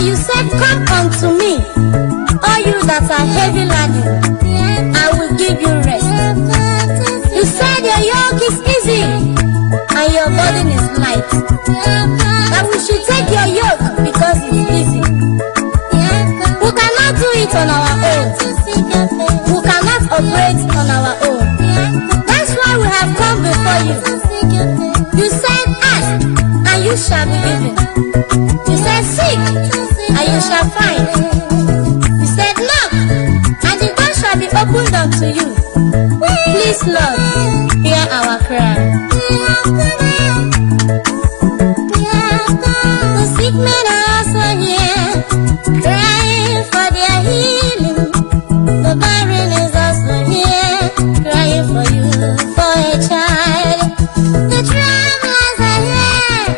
And you said, come unto me, all you that are heavy laden, I will give you rest. You said your yoke is easy and your burden is light. That we should take your yoke because it's easy. We cannot do it on our own. We cannot operate on our own. That's why we have come before you. You said, ask and you shall be given. You said, seek and you shall find. You said, knock and the door shall be opened unto you. Please, Lord, hear our cry. The sick men are also here, crying for their healing. The barren is also here, crying for you, for a child. The travelers are here,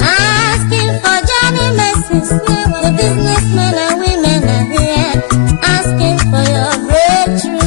asking for journey mercies. The businessmen and women are here, asking for your breakthrough.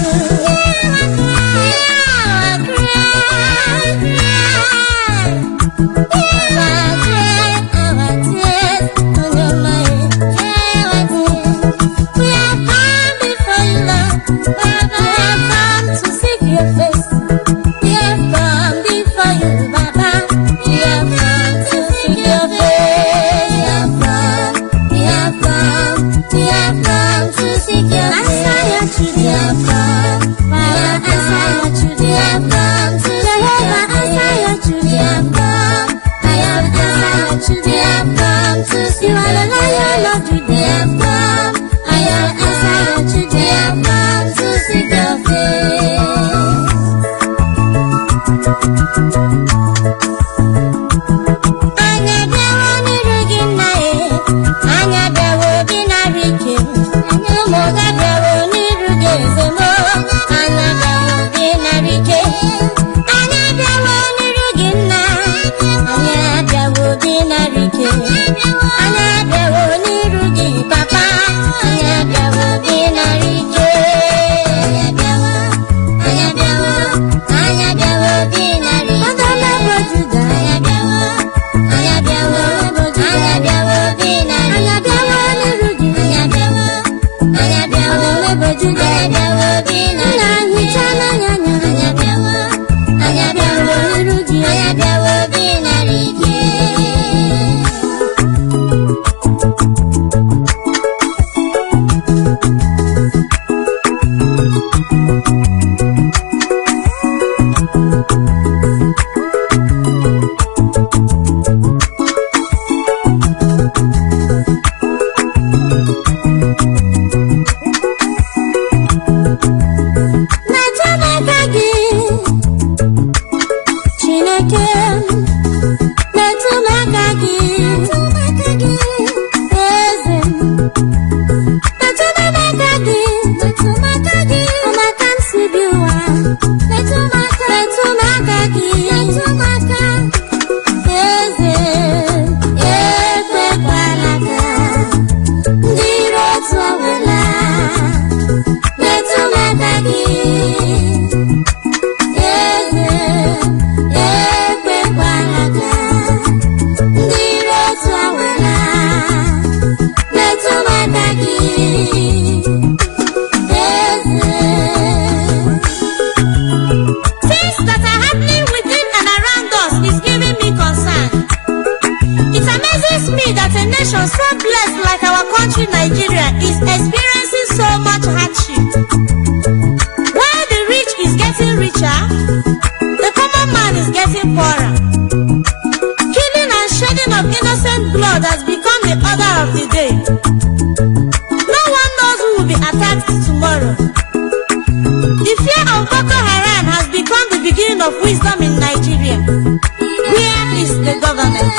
Boko Haram has become the beginning of wisdom in Nigeria. Where is the government?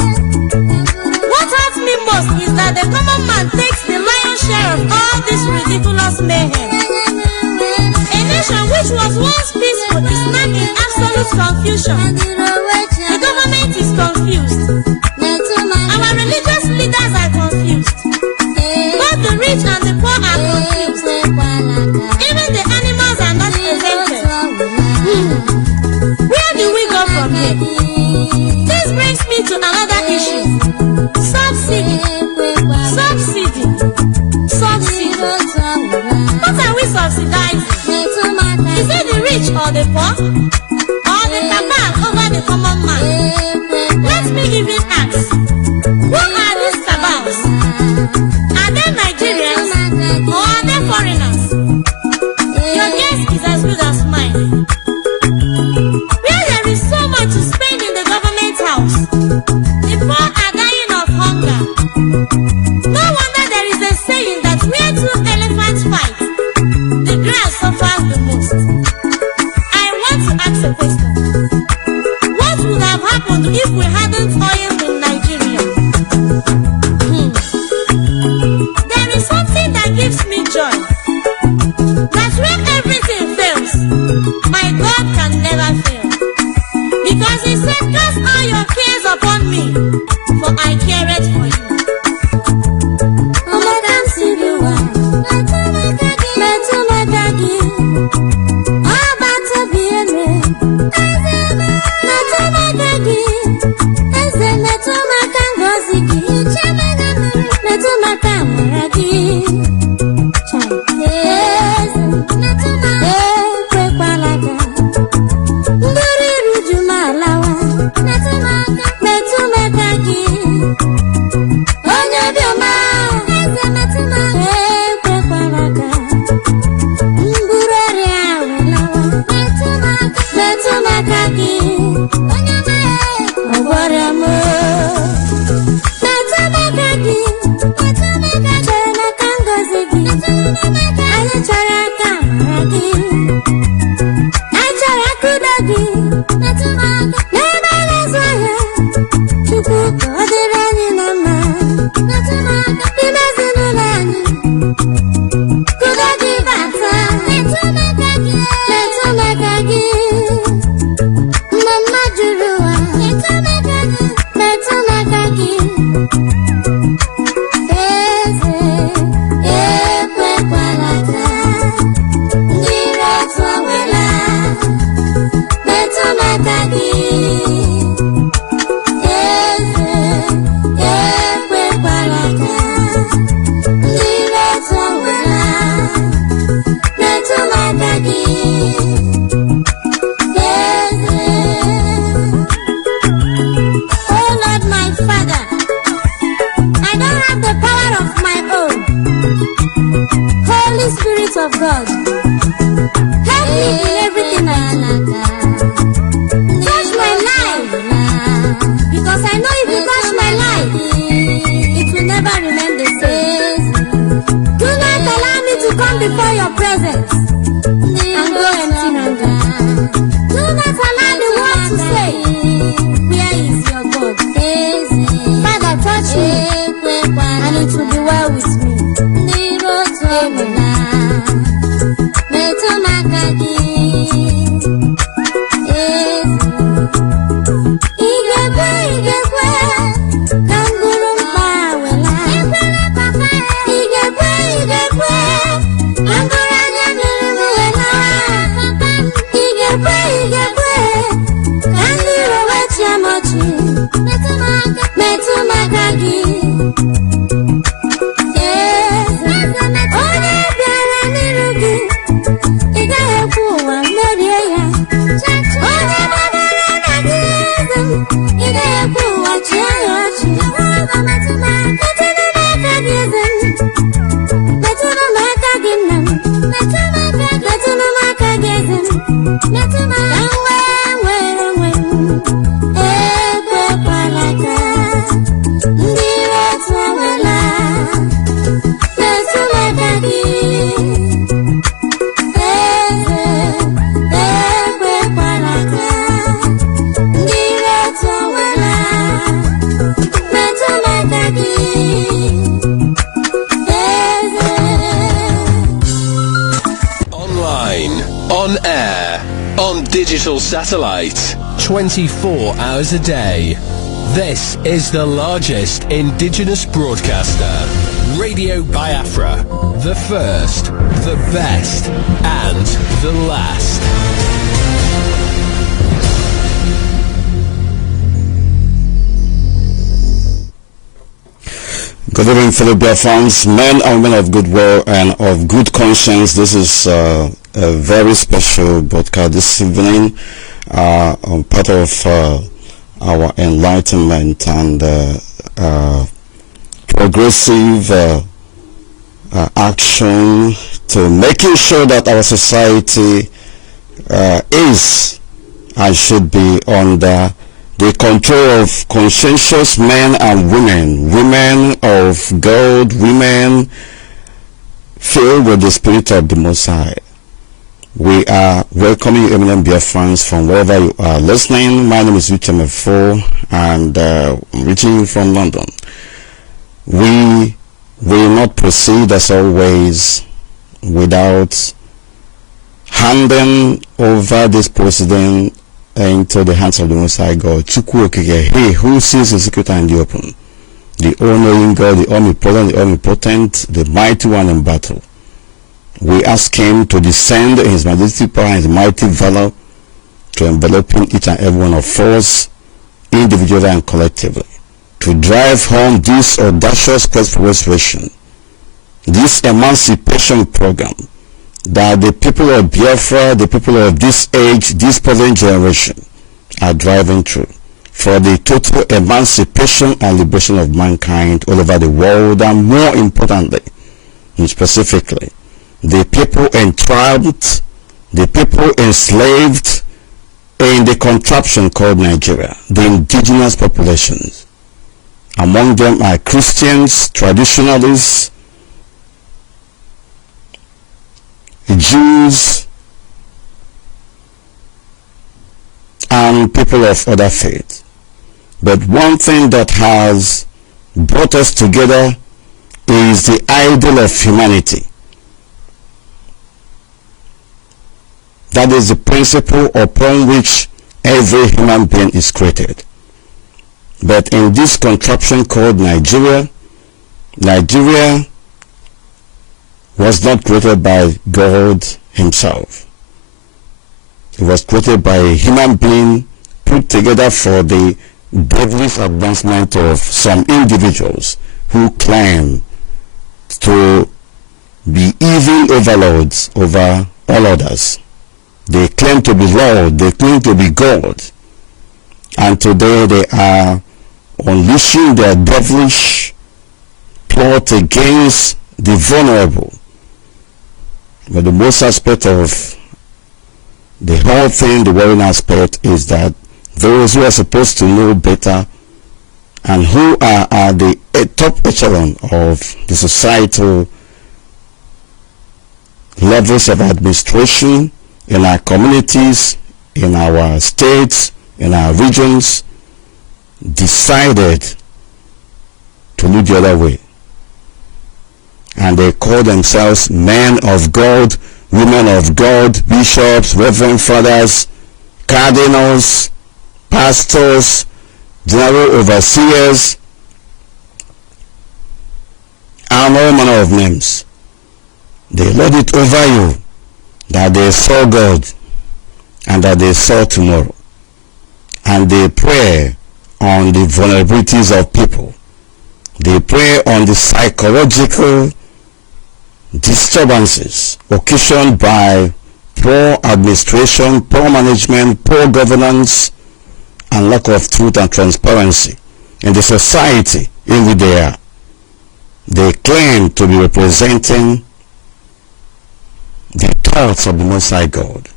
What hurts me most is that the common man takes the lion's share of all this ridiculous mayhem. A nation which was once peaceful is now in absolute confusion. The government is confused. Our religious leaders are confused. Both the rich and the poor are confused. Even the animals are not exempted. Where do we go from here? This brings me to another issue. Subsidy. for the poor, or the cabal over the common man? Let me even ask, who are these cabals? Are they Nigerians or are they foreigners? Your guess is as good as mine. Where there is so much to spend in the government house, the poor are dying of hunger. No wonder there is a saying that where two elephants fight, the grass suffers the most. I want to ask a question. What would have happened if we hadn't oil in Nigeria? There is something that gives me joy. That when everything fails, my God can never fail. Because he said, cast all your cares upon me, for I careth for you. Of God, help me in everything I do. Touch my life, because I know if you touch my life, it will never remain the same. Do not allow me to come before your presence and go empty-handed. Do not allow the world to say, where is your God? Father, touch me, and it will be well with me. Amen. Digital satellite, 24 hours a day. This is the largest indigenous broadcaster, Radio Biafra, the first, the best, and the last. Good evening, fellow Biafrans, men and women of goodwill and of good conscience. This is a very special broadcast this evening on part of our enlightenment and progressive action to making sure that our society is and should be under the control of conscientious men and women of God, women filled with the Spirit of the Most High. We are welcoming you, eminent Biafrans, from wherever you are listening. My name is Uche Mefor, and I'm reaching you from London. We will not proceed as always without handing over this proceeding into the hands of the Most High God. He who sees the secret and the open, the all-knowing God, the omnipotent, the mighty one in battle. We ask him to descend in his majestic power and his mighty valor to envelop each and every one of us, individually and collectively, to drive home this audacious quest for restoration, this emancipation program that the people of Biafra, the people of this age, this present generation are driving through for the total emancipation and liberation of mankind all over the world, and more importantly, and specifically, the people entrapped, the people enslaved in the contraption called Nigeria, the indigenous populations. Among them are Christians, traditionalists, Jews, and people of other faiths. But one thing that has brought us together is the ideal of humanity. That is the principle upon which every human being is created. But in this contraption called Nigeria, Nigeria was not created by God himself. It was created by a human being put together for the devilish advancement of some individuals who claim to be evil overlords over all others. They claim to be Lord, they claim to be God, and today they are unleashing their devilish plot against the vulnerable. But the most aspect of the whole thing, the worrying aspect, is that those who are supposed to know better and who are at the top echelon of the societal levels of administration in our communities, in our states, in our regions, decided to look the other way. And they call themselves men of God, women of God, bishops, reverend fathers, cardinals, pastors, general overseers, and all manner of names. They lord it over you that they saw God and that they saw tomorrow. And they prey on the vulnerabilities of people. They prey on the psychological disturbances occasioned by poor administration, poor management, poor governance, and lack of truth and transparency in the society in which they are. They claim to be representing the thoughts of the Most High God.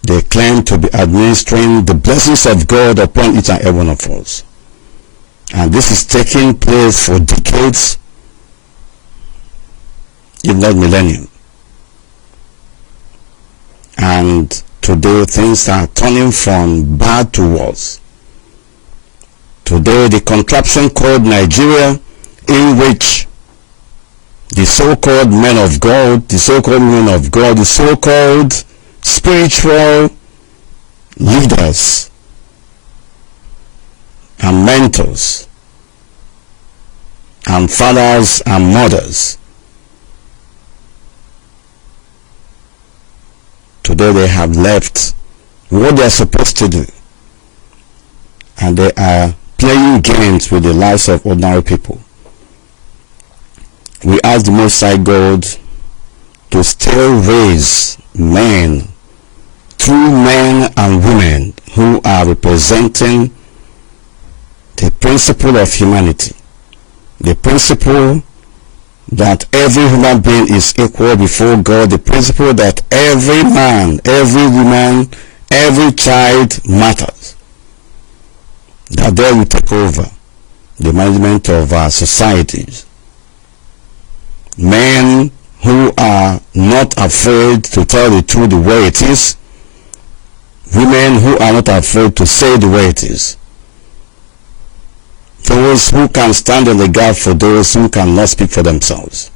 They claim to be administering the blessings of God upon each and every one of us. And this is taking place for decades, if not millennium. And today things are turning from bad to worse. Today the contraption called Nigeria, in which the so-called men of God, the so-called women of God, the so-called spiritual leaders and mentors and fathers and mothers, today they have left what they are supposed to do, and they are playing games with the lives of ordinary people. We ask the Most High God to still raise men, true men and women who are representing the principle of humanity, the principle that every human being is equal before God, the principle that every man, every woman, every child matters, that they will take over the management of our societies. Men who are not afraid to tell the truth the way it is, women who are not afraid to say the way it is, those who can stand in the gap for those who cannot speak for themselves,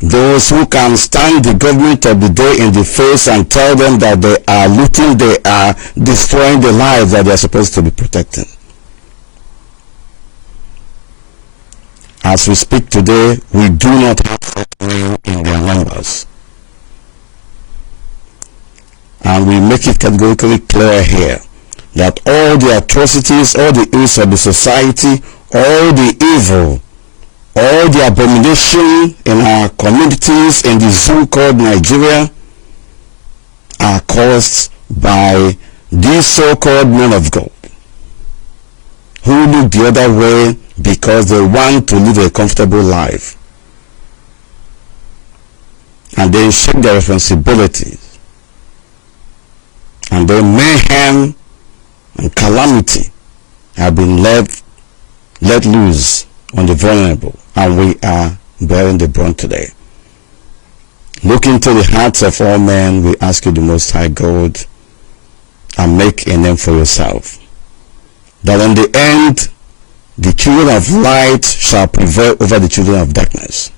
those who can stand the government of the day in the face and tell them that they are looting, they are destroying the lives that they are supposed to be protecting. As we speak today, we do not have such men in their numbers. And we make it categorically clear here that all the atrocities, all the ills of the society, all the evil, all the abomination in our communities in the zoo called Nigeria are caused by these so-called men of God who look the other way because they want to live a comfortable life, and they shake their responsibilities, and then mayhem and calamity have been let loose on the vulnerable, and we are bearing the brunt today. Look into the hearts of all men, we ask you, the Most High God, and make a name for yourself, that in the end the children of light shall prevail over the children of darkness,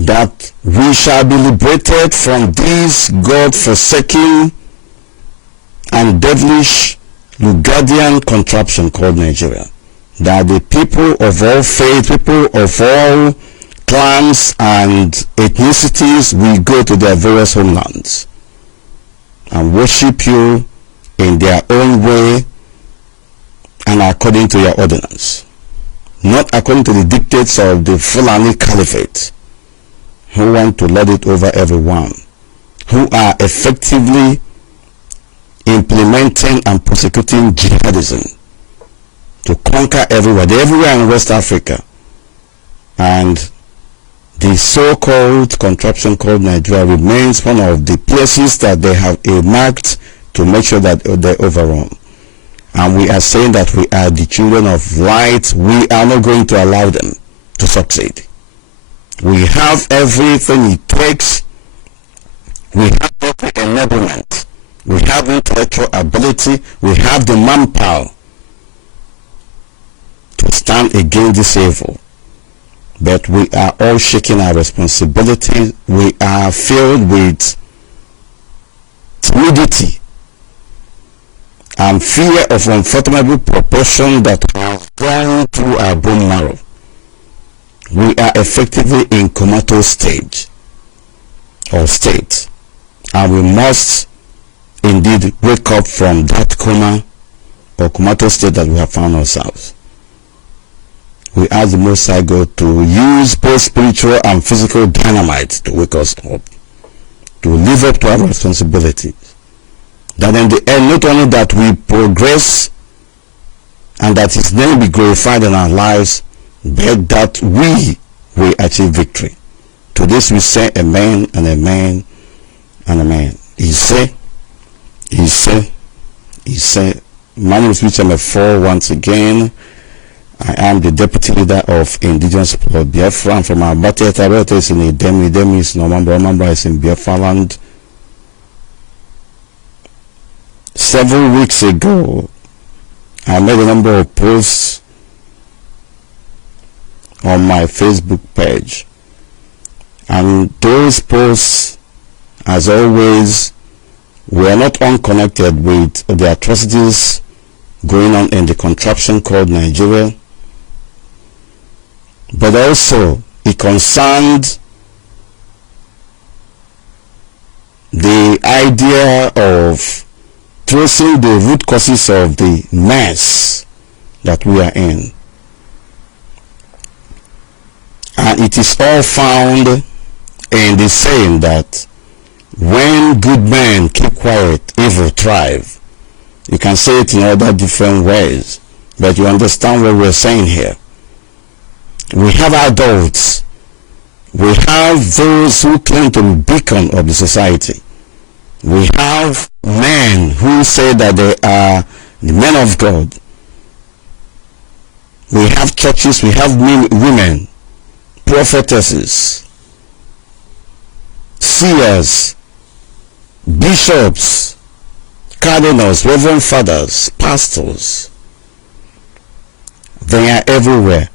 that we shall be liberated from this God-forsaken and devilish Lugadian contraption called Nigeria, that the people of all faith, people of all clans and ethnicities will go to their various homelands and worship you in their own way and according to your ordinance, not according to the dictates of the Fulani Caliphate, who want to lord it over everyone, who are effectively implementing and prosecuting jihadism to conquer everywhere. They're everywhere in West Africa, and the so-called contraption called Nigeria remains one of the places that they have earmarked to make sure that they overrun. And we are saying that we are the children of light. We are not going to allow them to succeed. We have everything it takes. We have every enablement. We have intellectual ability. We have the manpower to stand against this evil. But we are all shaking our responsibility. We are filled with timidity and fear of unfathomable proportion that has gone through our bone marrow. We are effectively in comatose state, and we must indeed wake up from that coma or comatose state that we have found ourselves. We ask the Most High God to use both spiritual and physical dynamite to wake us up, to live up to our responsibilities, that in the end, not only that we progress and that His name be glorified in our lives, but that we will achieve victory. To this we say amen and amen and amen. He said, my name is Uche Mefor once again. I am the deputy leader of indigenous people of Biafra. I'm from Abate is in Idemi is Nomamba is in Biafland. Several weeks ago, I made a number of posts on my Facebook page, and those posts, as always, were not unconnected with the atrocities going on in the contraption called Nigeria, but also it concerned the idea of tracing the root causes of the mess that we are in. And it is all found in the saying that when good men keep quiet, evil thrive. You can say it in other different ways, but you understand what we're saying here. We have adults. We have those who claim to be beacon of the society. We have men who say that they are the men of God. We have churches, we have women, prophetesses, seers, bishops, cardinals, reverend fathers, pastors. They are everywhere.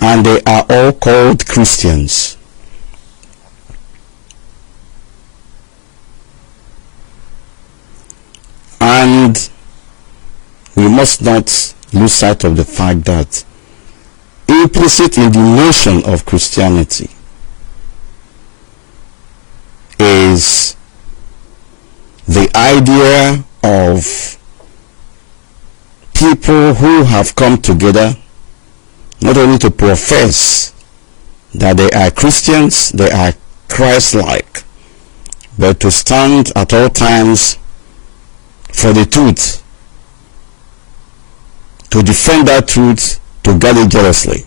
And they are all called Christians. And we must not lose sight of the fact that implicit in the notion of Christianity is the idea of people who have come together not only to profess that they are Christians, they are Christ-like, but to stand at all times for the truth, to defend that truth, to guard it jealously,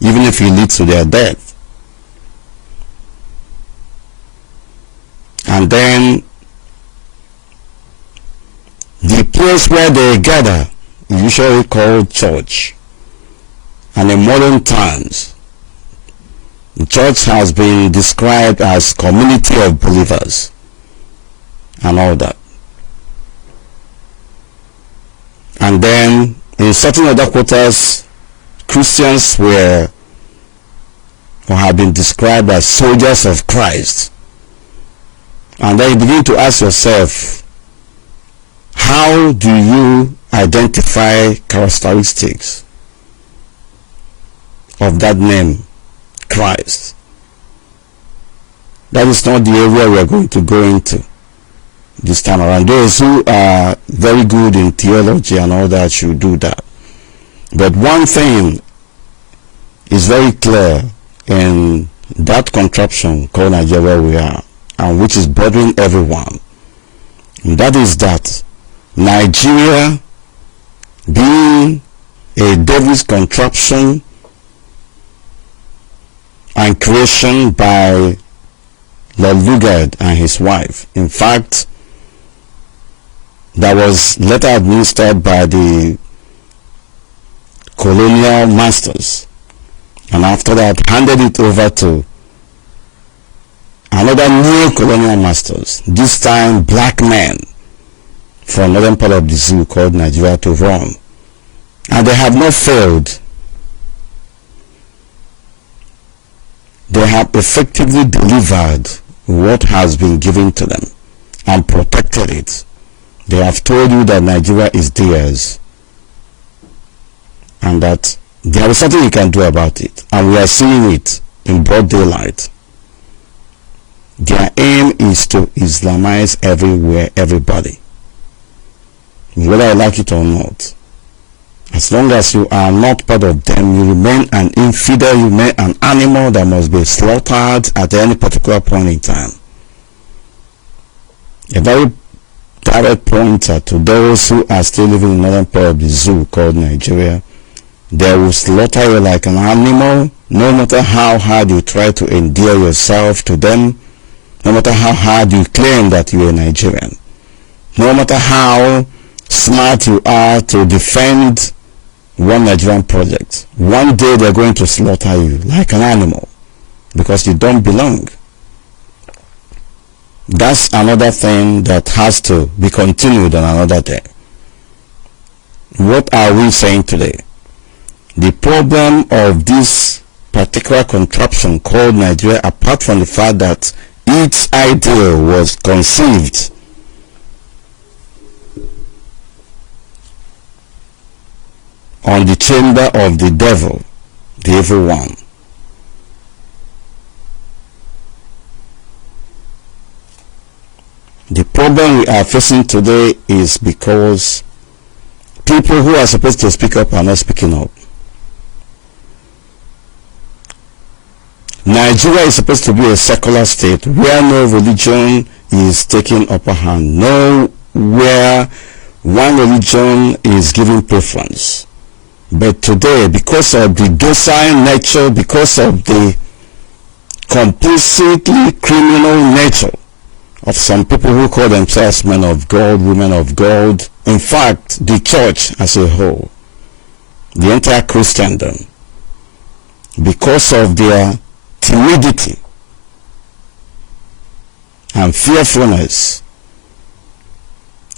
even if it leads to their death. And then the place where they gather is usually called church. And in modern times, the church has been described as community of believers and all that. And then in certain other quarters, Christians were or have been described as soldiers of Christ. And then you begin to ask yourself, how do you identify characteristics of that name, Christ? That is not the area we are going to go into this time around. Those who are very good in theology and all that should do that. But one thing is very clear in that contraption called Nigeria where we are, and which is bothering everyone. And that is that Nigeria, being a devil's contraption and creation by Lord Lugard and his wife. In fact, that was later administered by the colonial masters, and after that handed it over to another new colonial masters, this time black men from northern part of the zoo called Nigeria, to run. And they have not failed. They have effectively delivered what has been given to them and protected it. They have told you that Nigeria is theirs and that there is something you can do about it, and we are seeing it in broad daylight. Their aim is to Islamize everywhere, everybody, whether I like it or not. As long as you are not part of them, you remain an infidel, you remain an animal that must be slaughtered at any particular point in time. A very direct pointer to those who are still living in another part of the zoo called Nigeria. They will slaughter you like an animal, no matter how hard you try to endear yourself to them, no matter how hard you claim that you are Nigerian, no matter how smart you are to defend one Nigerian project. One day they're going to slaughter you like an animal because you don't belong. That's another thing that has to be continued on another day. What are we saying today? The problem of this particular contraption called Nigeria, apart from the fact that its idea was conceived on the chamber of the devil, the evil one. The problem we are facing today is because people who are supposed to speak up are not speaking up. Nigeria is supposed to be a secular state where no religion is taking upper hand, no where one religion is given preference. But today, because of the docile nature, because of the complicitly criminal nature of some people who call themselves men of God, women of God, in fact, the church as a whole, the entire Christendom, because of their timidity and fearfulness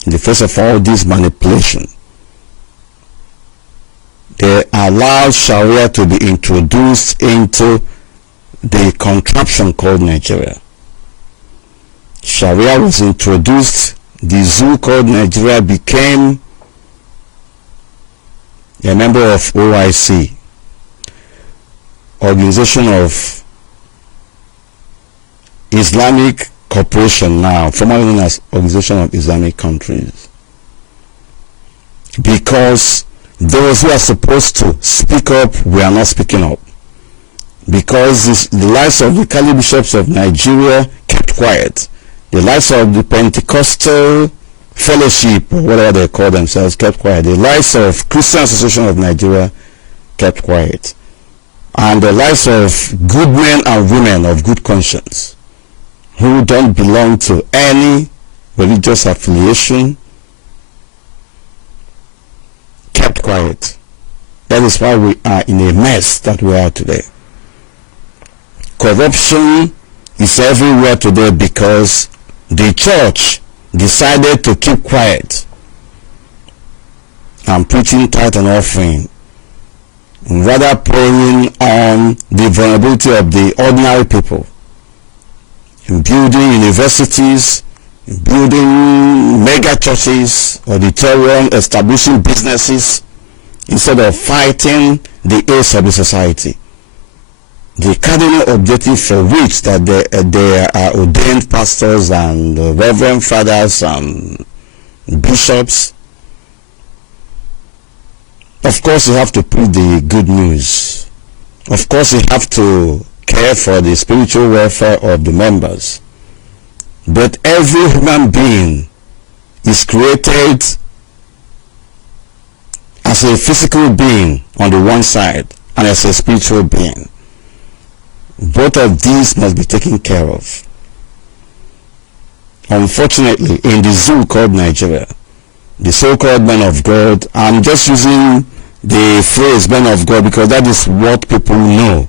in the face of all this manipulation, they allowed Sharia to be introduced into the contraption called Nigeria. Sharia was introduced, the zoo called Nigeria became a member of OIC, Organization of Islamic Cooperation, now formerly known as Organization of Islamic Countries, because those who are supposed to speak up were not speaking up, because the lives of the Kali bishops of Nigeria kept quiet, the lives of the Pentecostal Fellowship, or whatever they call themselves, kept quiet, the lives of Christian Association of Nigeria kept quiet, and the lives of good men and women of good conscience who don't belong to any religious affiliation kept quiet. That is why we are in a mess that we are today. Corruption is everywhere today because the church decided to keep quiet and preaching tithe and offering, rather preying on the vulnerability of the ordinary people, in building universities, in building mega churches, auditorium, establishing businesses, instead of fighting the ills of the society. The cardinal objective for which that they are ordained pastors and reverend fathers and bishops. Of course, you have to preach the good news. Of course, you have to care for the spiritual welfare of the members. But every human being is created as a physical being on the one side and as a spiritual being. Both of these must be taken care of. Unfortunately, in the zoo called Nigeria, the so-called men of God, I'm just using the phrase men of God because that is what people know.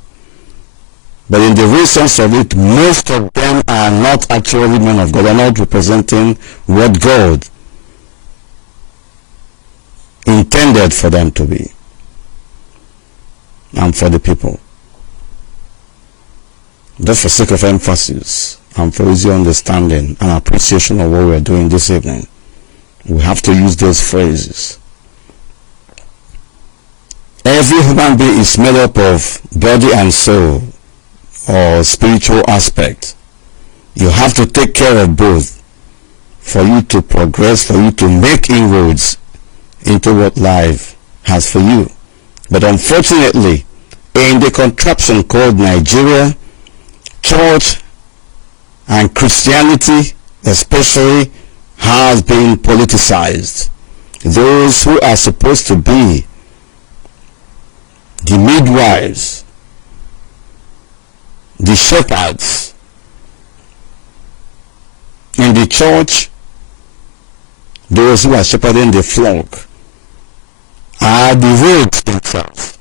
But in the real sense of it, most of them are not actually men of God. They are not representing what God intended for them to be and for the people. Just for sake of emphasis and for easy understanding and appreciation of what we are doing this evening, we have to use those phrases. Every human being is made up of body and soul, or spiritual aspect. You have to take care of both for you to progress, for you to make inroads into what life has for you. But unfortunately, in the contraption called Nigeria, church and Christianity especially has been politicized. Those who are supposed to be the midwives, the shepherds in the church, those who are shepherding the flock, are the rogues themselves.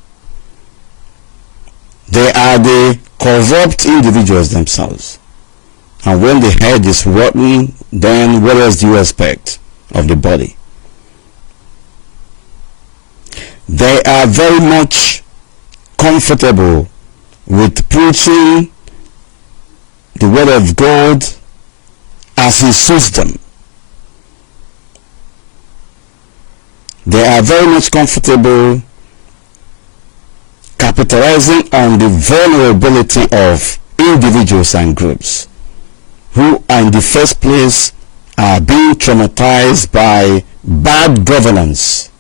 They are the corrupt individuals themselves. And when the head is rotten, then what else do you expect of the body? They are very much comfortable with preaching the word of God as He suits them. They are very much comfortable capitalizing on the vulnerability of individuals and groups who in the first place are being traumatized by bad governance,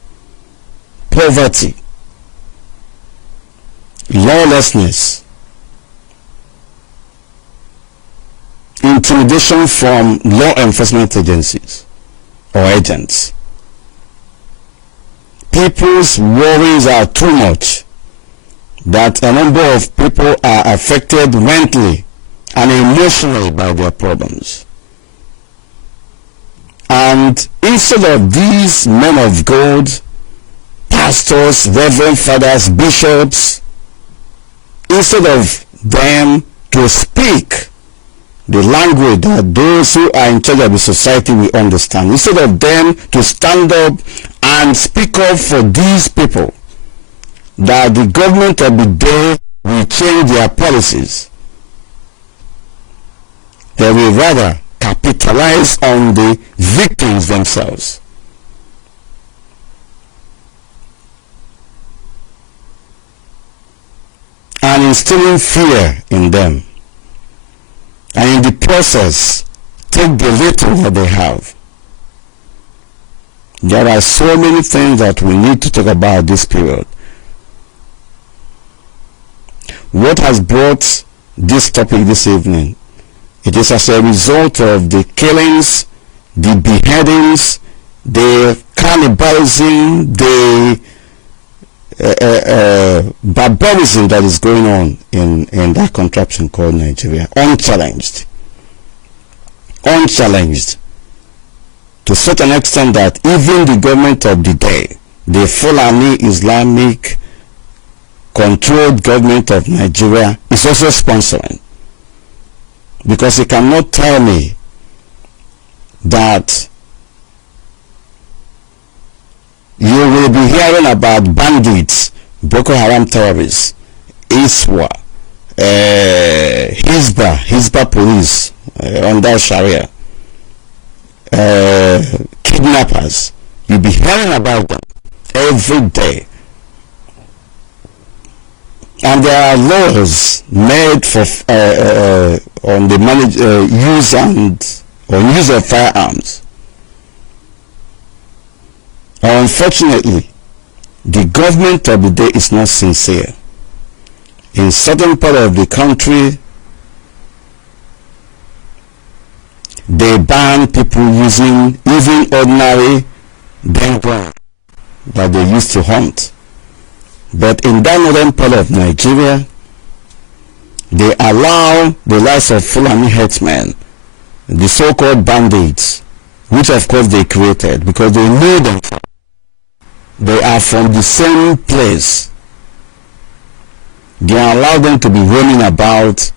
poverty, lawlessness, intimidation from law enforcement agencies or agents. People's worries are too much that a number of people are affected mentally and emotionally by their problems. And instead of these men of God, pastors, reverend fathers, bishops, instead of them to speak the language that those who are in charge of the society will understand, instead of them to stand up and speak up for these people, that the government of the day will change their policies, they will rather capitalize on the victims themselves. And instilling fear in them, and in the process take the little that they have. There are so many things that we need to talk about this period. What has brought this topic this evening? It is as a result of the killings, the beheadings, the cannibalism, the barbarism that is going on in that contraption called Nigeria, unchallenged, to such an extent that even the government of the day, the Fulani Islamic controlled government of Nigeria, is also sponsoring. Because you cannot tell me that you will be hearing about bandits, Boko Haram terrorists, ISWA, Hisbah police under Sharia, kidnappers. You'll be hearing about them every day. And there are laws made for on the use of firearms. Unfortunately, the government of the day is not sincere. In certain part of the country, they ban people using even ordinary gun that they used to hunt. But in that northern part of Nigeria, they allow the likes of Fulani headsmen, the so-called bandits, which of course they created because they knew them. They are from the same place. They allow them to be roaming about.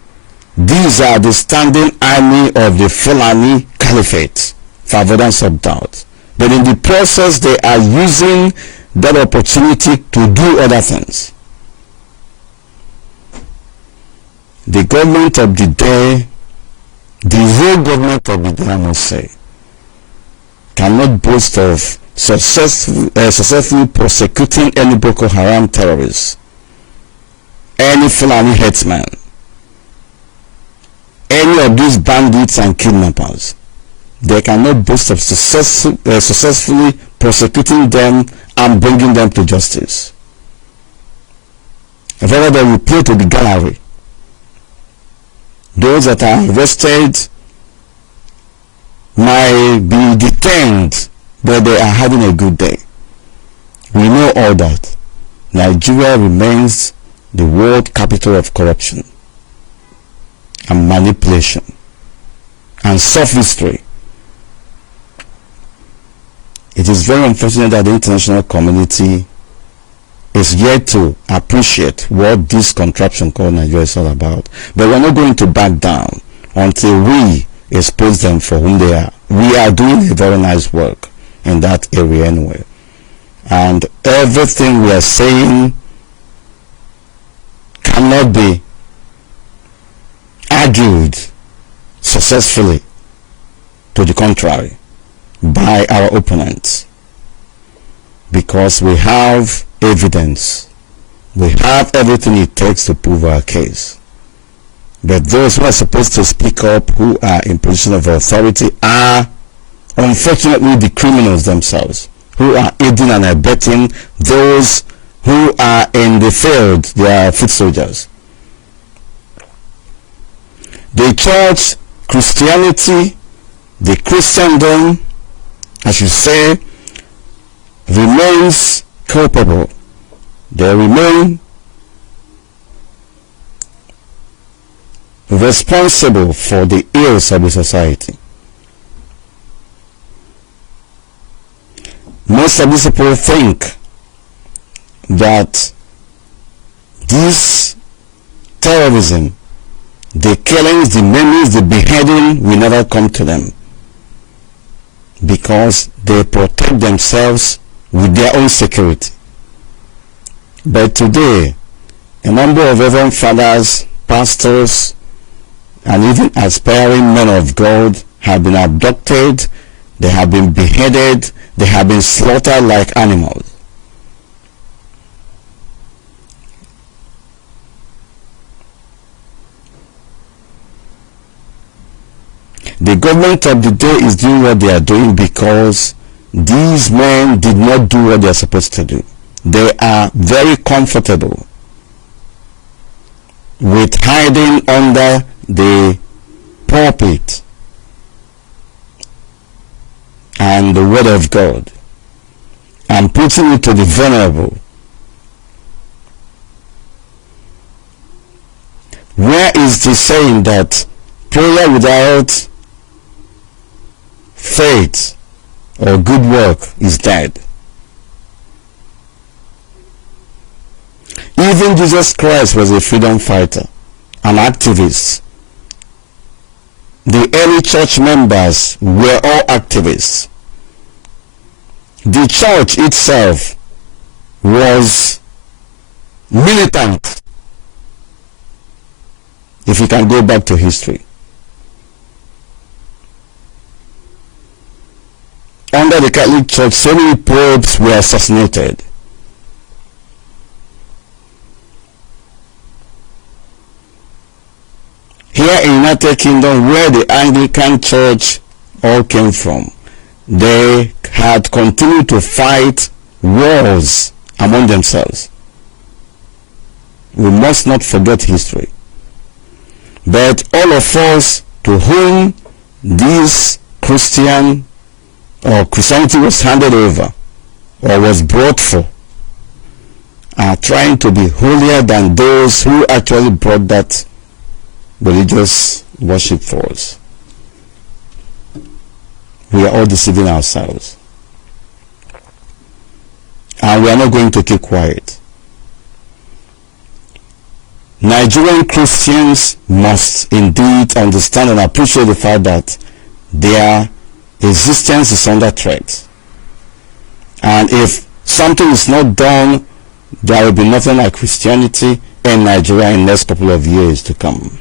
These are the standing army of the Fulani Caliphate, for avoidance of doubt. But in the process, they are using that opportunity to do other things. The government of the day, the real government of the day, I must say, cannot boast of successfully prosecuting any Boko Haram terrorists, any Fulani headsman, any of these bandits and kidnappers. They cannot boast of successfully prosecuting them and bringing them to justice. Rather, they will play to the gallery. Those that are arrested might be detained, but they are having a good day. We know all that. Nigeria remains the world capital of corruption and manipulation and sophistry. It is very unfortunate that the international community is yet to appreciate what this contraption called Nigeria is all about. But we're not going to back down until we expose them for whom they are. We are doing a very nice work in that area anyway. And everything we are saying cannot be argued successfully to the contrary by our opponents, because we have evidence, we have everything it takes to prove our case. But those who are supposed to speak up, who are in position of authority, are unfortunately the criminals themselves, who are aiding and abetting those who are in the field. They are foot soldiers. The church Christianity, the Christendom, I should say, remains culpable. They remain responsible for the ills of the society. Most of these people think that this terrorism, the killings, the maimings, the beheading will never come to them because they protect themselves with their own security. But today, a number of reverend fathers, pastors, and even aspiring men of God have been abducted, they have been beheaded, they have been slaughtered like animals. The government of the day is doing what they are doing because these men did not do what they are supposed to do. They are very comfortable with hiding under the pulpit and the word of God and putting it to the vulnerable. Where is the saying that prayer without faith or good work is dead? Even Jesus Christ was a freedom fighter, an activist. The early church members were all activists. The church itself was militant, if you can go back to history. Under the Catholic Church, so many popes were assassinated. Here in the United Kingdom, where the Anglican Church all came from, they had continued to fight wars among themselves. We must not forget history. But all of us to whom this Christianity was handed over or was brought for are trying to be holier than those who actually brought that religious worship for us. We are all deceiving ourselves, and we are not going to keep quiet. Nigerian Christians must indeed understand and appreciate the fact that their existence is under threat, and if something is not done, there will be nothing like Christianity in Nigeria in the next couple of years to come.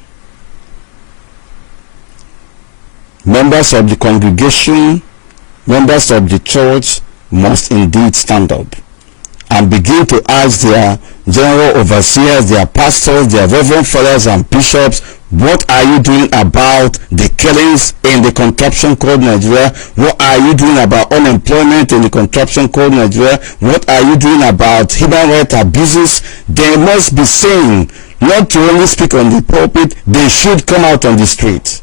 Members of the congregation, members of the church must indeed stand up and begin to ask their general overseers, their pastors, their reverend fathers and bishops, what are you doing about the killings in the contraption called Nigeria? What are you doing about unemployment in the contraption called Nigeria? What are you doing about human rights abuses? They must be saying, not to only speak on the pulpit, they should come out on the street.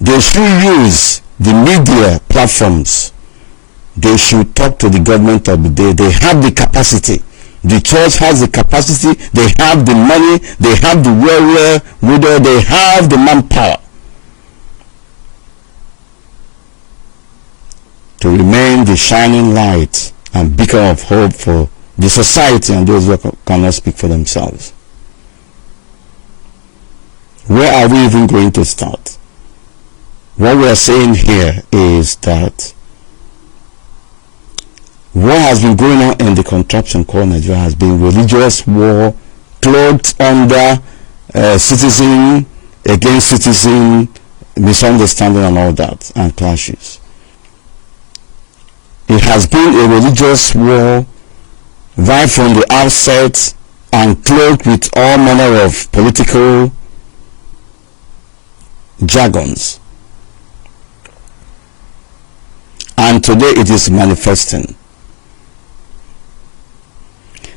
They should use the media platforms. They should talk to the government of the day. They have the capacity. The church has the capacity. They have the money. They have the wherewithal. They have the manpower to remain the shining light and beacon of hope for the society and those who cannot speak for themselves. Where are we even going to start? What we are saying here is that what has been going on in the contraption called Nigeria has been religious war cloaked under citizen against citizen, misunderstanding and all that, and clashes. It has been a religious war right from the outset and cloaked with all manner of political jargons. And today it is manifesting.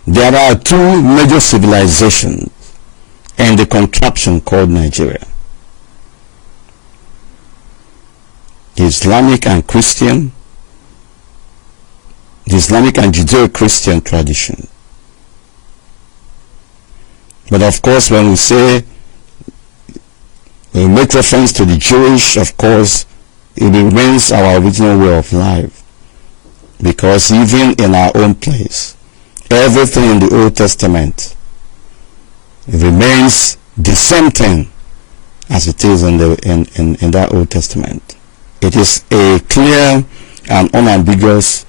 There are two major civilizations in the contraption called Nigeria. Islamic and Christian, the Islamic and Judeo-Christian tradition. But of course, when we say, we make reference to the Jewish, of course, it remains our original way of life. Because even in our own place, everything in the Old Testament, it remains the same thing as it is in that Old Testament. It is a clear and unambiguous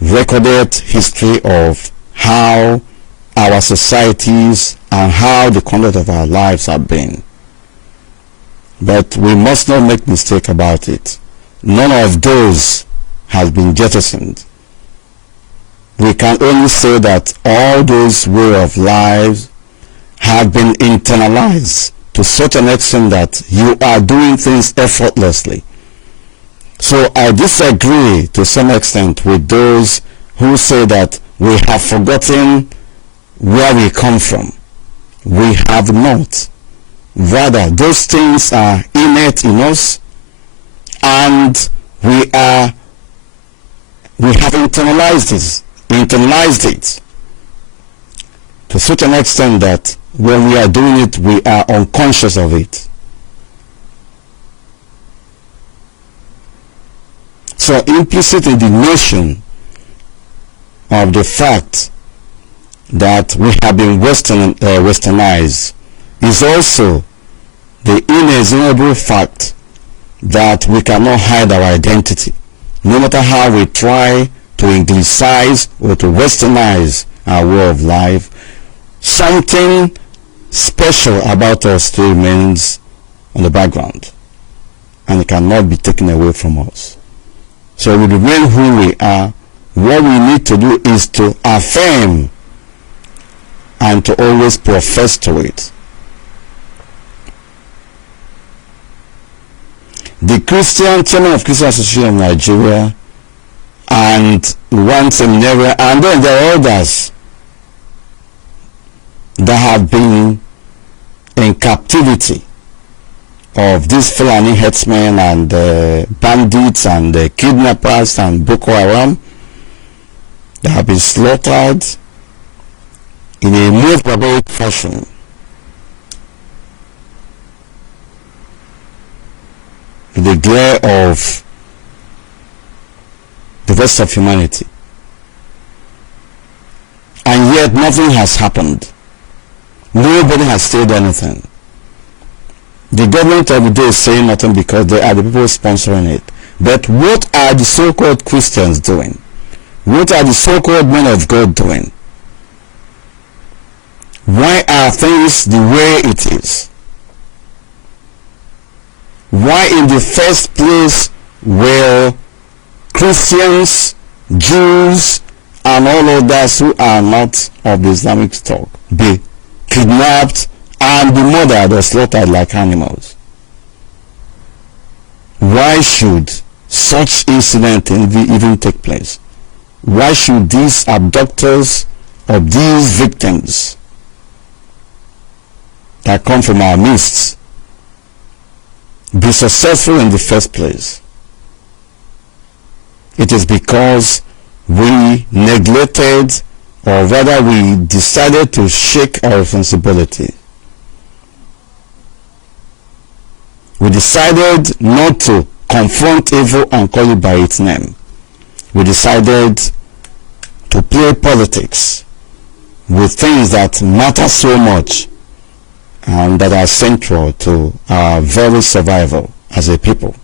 recorded history of how our societies and how the conduct of our lives have been. But we must not make mistake about it. None of those has been jettisoned. We can only say that all those way of lives have been internalized to such an extent that you are doing things effortlessly. So I disagree to some extent with those who say that we have forgotten where we come from. We have not. Rather, those things are innate in us, and we have internalized it to such an extent that when we are doing it, we are unconscious of it. So implicit in the notion of the fact that we have been westernized is also the inalienable fact that we cannot hide our identity. No matter how we try to Anglicize or to westernize our way of life, something special about us still remains on the background, and it cannot be taken away from us. So we remain who we are. What we need to do is to affirm and to always profess to it. The Chairman of Christian Association of Nigeria and one seminary, and then there are others that have been in captivity of these Fulani headsmen and bandits and kidnappers and Boko Haram that have been slaughtered in a most barbaric fashion. In the glare of the rest of humanity. And yet nothing has happened. Nobody has said anything. The government of the day is saying nothing because they are the people sponsoring it. But what are the so-called Christians doing? What are the so-called men of God doing? Why are things the way it is? Why in the first place were Christians, Jews, and all others who are not of the Islamic stock be kidnapped and be murdered or slaughtered like animals? Why should such incident even take place? Why should these abductors of these victims that come from our midst be successful in the first place? It is because we neglected, or rather we decided to shake our responsibility. We decided not to confront evil and call it by its name. We decided to play politics with things that matter so much and that are central to our very survival as a people.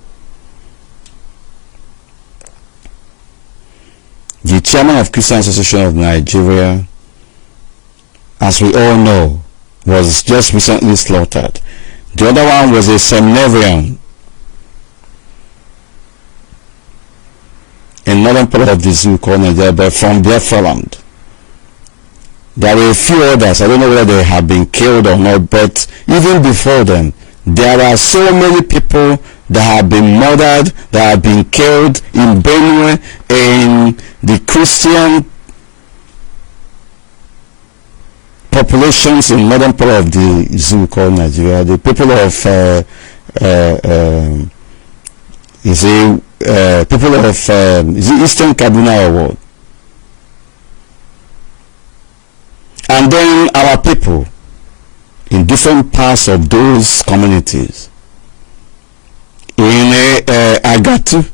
The chairman of Christian Association of Nigeria, as we all know, was just recently slaughtered. The other one was a seminarian in northern part of the zoo called Nigeria, but from Biafland. There were a few others. I don't know whether they have been killed or not, but even before them, there are so many people that have been murdered, that have been killed in Benue, in the Christian populations in northern part of the zoo called Nigeria. The people of is it people of is it Eastern Kaduna or what? And then our people in different parts of those communities, in Agatu,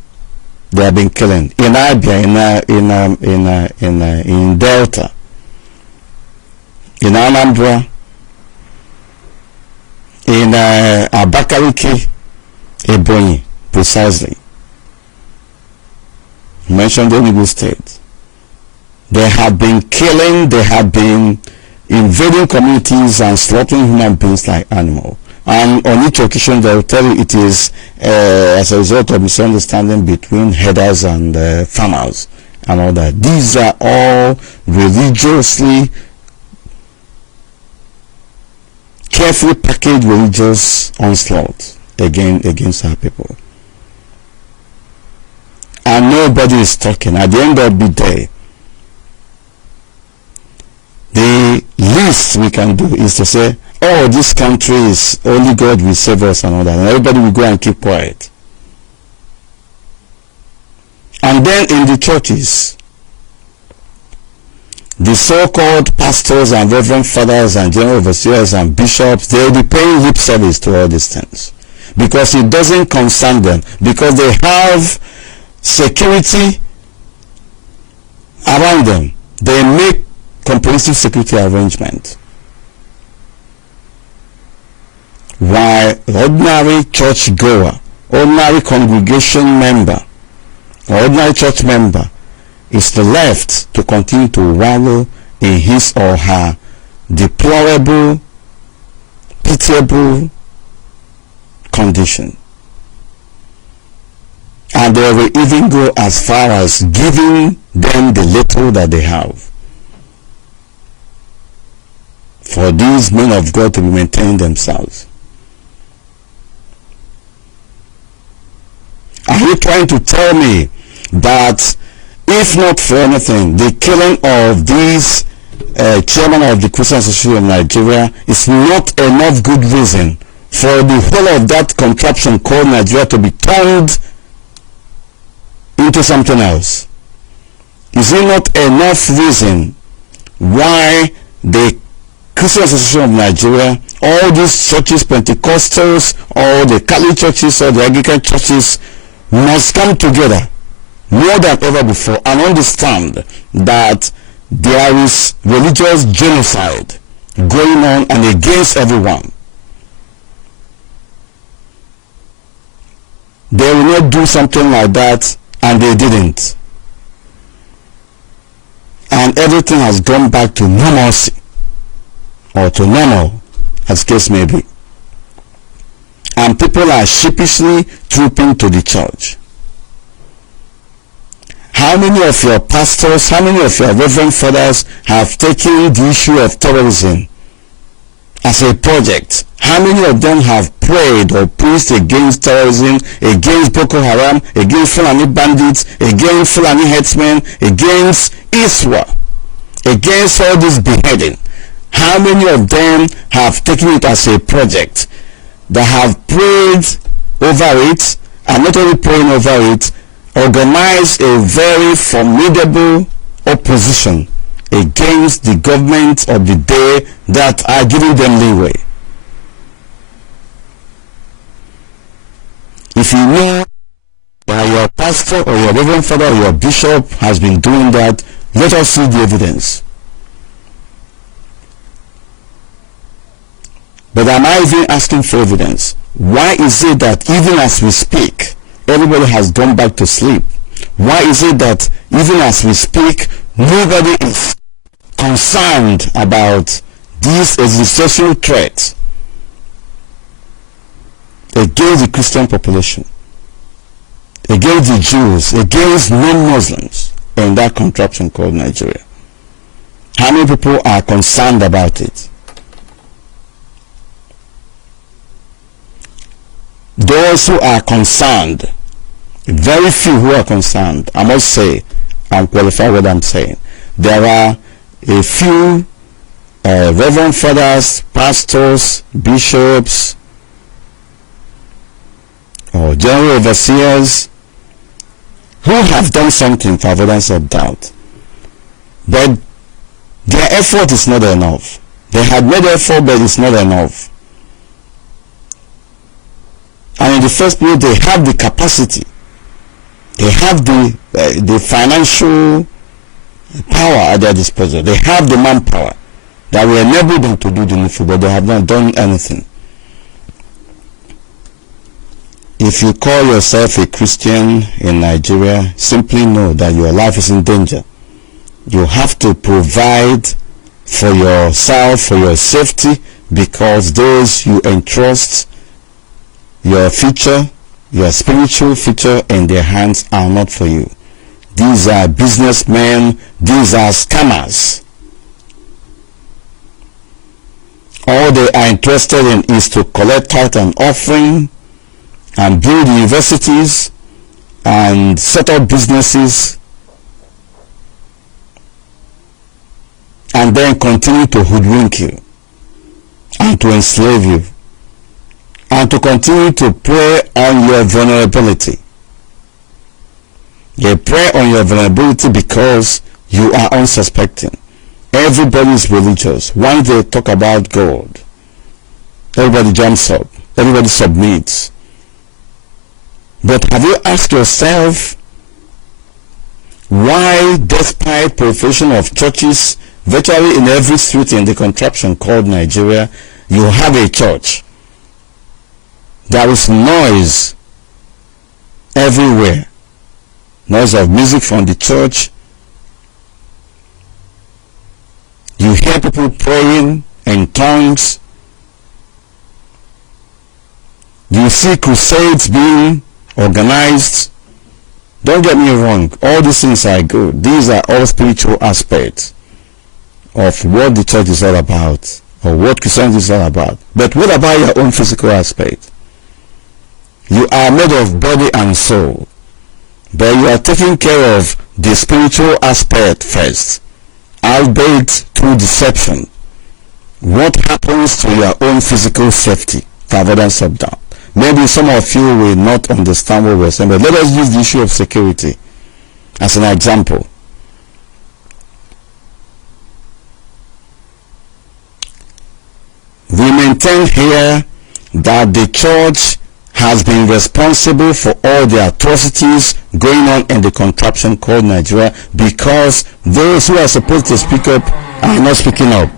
they have been killing. In Abia, in Delta, in Anambra, in Abakaliki, Ebonyi, precisely. Mentioned the Enugu State. They have been killing, they have been invading communities and slaughtering human beings like animals. And on each occasion they will tell you it is as a result of misunderstanding between herders and farmers and all that. These are all religiously, carefully packaged religious onslaught against our people. And nobody is talking. At the end of the day, the least we can do is to say, oh, this country is only God will save us and all that, and everybody will go and keep quiet. And then in the churches, the so-called pastors and reverend fathers and general overseers and bishops, they will be paying lip service to all these things because it doesn't concern them, because they have security around them. They make comprehensive security arrangement, while ordinary church goer, ordinary congregation member, ordinary church member is left to continue to wallow in his or her deplorable, pitiable condition. And they will even go as far as giving them the little that they have for these men of God to be maintaining themselves. Are you trying to tell me that if not for anything, the killing of these chairman of the Christian Association of Nigeria is not enough good reason for the whole of that contraption called Nigeria to be turned into something else? Is it not enough reason why the Christian Association of Nigeria, all these churches, Pentecostals, all the Catholic churches, all the Anglican churches must come together more than ever before and understand that there is religious genocide going on and against everyone? They will not do something like that, and they didn't. And everything has gone back to normalcy, or to normal, as case may be. And people are sheepishly trooping to the church. How many of your pastors, how many of your reverend fathers have taken the issue of terrorism as a project? How many of them have prayed or preached against terrorism, against Boko Haram, against Fulani bandits, against Fulani headsmen, against ISWA, against all this beheading? How many of them have taken it as a project, that have prayed over it, and not only praying over it, organized a very formidable opposition against the government of the day that are giving them leeway? If you know that your pastor or your reverend father or your bishop has been doing that, let us see the evidence. But am I even asking for evidence? Why is it that even as we speak, everybody has gone back to sleep? Why is it that even as we speak, nobody is concerned about these existential threats against the Christian population, against the Jews, against non-Muslims in that contraption called Nigeria? How many people are concerned about it? Those who are concerned, very few who are concerned, I must say, and qualify what I'm saying. There are a few reverend fathers, pastors, bishops, or general overseers who have done something for avoidance of doubt, but their effort is not enough. They had made effort, but it's not enough. And in the first place, they have the capacity, they have the financial power at their disposal, they have the manpower that will enable them to do the needful, but they have not done anything. If you call yourself a Christian in Nigeria, simply know that your life is in danger. You have to provide for yourself, for your safety, because those you entrust your future, your spiritual future, in their hands are not for you. These are businessmen, these are scammers. All they are interested in is to collect tithe and offering, and build universities, and set up businesses, and then continue to hoodwink you, and to enslave you, and to continue to prey on your vulnerability. They prey on your vulnerability because you are unsuspecting. Everybody is religious. Once they talk about God, everybody jumps up, everybody submits. But have you asked yourself why, despite proliferation of churches virtually in every street in the contraption called Nigeria, you have a church? There is noise everywhere. Noise of music from the church. You hear people praying in tongues. You see crusades being organized. Don't get me wrong, all these things are good. These are all spiritual aspects of what the church is all about, or what Christianity is all about. But what about your own physical aspect? You are made of body and soul, but you are taking care of the spiritual aspect first, albeit through deception. What happens to your own physical safety for avoidance of doubt? Maybe some of you will not understand what we're saying, but let us use the issue of security as an example. We maintain here that the church has been responsible for all the atrocities going on in the contraption called Nigeria, because those who are supposed to speak up are not speaking up.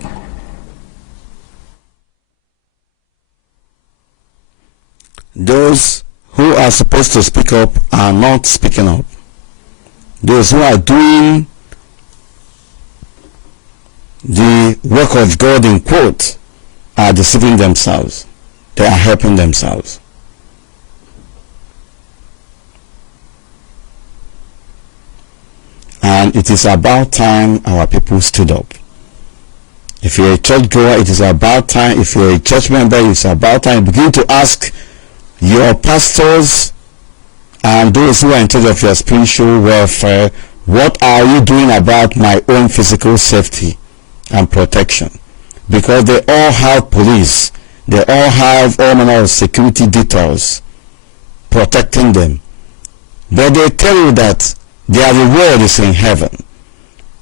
Those who are supposed to speak up are not speaking up. Those who are doing the work of God in quote are deceiving themselves. They are helping themselves. And it is about time our people stood up. If you're a church goer, it is about time. If you're a church member, it's about time. Begin to ask your pastors and those who are in charge of your spiritual welfare, what are you doing about my own physical safety and protection? Because they all have police, they all have all manner of security details protecting them, but they tell you that their reward is in heaven,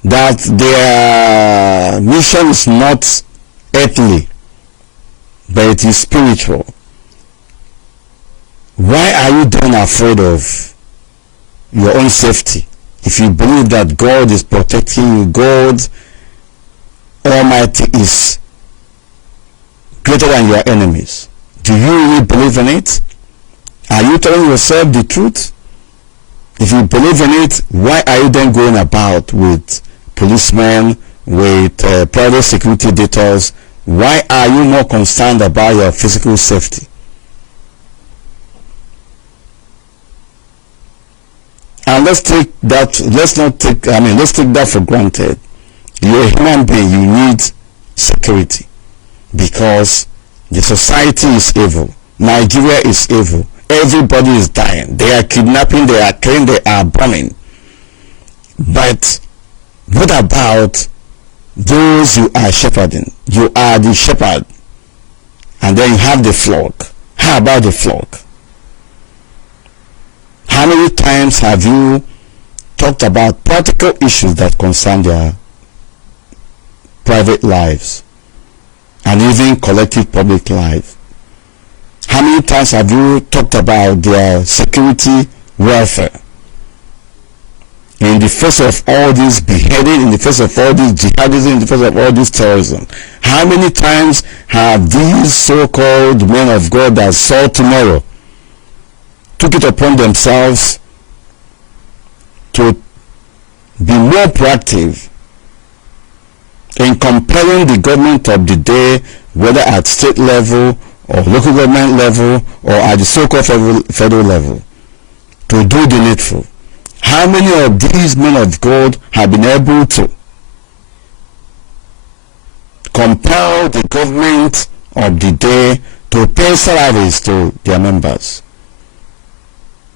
that their mission is not earthly but it is spiritual. Why are you then afraid of your own safety? If you believe that God is protecting you, God Almighty is greater than your enemies, do you really believe in it? Are you telling yourself the truth? If you believe in it, why are you then going about with policemen, with private security details? Why are you more concerned about your physical safety? And let's take that for granted. You're a human being, you need security, because the society is evil. Nigeria is evil. Everybody is dying. They are kidnapping, they are killing, they are burning. But what about those you are shepherding? You are the shepherd, and then you have the flock. How about the flock? How many times have you talked about practical issues that concern their private lives and even collective public life? How many times have you talked about their security welfare? In the face of all this beheading, in the face of all this jihadism, in the face of all this terrorism, how many times have these so-called men of God that saw tomorrow took it upon themselves to be more proactive in compelling the government of the day, whether at state level or local government level or at the so-called federal level, to do the needful? How many of these men of God have been able to compel the government of the day to pay salaries to their members?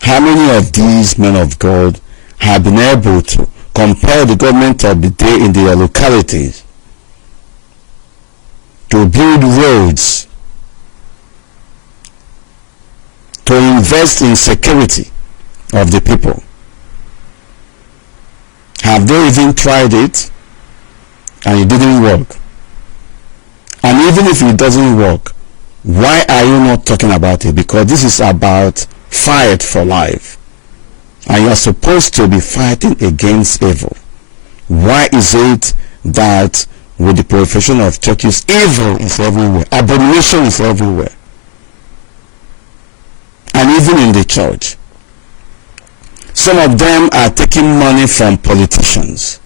How many of these men of God have been able to compel the government of the day in their localities to build roads, to invest in security of the people? Have they even tried it and it didn't work? And even if it doesn't work, why are you not talking about it? Because this is about fight for life, and you are supposed to be fighting against evil. Why is it that with the proliferation of churches, evil is everywhere, abomination is everywhere, and even in the church? Some of them are taking money from politicians.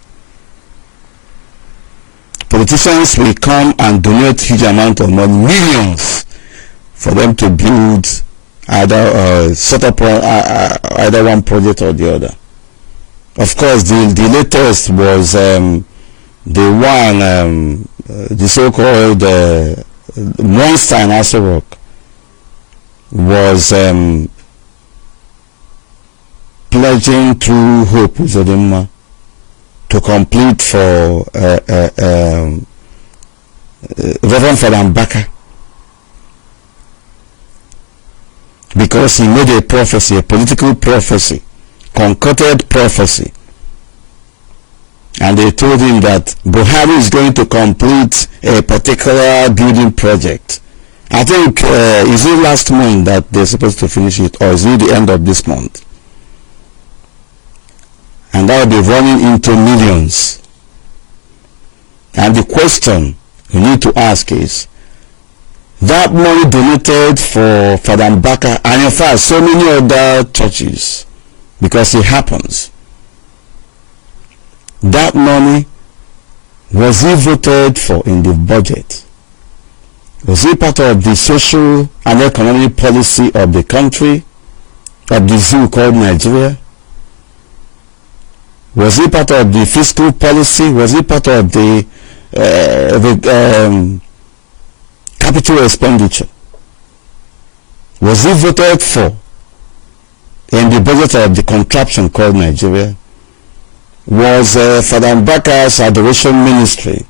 Politicians will come and donate huge amount of money, millions, for them to build either set up either one project or the other. Of course, the latest was the one, the so-called monster in Ansaru was pledging through Hope Uzodinma to complete for Reverend Father Mbaka, because he made a prophecy, a political prophecy, concocted prophecy, and they told him that Buhari is going to complete a particular building project. I think is it last month that they're supposed to finish it, or is it the end of this month? And that will be running into millions. And the question you need to ask is, that money donated for Father Mbaka, and in fact so many other churches, because it happens, that money, was it voted for in the budget? Was it part of the social and economic policy of the country, of the zoo called Nigeria? Was it part of the fiscal policy? Was it part of the capital expenditure? Was it voted for in the budget of the contraption called Nigeria? Was Father Mbaka's adoration ministry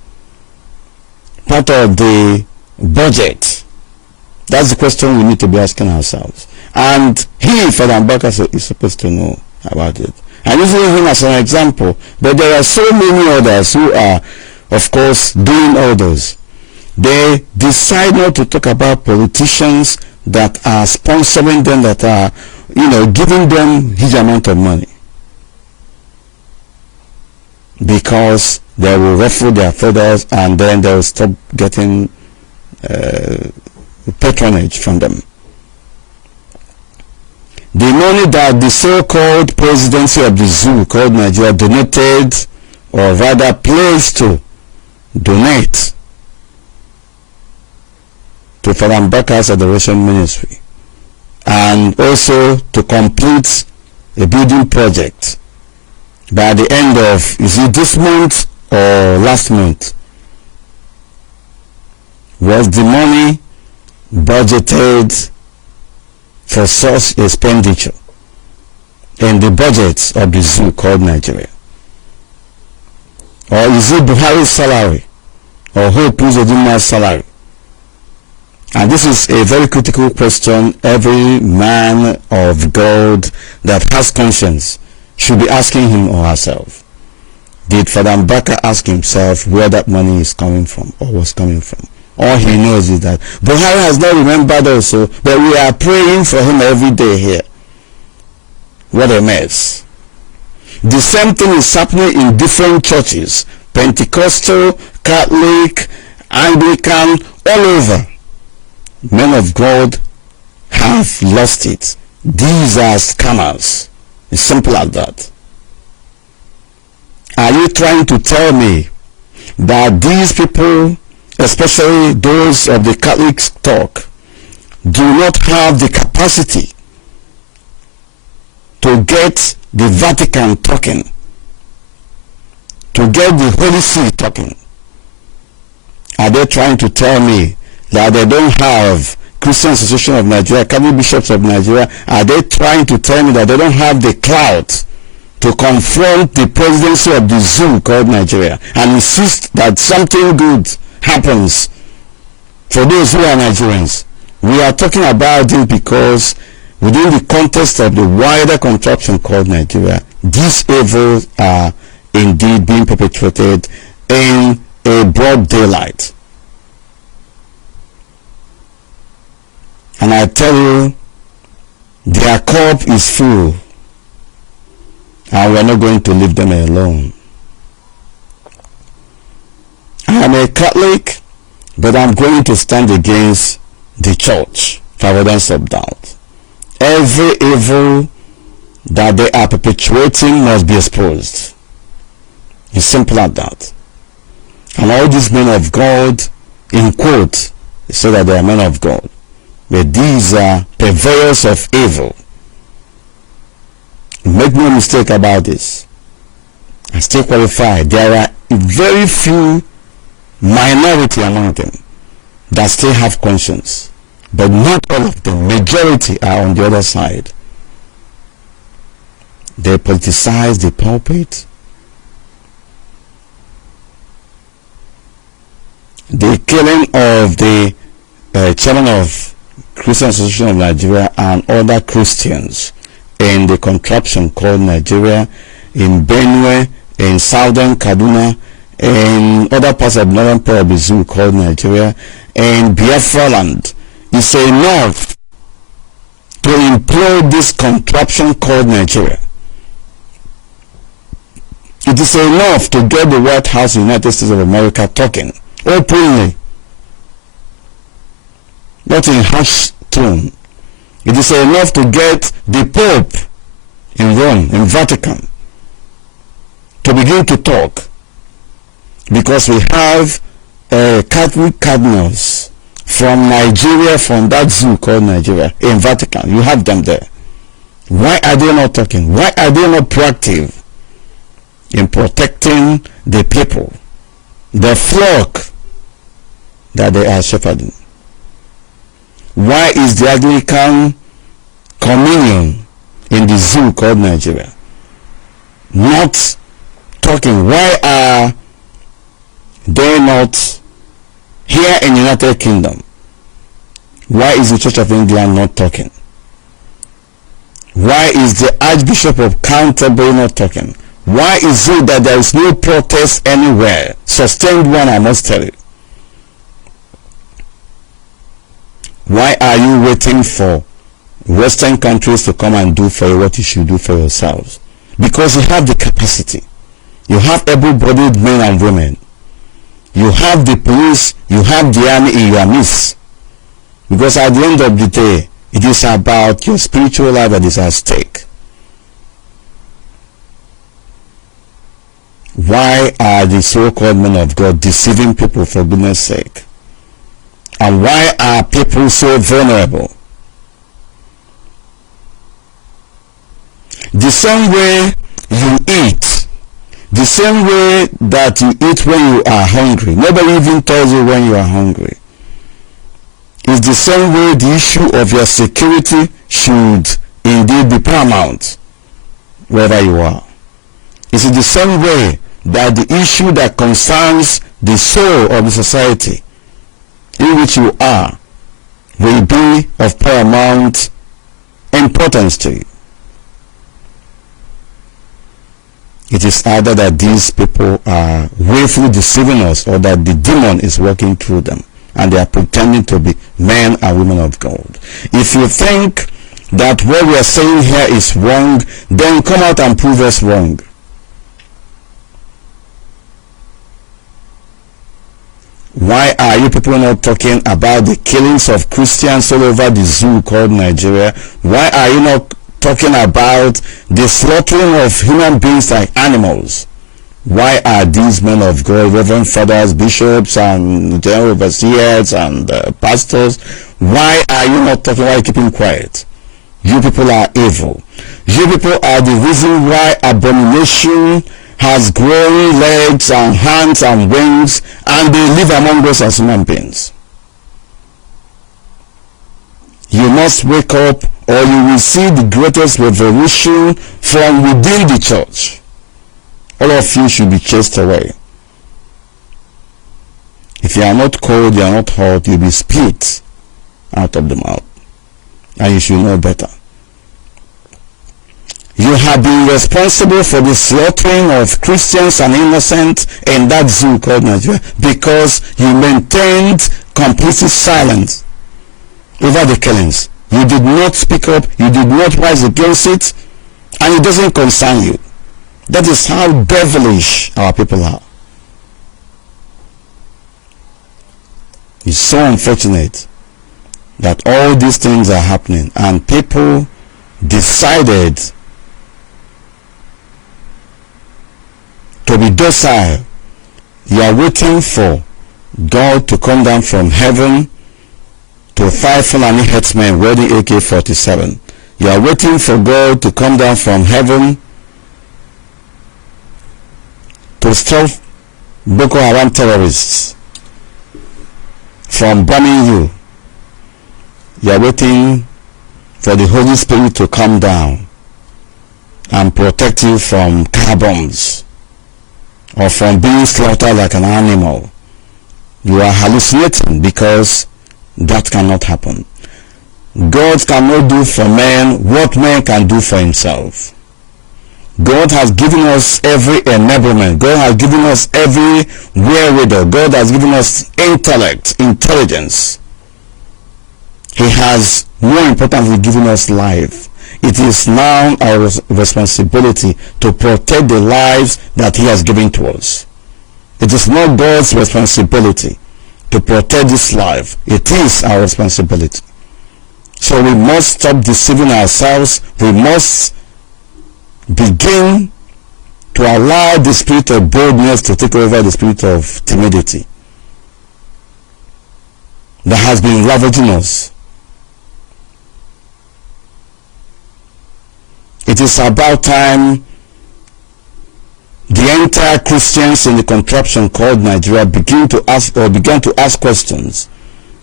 part of the budget? That's the question we need to be asking ourselves. And he, Father Mbaka, is supposed to know about it. I'm using him as an example, but there are so many others who are, of course, doing all those. They decide not to talk about politicians that are sponsoring them, that are, giving them huge amount of money, because they will ruffle their feathers and then they will stop getting patronage from them. The money that the so-called presidency of the zoo called Nigeria donated, or rather pledged to donate to Father Mbaka's adoration ministry, and also to complete a building project by the end of, is it this month or last month, was the money budgeted for such expenditure in the budgets of the zoo called Nigeria? Or is it Buhari's salary or Hope Uzodinma's salary? And this is a very critical question every man of God that has conscience should be asking him or herself. Did Father Mbaka ask himself where that money is coming from or was coming from? All he knows is that Buhari has not remembered also, but we are praying for him every day here. What a mess. The same thing is happening in different churches. Pentecostal, Catholic, Anglican, all over. Men of God have lost it. These are scammers. It's simple as that. Are you trying to tell me that these people, especially those of the Catholic stock, do not have the capacity to get the Vatican talking, to get the Holy See talking? Are they trying to tell me that they don't have Christian Association of Nigeria, Catholic Bishops of Nigeria? Are they trying to tell me that they don't have the clout to confront the presidency of the zoo called Nigeria and insist that something good happens for those who are Nigerians? We are talking about it because within the context of the wider contraption called Nigeria, these evils are indeed being perpetrated in a broad daylight. And I tell you, their cup is full, and we're not going to leave them alone. I am a Catholic, but I'm going to stand against the church for avoidance of doubt. Every evil that they are perpetuating must be exposed. It's simple as that. And all these men of God, in quote, they say that they are men of God, but these are purveyors of evil. Make no mistake about this. I still qualify. There are very few minority among them that still have conscience, but not all of them. Majority are on the other side. They politicize the pulpit. The killing of the chairman of Christian Association of Nigeria and other Christians in the contraption called Nigeria, in Benue, in southern Kaduna, in other parts of northern part of the zoo called Nigeria, in Biafland, is enough to implode this contraption called Nigeria. It is enough to get the White House, United States of America, talking openly, not in harsh tone. It is enough to get the Pope in Rome, in Vatican, to begin to talk, because we have Catholic cardinals from Nigeria, from that zoo called Nigeria, in Vatican. You have them there. Why are they not talking? Why are they not proactive in protecting the people, the flock that they are shepherding? Why is the Anglican communion in the zoo called Nigeria not talking? Why are they not here in the United Kingdom? Why is the Church of England not talking? Why is the Archbishop of Canterbury not talking? Why is it that there is no protest anywhere? Sustained one, I must tell you. Why are you waiting for Western countries to come and do for you what you should do for yourselves? Because you have the capacity. You have able-bodied men and women. You have the police, you have the army in your midst. Because at the end of the day, it is about your spiritual life that is at stake. Why are the so-called men of God deceiving people, for goodness sake? And why are people so vulnerable? The same way you eat, the same way that you eat when you are hungry, nobody even tells you when you are hungry, is the same way the issue of your security should indeed be paramount wherever you are. It is the same way that the issue that concerns the soul of the society in which you are will be of paramount importance to you. It is either that these people are willfully deceiving us, or that the demon is working through them and they are pretending to be men and women of God. If you think that what we are saying here is wrong, then come out and prove us wrong. Why are you people not talking about the killings of Christians all over the zoo called Nigeria? Why are you not talking about the slaughtering of human beings like animals? Why are these men of God, reverend fathers, bishops, and general overseers, and pastors, why are you not talking? Why are you keeping quiet? You people are evil. You people are the reason why abomination has growing legs and hands and wings, and they live among us as human beings. You must wake up, or you will see the greatest revolution from within the church. All of you should be chased away. If you are not cold, you are not hot, you'll be split out of the mouth. And you should know better. You have been responsible for the slaughtering of Christians and innocents in that zoo called Nigeria, because you maintained completely silent over the killings. You did not speak up, you did not rise against it, and it doesn't concern you. That is how devilish our people are. It's so unfortunate that all these things are happening, and people decided to be docile. You are waiting for God to come down from heaven to 5 Fulani herdsmen wearing AK-47. You are waiting for God to come down from heaven to stop Boko Haram terrorists from bombing you. You are waiting for the Holy Spirit to come down and protect you from car bombs or from being slaughtered like an animal. You are hallucinating, because that cannot happen. God cannot do for man what man can do for himself. God has given us every enablement. God has given us every wherewithal. God has given us intellect, intelligence. He has, more importantly, given us life. It is now our responsibility to protect the lives that he has given to us. It is not God's responsibility to protect this life. It is our responsibility. So we must stop deceiving ourselves. We must begin to allow the spirit of boldness to take over the spirit of timidity that has been ravaging us. It is about time the entire Christians in the contraption called Nigeria began to ask questions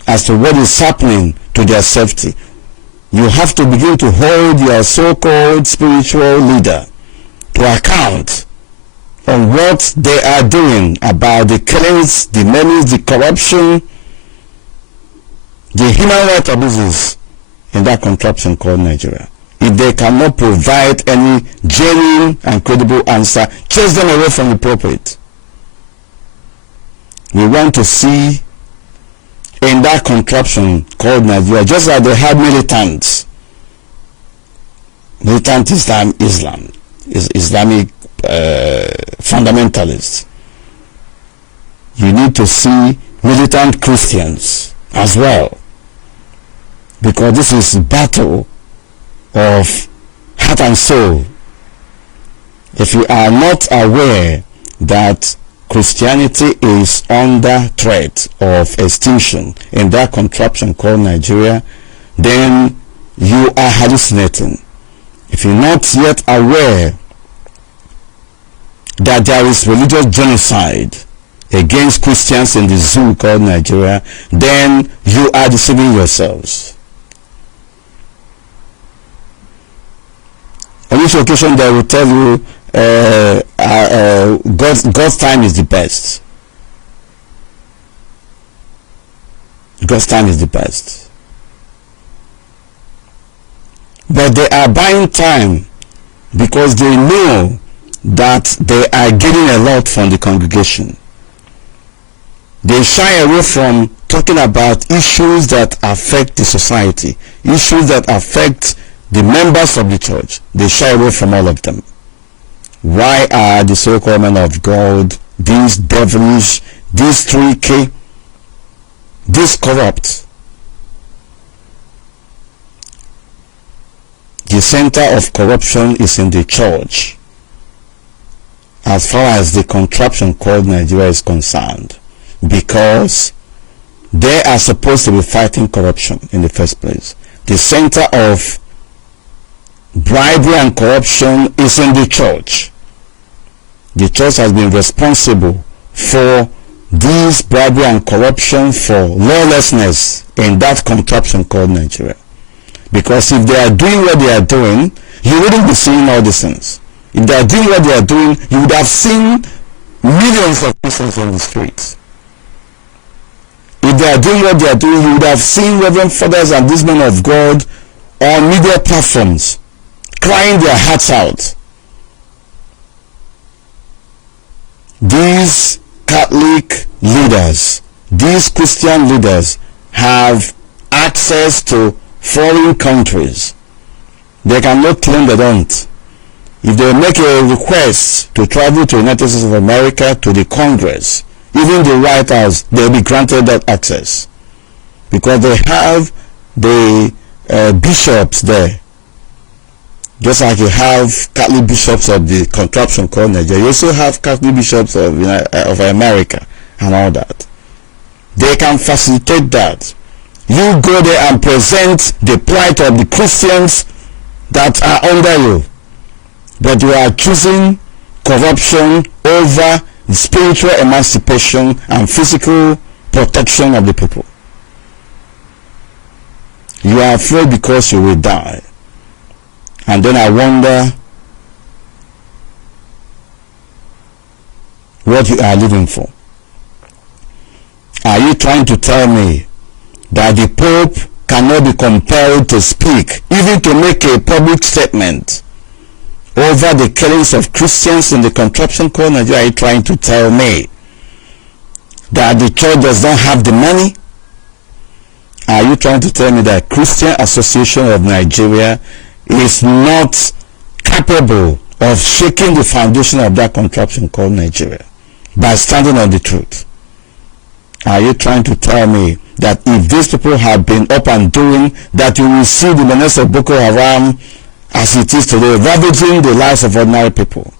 as to what is happening to their safety. You have to begin to hold your so-called spiritual leader to account on what they are doing about the killings, the menace, the corruption, the human rights abuses in that contraption called Nigeria. If they cannot provide any genuine and credible answer, chase them away from the pulpit. We want to see in that contraption called Nigeria, just like they had militants, militant Islamic fundamentalists. You need to see militant Christians as well, because this is a battle of heart and soul. If you are not aware that Christianity is under threat of extinction in that contraption called Nigeria, then you are hallucinating. If you're not yet aware that there is religious genocide against Christians in the zoo called Nigeria, then you are deceiving yourselves. On each occasion they will tell you God's time is the best. God's time is the best. But they are buying time because they know that they are getting a lot from the congregation. They shy away from talking about issues that affect the society, issues that affect the members of the church. They shy away from all of them. Why are the so-called men of God, these devilish, these tricky, this corrupt? The center of corruption is in the church, as far as the contraption called Nigeria is concerned, because they are supposed to be fighting corruption in the first place. The center of bribery and corruption is in the church. The church has been responsible for this bribery and corruption, for lawlessness in that contraption called Nigeria. Because if they are doing what they are doing, you wouldn't be seeing all these things. If they are doing what they are doing, you would have seen millions of Christians on the streets. If they are doing what they are doing, you would have seen Reverend Fathers and these men of God on media platforms crying their hearts out. These Catholic leaders, these Christian leaders have access to foreign countries. They cannot claim they don't. If they make a request to travel to the United States of America, to the Congress, even the White House, they'll be granted that access because they have the bishops there. Just like you have Catholic bishops of the contraption called Nigeria, you also have Catholic bishops of America and all that. They can facilitate that. You go there and present the plight of the Christians that are under you, but you are choosing corruption over spiritual emancipation and physical protection of the people. You are afraid because you will die. And then I wonder what you are living for. Are you trying to tell me that the Pope cannot be compelled to speak, even to make a public statement over the killings of Christians in the contraption called Nigeria? Are you trying to tell me that the church does not have the money? Are you trying to tell me that Christian Association of Nigeria is not capable of shaking the foundation of that contraption called Nigeria by standing on the truth? Are you trying to tell me that if these people have been up and doing, that you will see the menace of Boko Haram as it is today, ravaging the lives of ordinary people?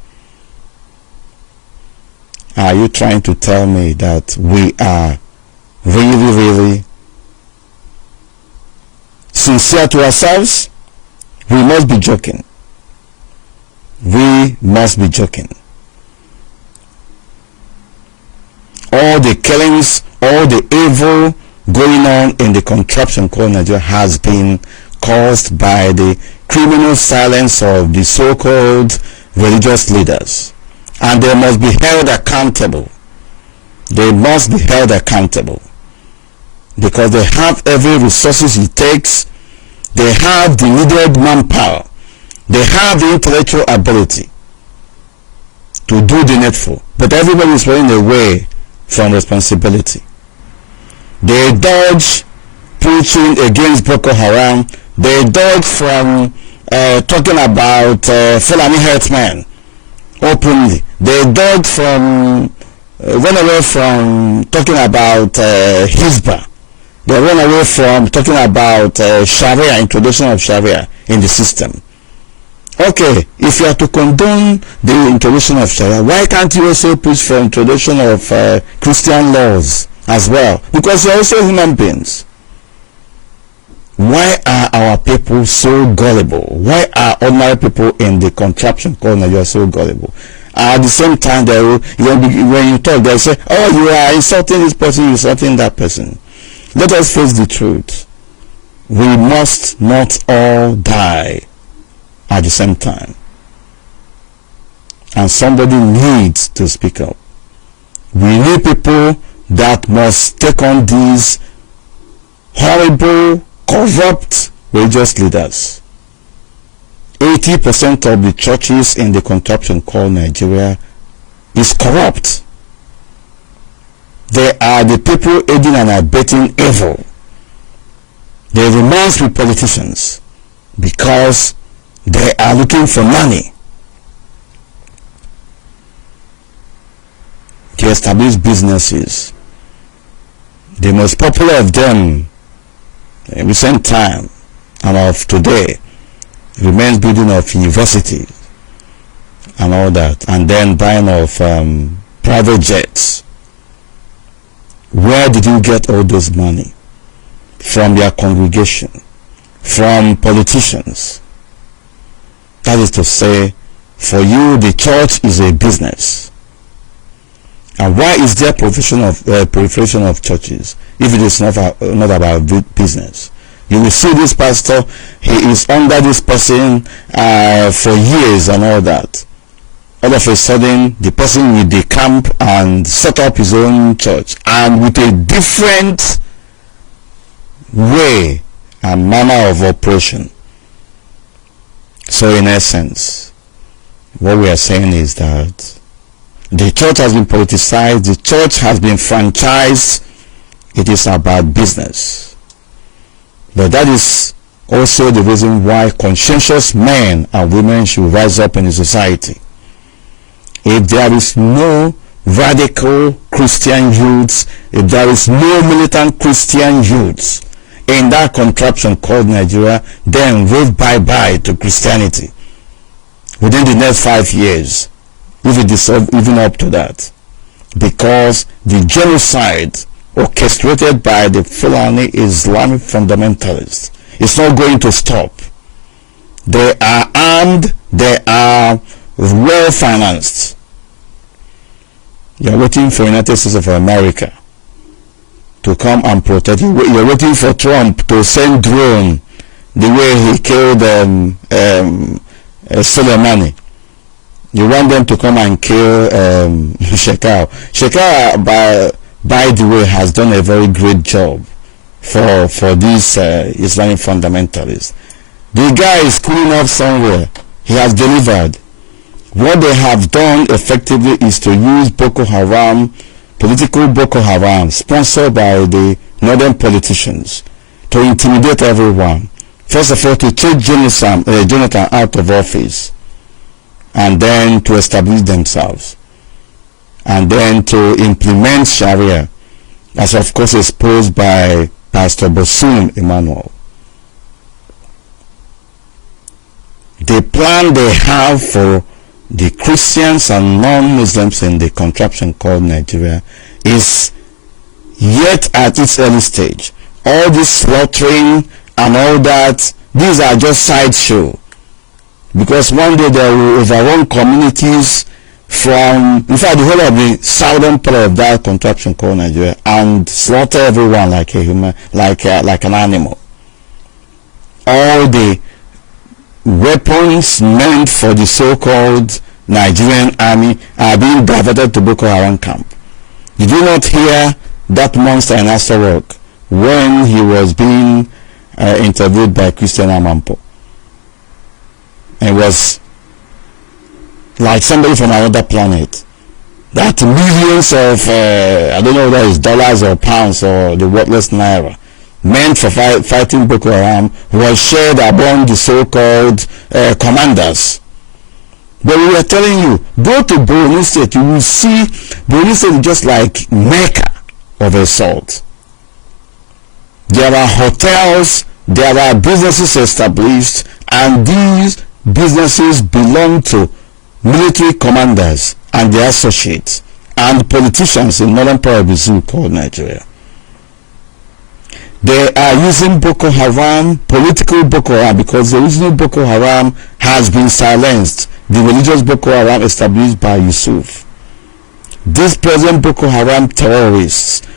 Are you trying to tell me that we are really sincere to ourselves? We must be joking. We must be joking. All the killings, all the evil going on in the contraption called Nigeria has been caused by the criminal silence of the so-called religious leaders. And they must be held accountable. They must be held accountable. Because they have every resources it takes. They have the needed manpower. They have the intellectual ability to do the needful. But everybody is running away from responsibility. They dodge preaching against Boko Haram. They dodge from talking about Fulani herdsmen openly. They dodge from, run away from talking about Hisbah. They run away from talking about Sharia, introduction of Sharia in the system. Okay, if you are to condone the introduction of Sharia, why can't you also push for introduction of Christian laws as well? Because they are also human beings. Why are our people so gullible? Why are ordinary people in the contraption called Nigeria so gullible? At the same time, they will, when you talk, they say, oh, you are insulting this person, you are insulting that person. Let us face the truth. We must not all die at the same time. And somebody needs to speak up. We need people that must take on these horrible, corrupt religious leaders. 80% of the churches in the contraption called Nigeria is corrupt. They are the people aiding and abetting evil. They remain with politicians because they are looking for money. To establish businesses. The most popular of them in recent time and of today remains building of universities and all that, and then buying of private jets. Where did you get all those money? From their congregation, from politicians. That is to say, for you the church is a business. And why is there proliferation of churches if it is not about business? You will see this pastor, he is under this person for years and all that. All of a sudden, the person will decamp and set up his own church, and with a different way and manner of operation. So in essence, what we are saying is that the church has been politicized, the church has been franchised, it is about business. But that is also the reason why conscientious men and women should rise up in the society. If there is no radical Christian youths, if there is no militant Christian youths in that contraption called Nigeria, then wave bye-bye to Christianity within the next 5 years. If it is even up to that, because the genocide orchestrated by the Fulani Islamic fundamentalists is not going to stop. They are armed, they are well financed. You are waiting for United States of America to come and protect you. You are waiting for Trump to send drone the way he killed Soleimani. You want them to come and kill Shekau. Shekau, by the way, has done a very great job for these Islamic fundamentalists. The guy is cooling off somewhere. He has delivered. What they have done effectively is to use Boko Haram, political Boko Haram, sponsored by the northern politicians, to intimidate everyone. First of all, to take Jonathan out of office, and then to establish themselves, and then to implement Sharia, as of course exposed by Pastor Bosun Emmanuel. The plan they have for the Christians and non-Muslims in the contraption called Nigeria is yet at its early stage. All this slaughtering and all that, these are just sideshow. Because one day they will overrun communities from, in fact, the whole of the southern part of that contraption called Nigeria, and slaughter everyone like a human, like an animal. All the weapons meant for the so-called Nigerian army are being diverted to Boko Haram camp. Did you not hear that monster in Ansaru when he was being interviewed by Christian Amampo? It was like somebody from another planet. That millions of, I don't know whether it's dollars or pounds or the worthless naira, meant for fighting Boko Haram was shared among the so-called commanders. But we are telling you, go to Borno State, you will see Borno State is just like Mecca of assault. There are hotels, there are businesses established, and these businesses belong to military commanders and their associates and politicians in northern part of the zoo called Nigeria. They are using Boko Haram, political Boko Haram, because the original Boko Haram has been silenced. The religious Boko Haram established by Yusuf. These present Boko Haram terrorists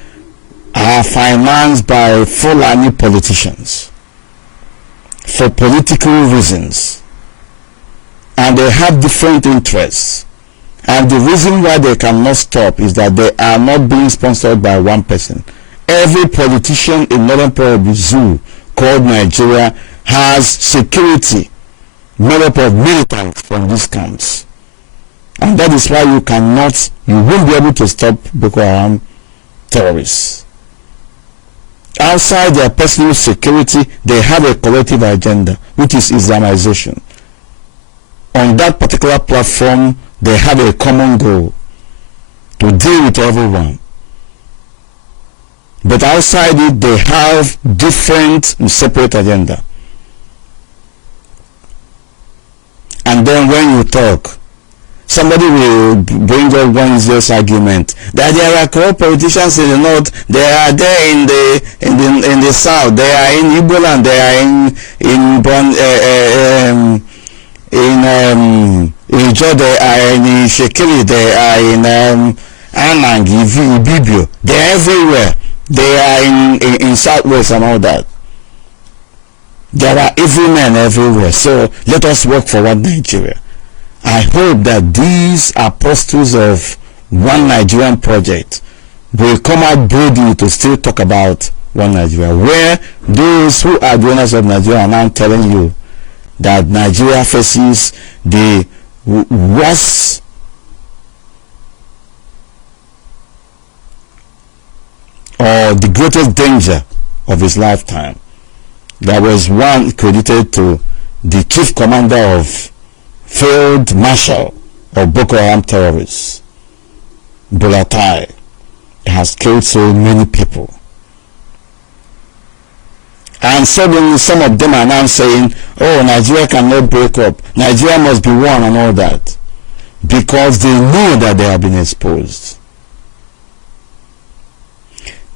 are financed by Fulani politicians for political reasons, and they have different interests. And the reason why they cannot stop is that they are not being sponsored by one person. Every politician in northern part of the zoo called Nigeria has security made up of militants from these camps. And that is why you won't be able to stop Boko Haram terrorists. Outside their personal security, they have a collective agenda, which is Islamization. On that particular platform, they have a common goal to deal with everyone. But outside it, they have different and separate agenda. And then when you talk, somebody will bring up one useless argument that there are corrupt politicians in the north, they are there in the south, they are in Igbo land, they are in Ijo, they are in Shekiri, they are in Anang, Ibibio, they are everywhere. They are in Southwest and all that. There are evil men everywhere. So let us work for one Nigeria. I hope that these apostles of one Nigerian project will come out boldly to still talk about one Nigeria, where those who are the owners of Nigeria are now telling you that Nigeria faces the worst or the greatest danger of his lifetime. There was one credited to the chief commander of Field Marshal of Boko Haram terrorists, Bulatai. It has killed so many people. And suddenly some of them are now saying, oh, Nigeria cannot break up, Nigeria must be one and all that, because they know that they have been exposed.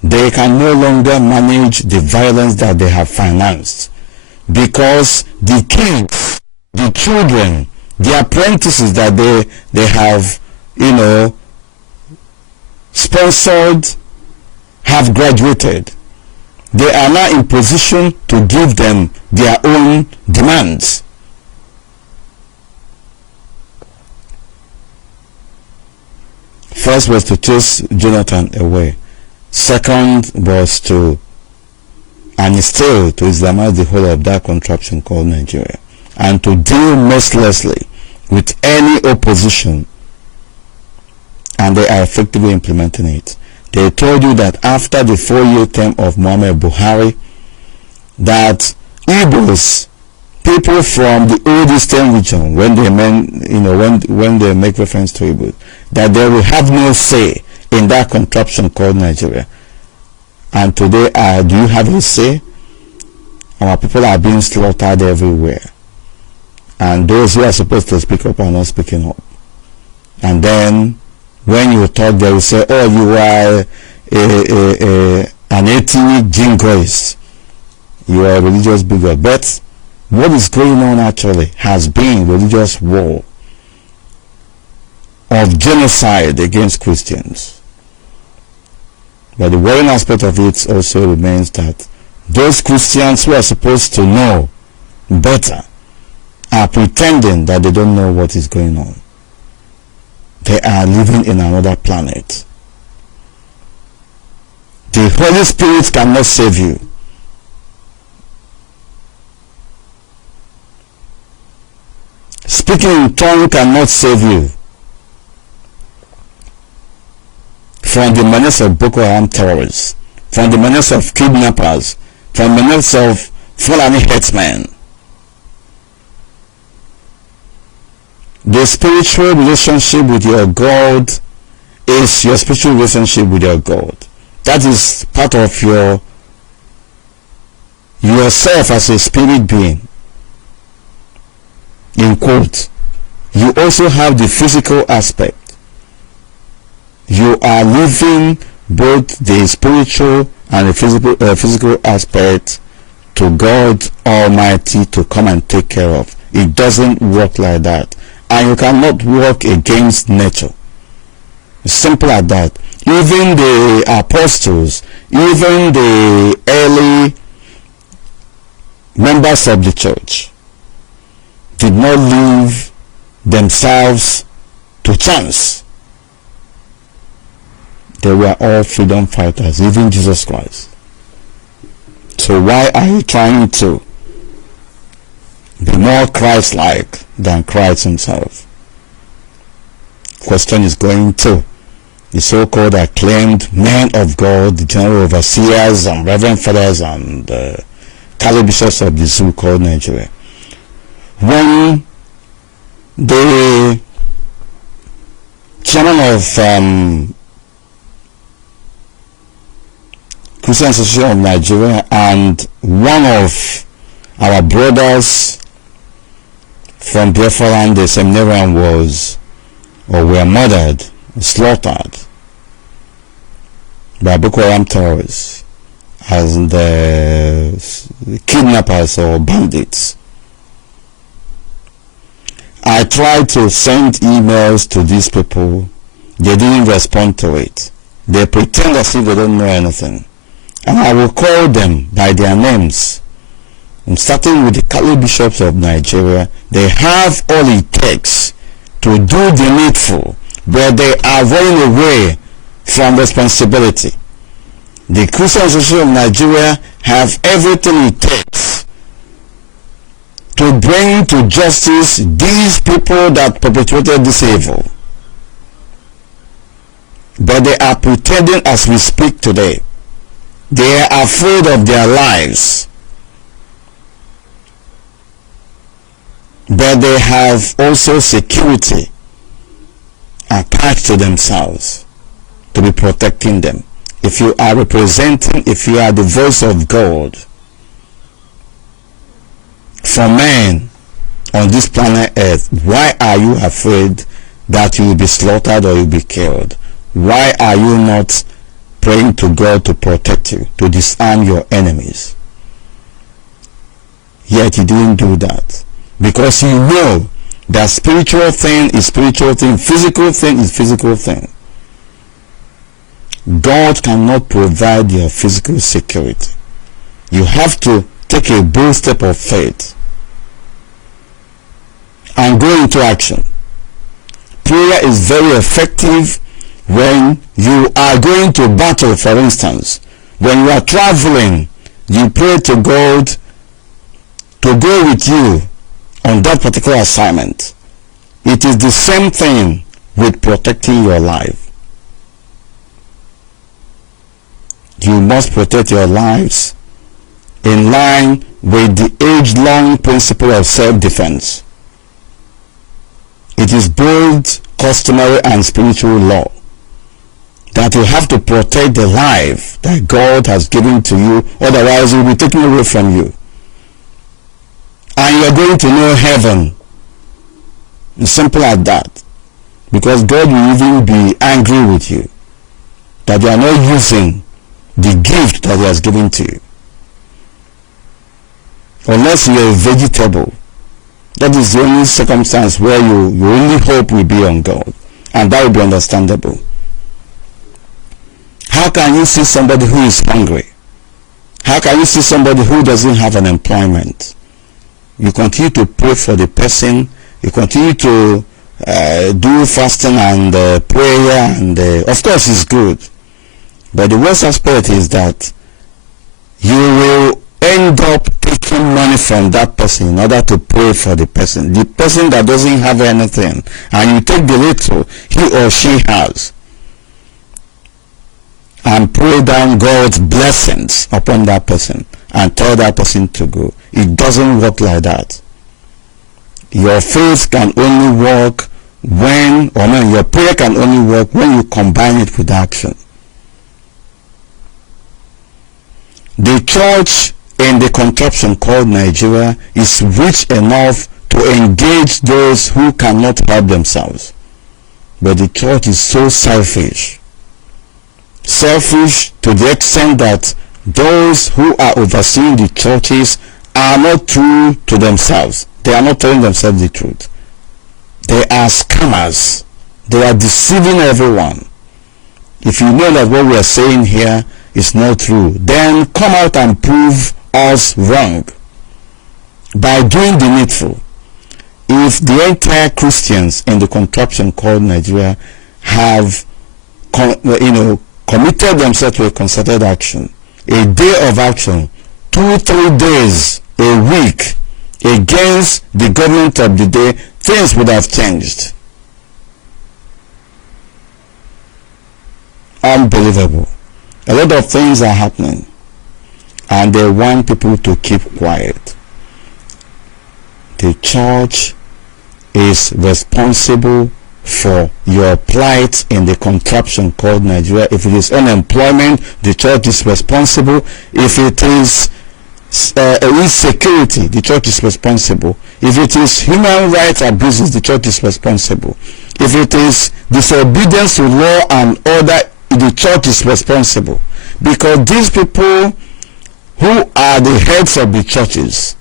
They can no longer manage the violence that they have financed, because the kids, the children, the apprentices that they have, sponsored, have graduated. They are now in position to give them their own demands. First was to chase Jonathan away. Second was to, and still to Islamize the whole of that contraption called Nigeria, and to deal mercilessly with any opposition, and they are effectively implementing it. They told you that after the 4-year term of Muhammad Buhari, that Igbos, people from the old Eastern region, when they when they make reference to Igbo, that they will have no say in that contraption called Nigeria. And today, do you have a say? Our people are being slaughtered everywhere, and those who are supposed to speak up are not speaking up. And then when you talk, they will say, oh, you are an ethnic jingoist, you are a religious bigot. But what is going on actually has been religious war of genocide against Christians. But the worrying aspect of it also remains that those Christians who are supposed to know better are pretending that they don't know what is going on. They are living in another planet. The Holy Spirit cannot save you. Speaking in tongue cannot save you from the menace of Boko Haram terrorists, from the menace of kidnappers, from the menace of Fulani headsmen. The spiritual relationship with your God is your spiritual relationship with your God. That is part of yourself as a spirit being. In quote, you also have the physical aspect. You are living both the spiritual and the physical aspect to God Almighty to come and take care of. It doesn't work like that. And you cannot work against nature. Simple as that. Even the apostles, even the early members of the church did not leave themselves to chance. They were all freedom fighters, even Jesus Christ. So why are you trying to be more Christ-like than Christ himself? Question is going to the so-called acclaimed men of God, the general overseers and reverend fathers and Catholic bishops of the zoo called Nigeria. When the chairman of Christian Association of Nigeria and one of our brothers from Biafland, the seminarian, were murdered, slaughtered by Boko Haram terrorists as the kidnappers or bandits. I tried to send emails to these people. They didn't respond to it. They pretend as if they don't know anything. And I will call them by their names. I'm starting with the Catholic bishops of Nigeria. They have all it takes to do the needful, but they are running away from responsibility. The Christian Association of Nigeria have everything it takes to bring to justice these people that perpetrated this evil. But they are pretending as we speak today. They are afraid of their lives. But they have also security attached to themselves to be protecting them. If you are representing, if you are the voice of God for men on this planet Earth, why are you afraid that you will be slaughtered or you will be killed? Why are you not praying to God to protect you, to disarm your enemies? Yet you didn't do that. Because you know that spiritual thing is spiritual thing, physical thing is physical thing. God cannot provide your physical security. You have to take a bold step of faith and go into action. Prayer is very effective when you are going to battle. For instance, when you are traveling, you pray to God to go with you on that particular assignment. It is the same thing with protecting your life. You must protect your lives in line with the age-long principle of self-defense. It is both customary and spiritual law that you have to protect the life that God has given to you, otherwise it will be taken away from you. And you are going to know heaven. It's simple as that. Because God will even be angry with you that you are not using the gift that He has given to you. Unless you are a vegetable, that is the only circumstance where your only hope will be on God, and that will be understandable. How can you see somebody who is hungry? How can you see somebody who doesn't have an employment? You continue to pray for the person, you continue to do fasting and prayer, and of course it's good. But the worst aspect is that you will end up taking money from that person in order to pray for the person that doesn't have anything, and you take the little he or she has and pray down God's blessings upon that person and tell that person to go. It doesn't work like that. Your faith can only work your prayer can only work when you combine it with action. The church in the contraption called Nigeria is rich enough to engage those who cannot help themselves. But the church is so selfish. Selfish to the extent that those who are overseeing the churches are not true to themselves. They are not telling themselves the truth. They are scammers. They are deceiving everyone. If you know that what we are saying here is not true, then come out and prove us wrong by doing the needful. If the entire Christians in the contraption called Nigeria have committed themselves to a concerted action, a day of action, 2-3 days, a week, against the government of the day, things would have changed. Unbelievable. A lot of things are happening, and they want people to keep quiet. The church is responsible for your plight in the contraption called Nigeria. If it is unemployment, the church is responsible. If it is insecurity, the church is responsible. If it is human rights abuses, the church is responsible. If it is disobedience to law and order, the church is responsible. Because these people who are the heads of the churches,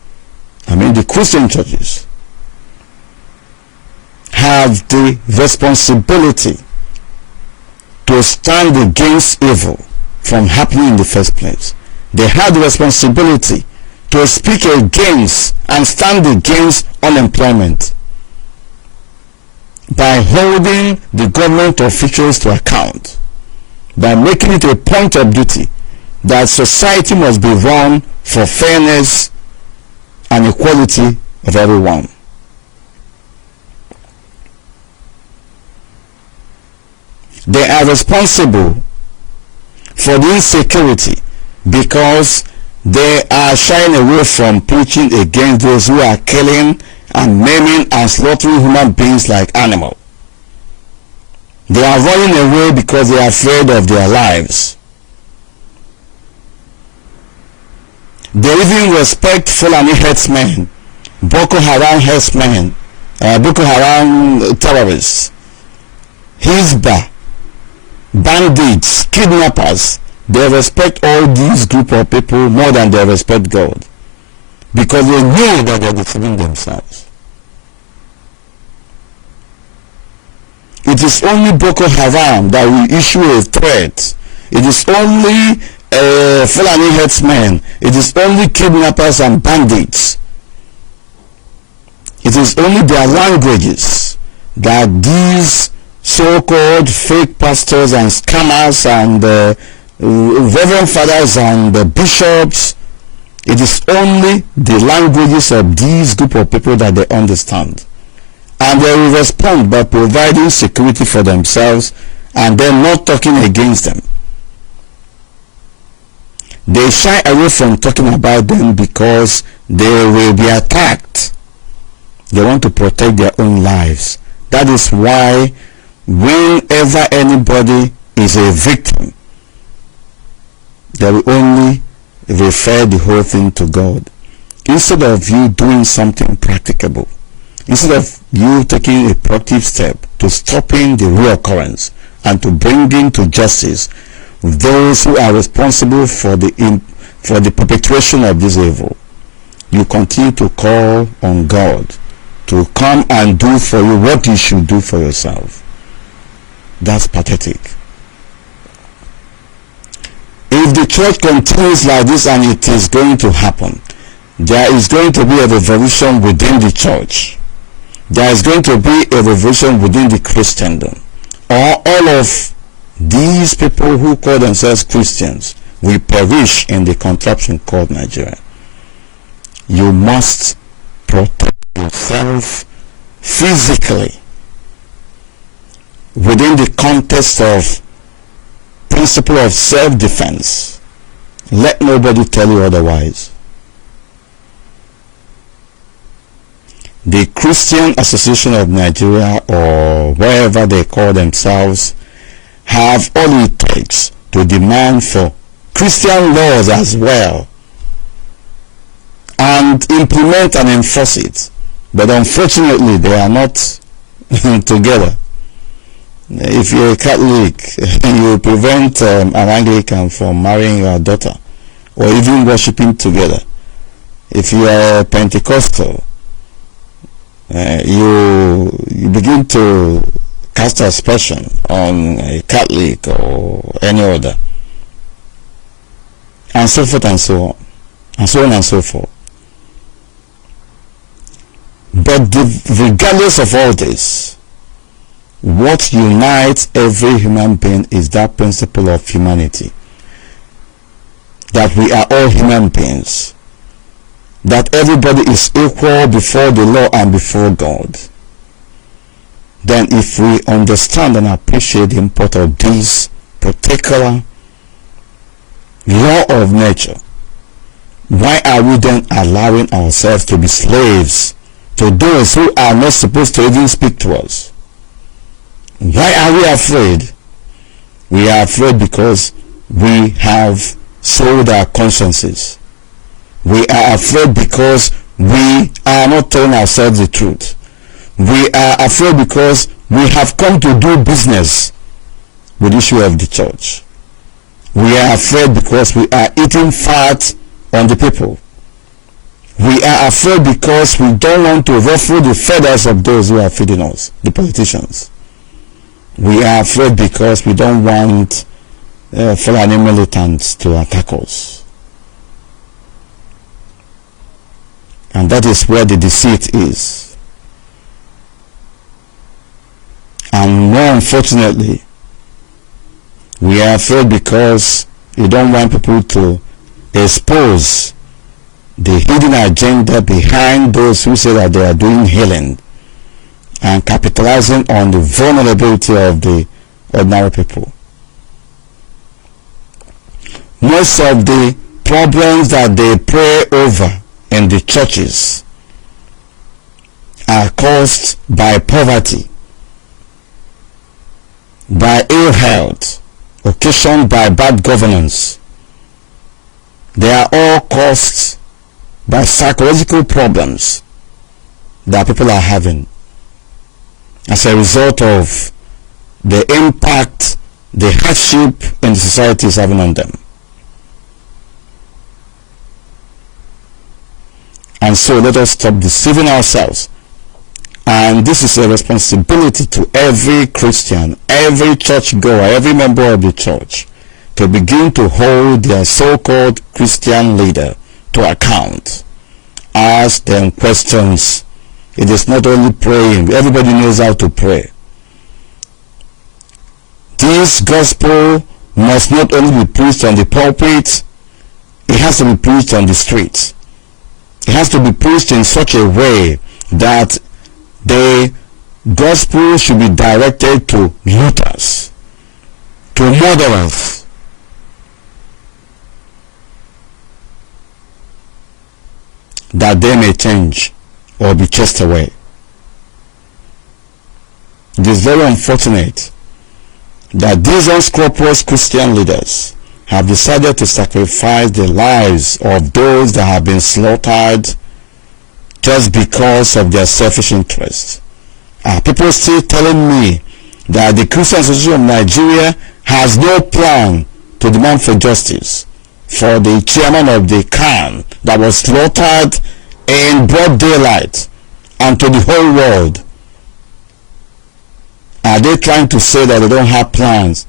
I mean the Christian churches, have the responsibility to stand against evil from happening in the first place. They have the responsibility to speak against and stand against unemployment by holding the government officials to account, by making it a point of duty that society must be run for fairness and equality of everyone. They are responsible for the insecurity because they are shying away from preaching against those who are killing and maiming and slaughtering human beings like animals. They are running away because they are afraid of their lives. They even respect Fulani herdsmen, Boko Haram herdsmen, Boko Haram terrorists, Hisbah, bandits, kidnappers. They respect all these group of people more than they respect God, because they know that they are deceiving themselves. It is only Boko Haram that will issue a threat. It is only Fulani herdsmen. It is only kidnappers and bandits. It is only their languages that these so-called fake pastors and scammers and reverend fathers and bishops, it is only the languages of these group of people that they understand, and they will respond by providing security for themselves and then not talking against them. They shy away from talking about them because they will be attacked. They want to protect their own lives. That is why whenever anybody is a victim, they will only refer the whole thing to God, instead of you doing something practicable, instead of you taking a proactive step to stopping the reoccurrence and to bringing to justice those who are responsible for the perpetration of this evil. You continue to call on God to come and do for you what you should do for yourself. That's pathetic. If the church continues like this, and it is going to happen, there is going to be a revolution within the church. There is going to be a revolution within the Christendom. Or all of these people who call themselves Christians will perish in the contraption called Nigeria. You must protect yourself physically within the context of principle of self-defense. Let nobody tell you otherwise. The Christian Association of Nigeria, or wherever they call themselves, have all it takes to demand for Christian laws as well and implement and enforce it. But unfortunately, they are not together. If you're a Catholic, you prevent an Anglican from marrying your daughter or even worshiping together. If you are a Pentecostal, you begin to cast aspersion on a Catholic or any other, and so forth and so on, and so on and so forth. But regardless of all this, what unites every human being is that principle of humanity, that we are all human beings. that everybody is equal before the law and before God, then if we understand and appreciate the import of this particular law of nature, why are we then allowing ourselves to be slaves to those who are not supposed to even speak to us? Why are we afraid? We are afraid because we have sold our consciences. We are afraid because we are not telling ourselves the truth. We are afraid because we have come to do business with the issue of the church. We are afraid because we are eating fat on the people. We are afraid because we don't want to ruffle the feathers of those who are feeding us, the politicians. We are afraid because we don't want Fulani militants to attack us. And that is where the deceit is. And more unfortunately, we are afraid because we don't want people to expose the hidden agenda behind those who say that they are doing healing and capitalizing on the vulnerability of the ordinary people. Most of the problems that they pray over in the churches are caused by poverty, by ill health, occasioned by bad governance. They are all caused by psychological problems that people are having as a result of the impact the hardship in the society is having on them. And so let us stop deceiving ourselves. And this is a responsibility to every Christian, every churchgoer, every member of the church, to begin to hold their so-called Christian leader to account. Ask them questions. It is not only praying. Everybody knows how to pray. This gospel must not only be preached on the pulpit, it has to be preached on the streets. It has to be preached in such a way that the gospel should be directed to looters, to murderers, that they may change or be chased away. It is very unfortunate that these unscrupulous Christian leaders have decided to sacrifice the lives of those that have been slaughtered just because of their selfish interests. People still telling me that the Christian Association of Nigeria has no plan to demand for justice for the chairman of the Khan that was slaughtered in broad daylight and to the whole world. Are they trying to say that they don't have plans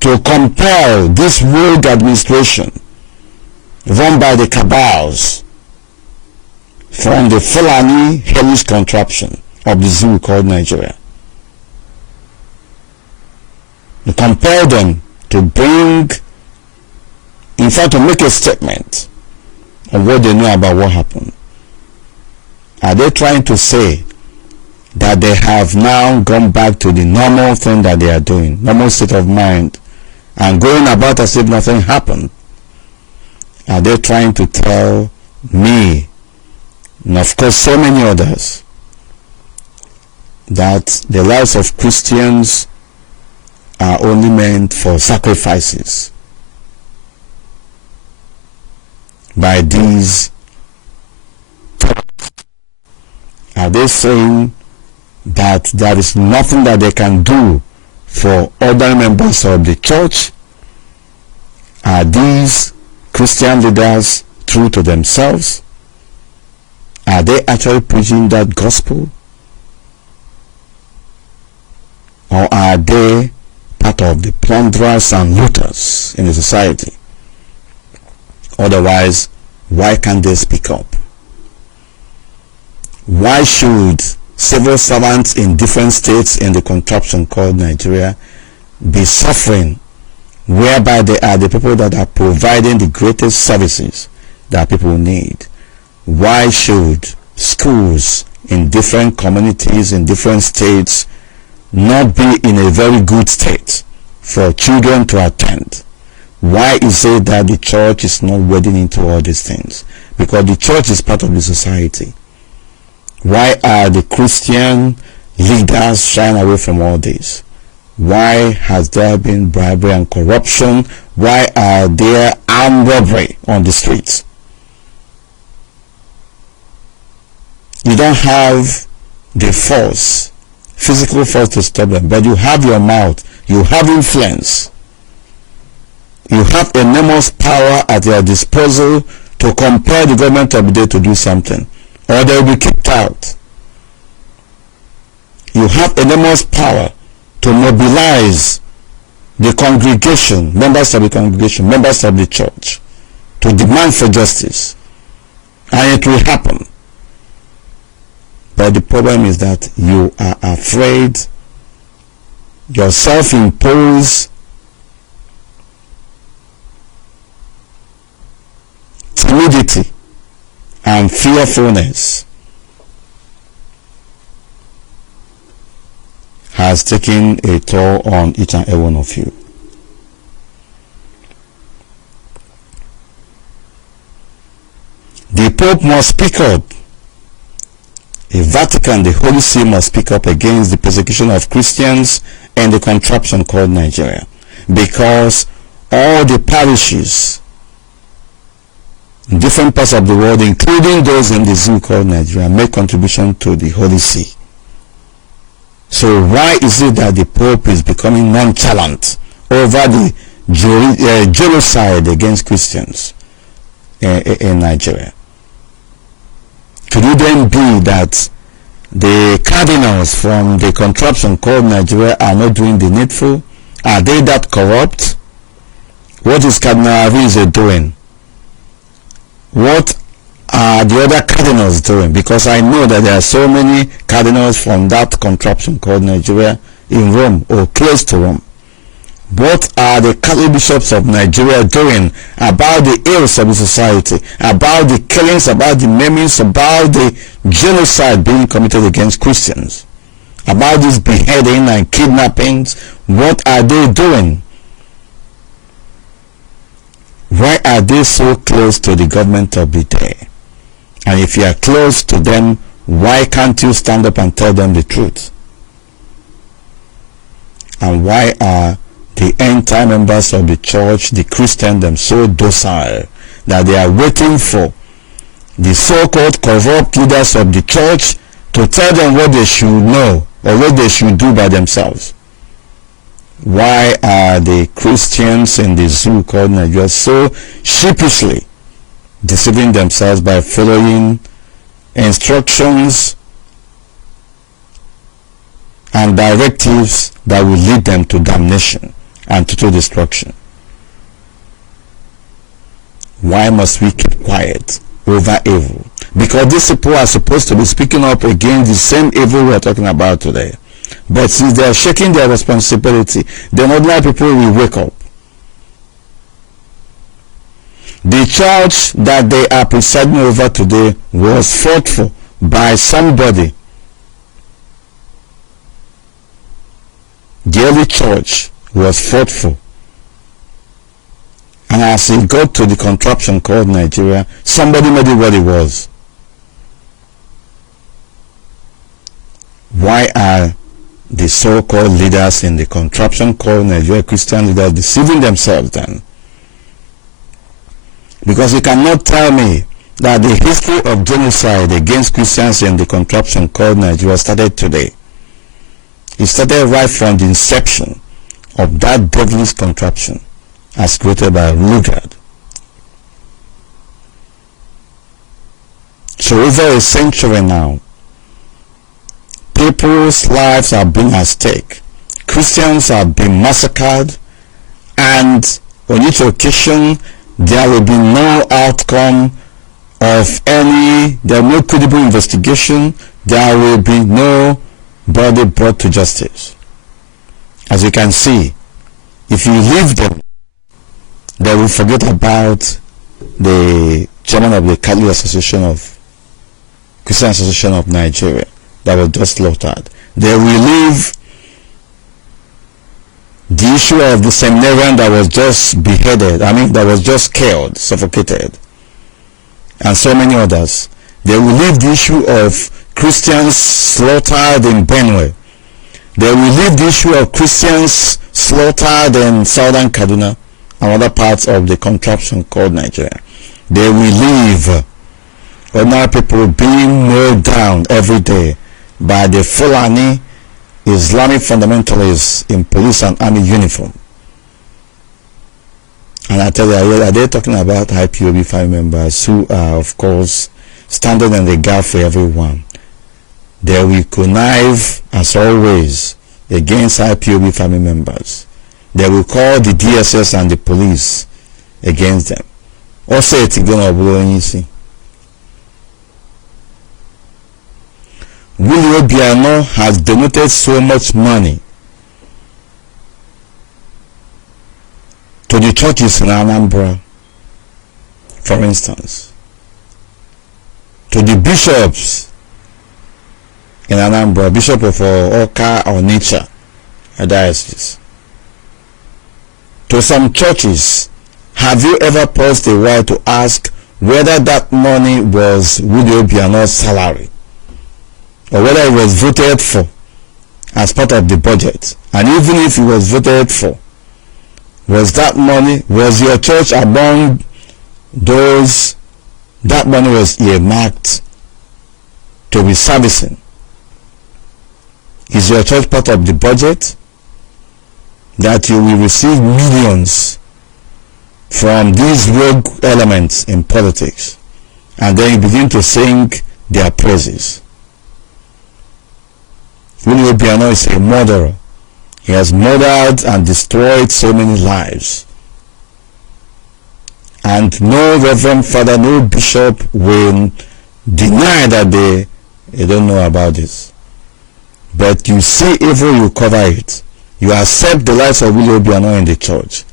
to compel this rogue administration run by the cabals from the Fulani hellish contraption of the zoo called Nigeria? To compel them to bring, in fact, to make a statement of what they know about what happened. Are they trying to say that they have now gone back to the normal thing that they are doing, normal state of mind, and going about as if nothing happened? Are they trying to tell me, and of course so many others, that the lives of Christians are only meant for sacrifices by these? Are they saying that there is nothing that they can do for other members of the church? Are these Christian leaders true to themselves? Are they actually preaching that gospel? Or are they part of the plunderers and looters in the society? Otherwise, why can't they speak up? Why should civil servants in different states in the contraption called Nigeria be suffering, whereby they are the people that are providing the greatest services that people need? why should schools in different communities, in different states, not be in a very good state for children to attend? Why is it that the church is not wading into all these things? Because the church is part of the society. Why are the Christian leaders shying away from all this? Why has there been bribery and corruption? Why are there armed robbery on the streets? You don't have the force, physical force to stop them, but you have your mouth, you have influence, you have enormous power at your disposal to compel the government of the day to do something, or they will be kicked out. You have enormous power to mobilize the congregation, members of the congregation, members of the church, to demand for justice, and it will happen. But the problem is that you are afraid, your self-imposed timidity and fearfulness has taken a toll on each and every one of you. The Pope must speak up. The Vatican, the Holy See, must speak up against the persecution of Christians and the contraption called Nigeria, because all the parishes in different parts of the world, including those in the zoo called Nigeria, make contribution to the Holy See. So why is it that the Pope is becoming nonchalant over the genocide against Christians in Nigeria? Could it then be that the cardinals from the contraption called Nigeria are not doing the needful? Are they that corrupt? What is Cardinal Arize doing? What are the other cardinals doing? Because I know that there are so many cardinals from that contraption called Nigeria in Rome or close to Rome. What are the Catholic bishops of Nigeria doing about the ills of the society, about the killings, about the maimings, about the genocide being committed against Christians, about this beheading and kidnappings? What are they doing? Why are they so close to the government of the day? And if you are close to them, why can't you stand up and tell them the truth? And why are the entire members of the church, the Christians, so docile that they are waiting for the so-called corrupt leaders of the church to tell them what they should know or what they should do by themselves? Why are the Christians in the zoo called Nigeria so sheepishly deceiving themselves by following instructions and directives that will lead them to damnation and total destruction? Why must we keep quiet over evil? Because these people are supposed to be speaking up against the same evil we are talking about today. But since they are shaking their responsibility, then ordinary people will wake up. The church that they are presiding over today was fought for by somebody. The early church was fought for. And as it got to the contraption called Nigeria, somebody made it what it was. Why are the so-called leaders in the contraption called Nigeria, Christian leaders, deceiving themselves then? Because you cannot tell me that the history of genocide against Christians in the contraption called Nigeria started today. It started right from the inception of that devilish contraption as created by Lugard. So over a century now, people's lives are being at stake. Christians have been massacred, and on each occasion there will be no outcome of any, there will be no credible investigation, there will be nobody brought to justice. As you can see, if you leave them, they will forget about the chairman of the Catholic Association of Christian Association of Nigeria, that was just slaughtered. They relieve the issue of the seminarian that was just beheaded, that was just killed, suffocated, and so many others. They relieve the issue of Christians slaughtered in Benue. They relieve the issue of Christians slaughtered in southern Kaduna and other parts of the contraption called Nigeria. They relieve ordinary people being mowed down every day by the Fulani Islamic fundamentalists in police and army uniform. And I tell you, are they talking about IPOB family members who are, of course, standing in the gap for everyone? They will connive, as always, against IPOB family members. They will call the DSS and the police against them. Also, it's going to blow you see. Willie Obiano has donated so much money to the churches in Anambra, for instance, to the bishops in Anambra, Bishop of Oka or Onitsha, a diocese, to some churches. Have you ever paused a while to ask whether that money was Willie Obiano's salary, or whether it was voted for as part of the budget? And even if it was voted for, was that money, was your church among those that money was earmarked to be servicing? Is your church part of the budget that you will receive millions from these rogue elements in politics, and then you begin to sing their praises? Willie Obiano is a murderer. He has murdered and destroyed so many lives. And no reverend father, no bishop will deny that they don't know about this. But you see evil, you cover it. You accept the lives of Willie Obiano in the church.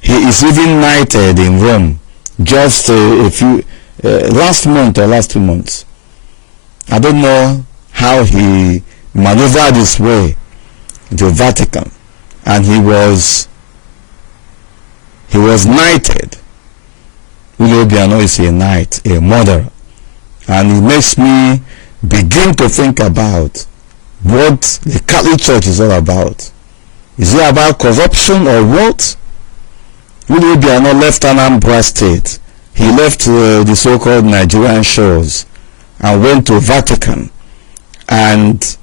He is even knighted in Rome just a few last month or last 2 months. I don't know how he maneuvered his way to Vatican, and he was knighted. Willie Obiano is a knight, a murderer, and it makes me begin to think about what the Catholic Church is all about. Is it about corruption or what? Willie Obiano left Anambra State. He left the so-called Nigerian shores and went to Vatican, and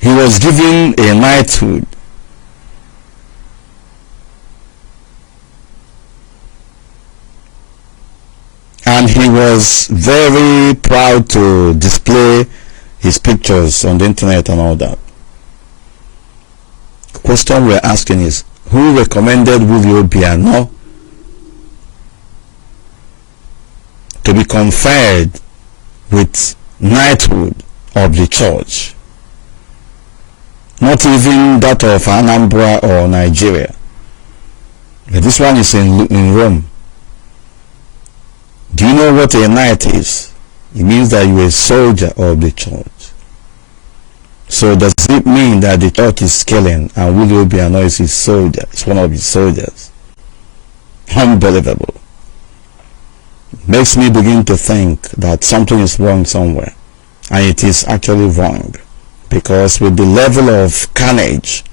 he was given a knighthood. And he was very proud to display his pictures on the internet and all that. The question we're asking is, who recommended Willie Obiano to be conferred with knighthood of the church? Not even that of Anambra or Nigeria. But this one is in Rome. Do you know what a knight is? It means that you are a soldier of the church. So does it mean that the church is killing and Willie Obiano is his soldier? It's one of his soldiers. Unbelievable. Makes me begin to think that something is wrong somewhere. And it is actually wrong. Because with the level of carnage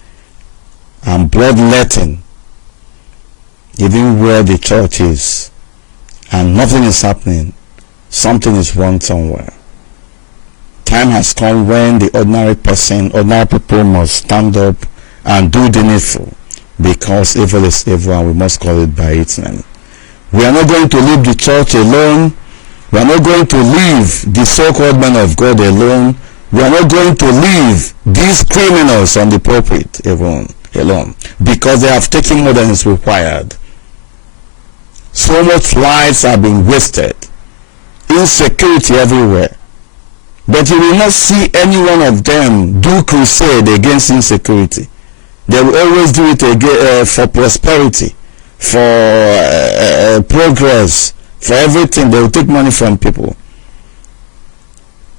and bloodletting, even where the church is, and nothing is happening, something is wrong somewhere. Time has come when the ordinary people must stand up and do the needful, because evil is evil and we must call it by its name. We are not going to leave the church alone. We are not going to leave the so-called men of God alone. We are not going to leave these criminals on the pulpit alone, because they have taken more than is required. So much lives have been wasted. Insecurity everywhere. But you will not see any one of them do crusade against insecurity. They will always do it for prosperity, for progress, for everything. They will take money from people.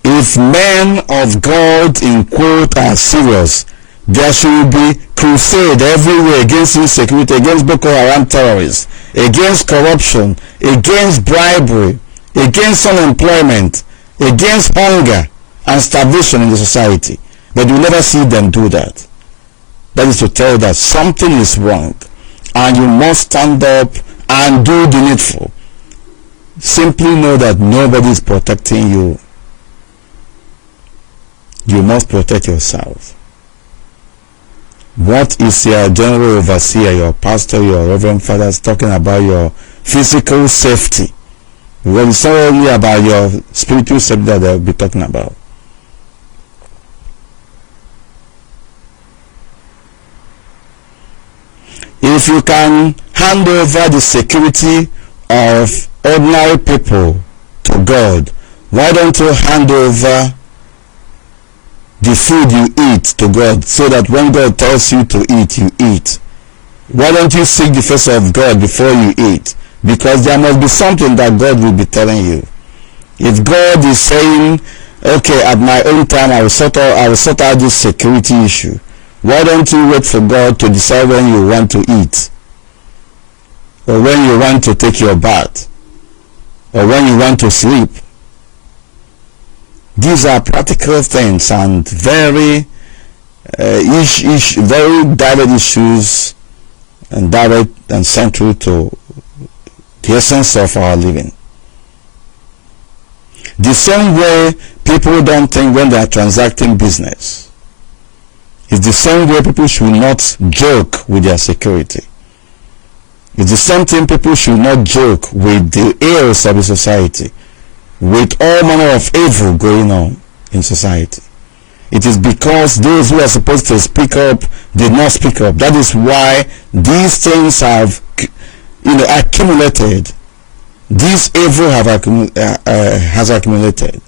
If men of God, in quote, are serious, there should be crusade everywhere against insecurity, against Boko Haram terrorists, against corruption, against bribery, against unemployment, against hunger and starvation in the society. But you never see them do that. That is to tell you that something is wrong, and you must stand up and do the needful. Simply know that nobody is protecting you. You must protect yourself. What is your general overseer, your pastor, your reverend fathers talking about your physical safety? Well, it's not only about your spiritual safety that they'll be talking about. If you can hand over the security of ordinary people to God, why don't you hand over the food you eat to God, so that when God tells you to eat, you eat? Why don't you seek the face of God before you eat? Because there must be something that God will be telling you. If God is saying, okay, at my own time I will sort out this security issue, why don't you wait for God to decide when you want to eat, or when you want to take your bath, or when you want to sleep? These are practical things and very direct issues, and direct and central to the essence of our living. The same way people don't think when they are transacting business, it's the same way people should not joke with their security. It's the same thing, people should not joke with the ills of the society, with all manner of evil going on in society. It is because those who are supposed to speak up did not speak up. That is why these things have accumulated. This evil has accumulated,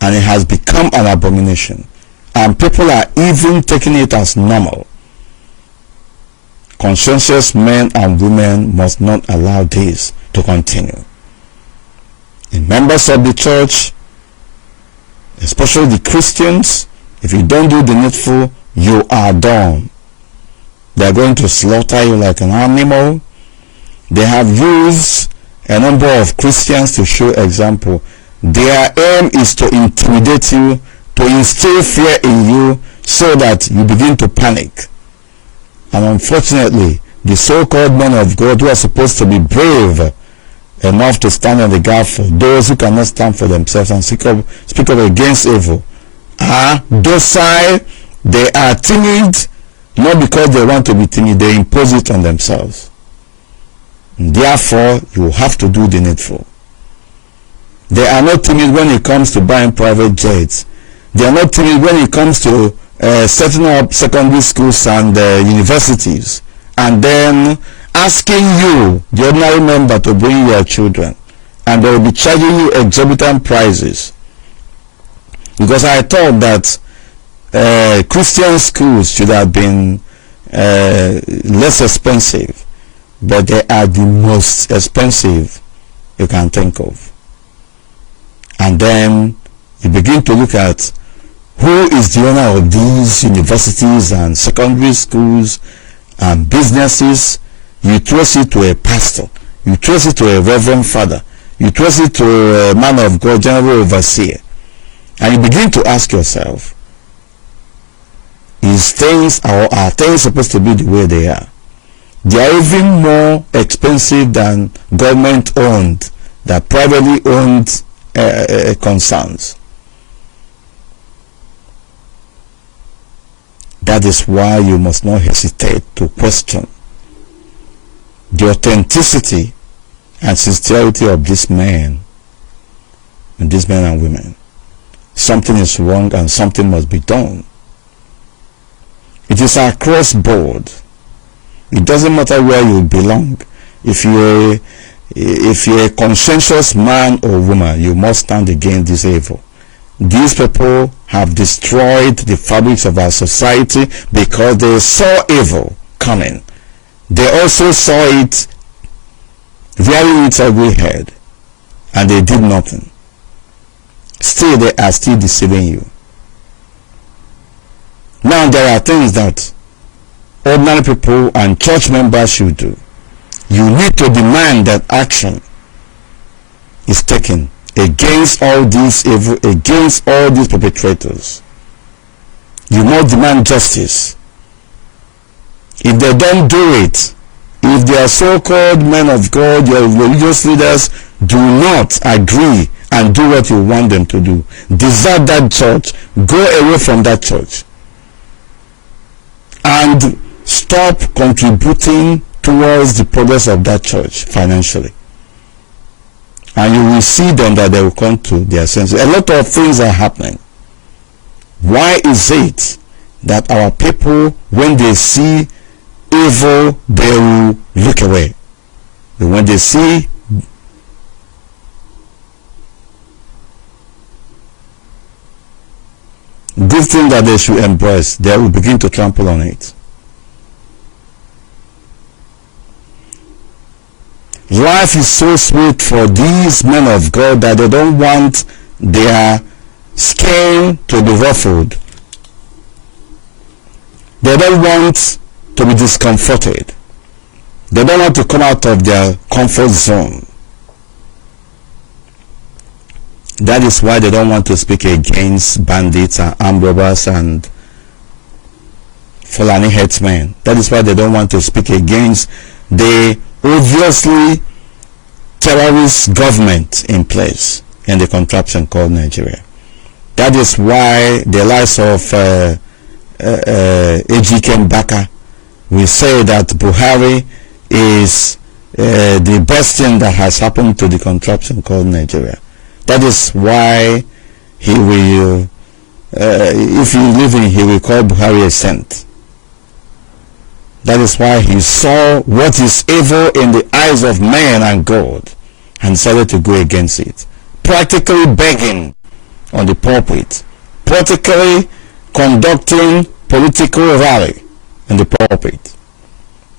and it has become an abomination, and people are even taking it as normal. Conscientious men and women must not allow this to continue. And members of the church, especially the Christians, if you don't do the needful, you are done. They are going to slaughter you like an animal. They have used a number of Christians to show example. Their aim is to intimidate you, to instill fear in you, so that you begin to panic. And unfortunately, the so-called men of God who are supposed to be brave enough to stand in the gap for those who cannot stand for themselves and speak up against evil are docile. They are timid, not because they want to be timid, they impose it on themselves. And therefore, you have to do the needful. They are not timid when it comes to buying private jets. They are not timid when it comes to setting up secondary schools and universities, and then asking you, the ordinary member, to bring your children, and they will be charging you exorbitant prices. Because I thought that Christian schools should have been less expensive, but they are the most expensive you can think of. And then you begin to look at who is the owner of these universities and secondary schools and businesses. You trace it to a pastor, you trace it to a reverend father, you trace it to a man of God, general overseer, and you begin to ask yourself, are things supposed to be the way they are? They are even more expensive than government owned, than privately owned concerns. That is why you must not hesitate to question the authenticity and sincerity of these men and women. Something is wrong and something must be done. It is across board. It doesn't matter where you belong. If you're a conscientious man or woman, you must stand against this evil. These people have destroyed the fabrics of our society because they saw evil coming. They also saw it rearing its ugly head, and they did nothing. Still, they are still deceiving you. Now, there are things that ordinary people and church members should do. You need to demand that action is taken against all these evil, against all these perpetrators. You must demand justice. If they don't do it, if their so-called men of God, your religious leaders, do not agree and do what you want them to do, desert that church, go away from that church, and stop contributing towards the progress of that church financially. And you will see them that they will come to their senses. A lot of things are happening. Why is it that our people, when they see evil, they will look away? But when they see good thing that they should embrace, they will begin to trample on it. Life is so sweet for these men of God that they don't want their skin to be ruffled. They don't want to be discomforted. They don't want to come out of their comfort zone. That is why they don't want to speak against bandits and armed robbers and Fulani headsmen. That is why they don't want to speak against the obviously terrorist government in place in the contraption called Nigeria. That is why the likes of Ejike Mbaka will say that Buhari is the best thing that has happened to the contraption called Nigeria. That is why he will, if he live in, he will call Buhari a saint. That is why he saw what is evil in the eyes of man and God and decided to go against it. Practically begging on the pulpit, practically conducting political rally in the pulpit.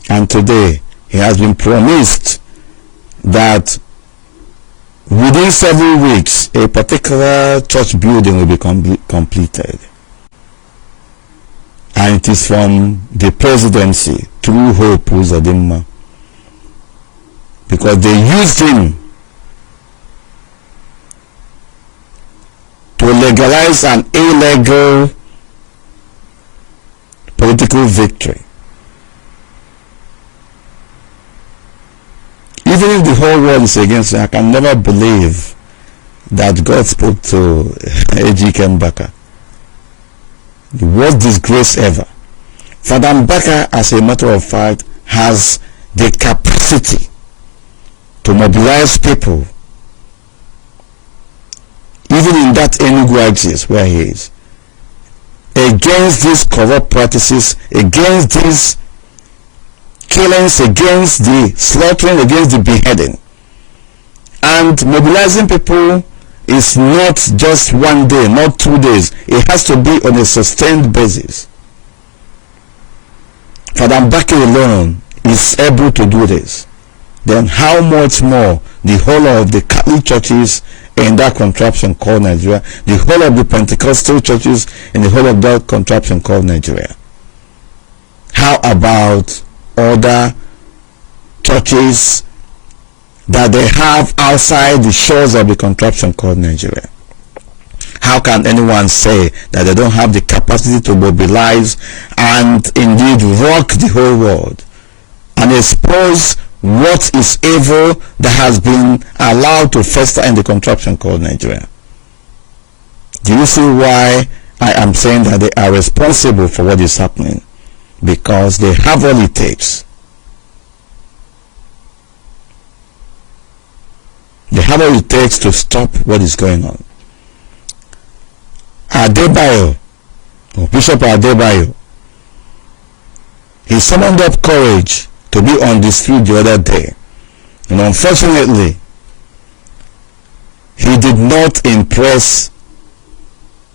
And today he has been promised that within several weeks a particular church building will be completed. And it is from the presidency through Hope Uzodinma, because they used him to legalize an illegal political victory. Even if the whole world is against me, I can never believe that God spoke to Ejike Mbaka. The worst disgrace ever. Father Mbaka, as a matter of fact, has the capacity to mobilize people, even in that Enugu axis where he is, against these corrupt practices, against these killings, against the slaughtering, against the beheading. And mobilizing people is not just one day, not 2 days. It has to be on a sustained basis. Father Mbaka alone is able to do this. Then how much more the whole of the Catholic churches in that contraption called Nigeria, the whole of the Pentecostal churches in the whole of that contraption called Nigeria? How about other churches that they have outside the shores of the contraption called Nigeria? How can anyone say that they don't have the capacity to mobilize and indeed rock the whole world and expose what is evil that has been allowed to fester in the contraption called Nigeria? Do you see why I am saying that they are responsible for what is happening? Because they have all it takes. They have all it takes to stop what is going on. Adebayo, or Bishop Adebayo, he summoned up courage to be on the street the other day, and unfortunately he did not impress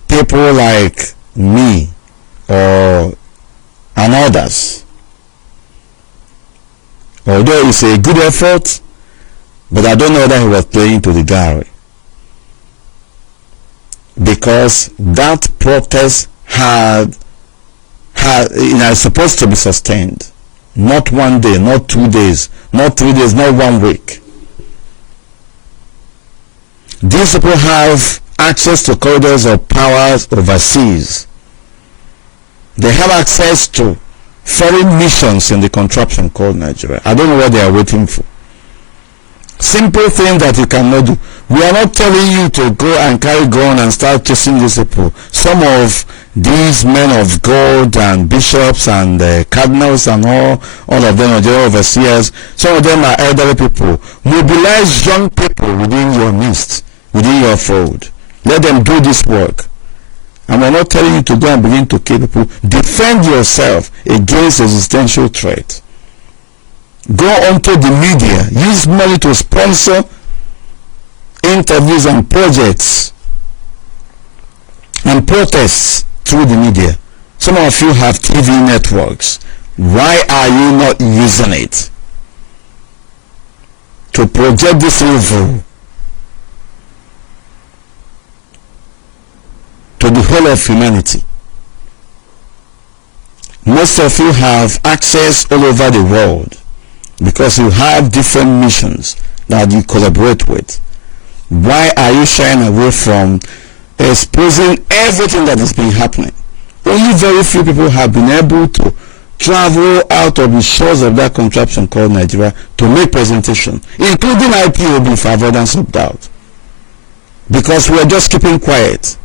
people like me or and others. Although it's a good effort, But I don't know whether he was playing to the gallery, because that protest had supposed to be sustained. Not 1 day, not 2 days, not 3 days, not 1 week. These people have access to corridors of powers overseas. They have access to foreign missions in the contraption called Nigeria. I don't know what they are waiting for. Simple thing that you cannot do. We are not telling you to go and carry gun and start chasing these people. Some of these men of God and bishops and cardinals and all of them are general overseers. Some of them are elderly people. Mobilize young people within your midst, within your fold. Let them do this work. And we're not telling you to go and begin to kill people. Defend yourself against existential threat. Go onto the media. Use money to sponsor interviews and projects and protests through the media. Some of you have TV networks. Why are you not using it to project this evil to the whole of humanity? Most of you have access all over the world because you have different missions that you collaborate with. Why are you shying away from exposing everything that has been happening? Only very few people have been able to travel out of the shores of that contraption called Nigeria to make presentation, including IPOB, for avoidance of doubt, because we are just keeping quiet.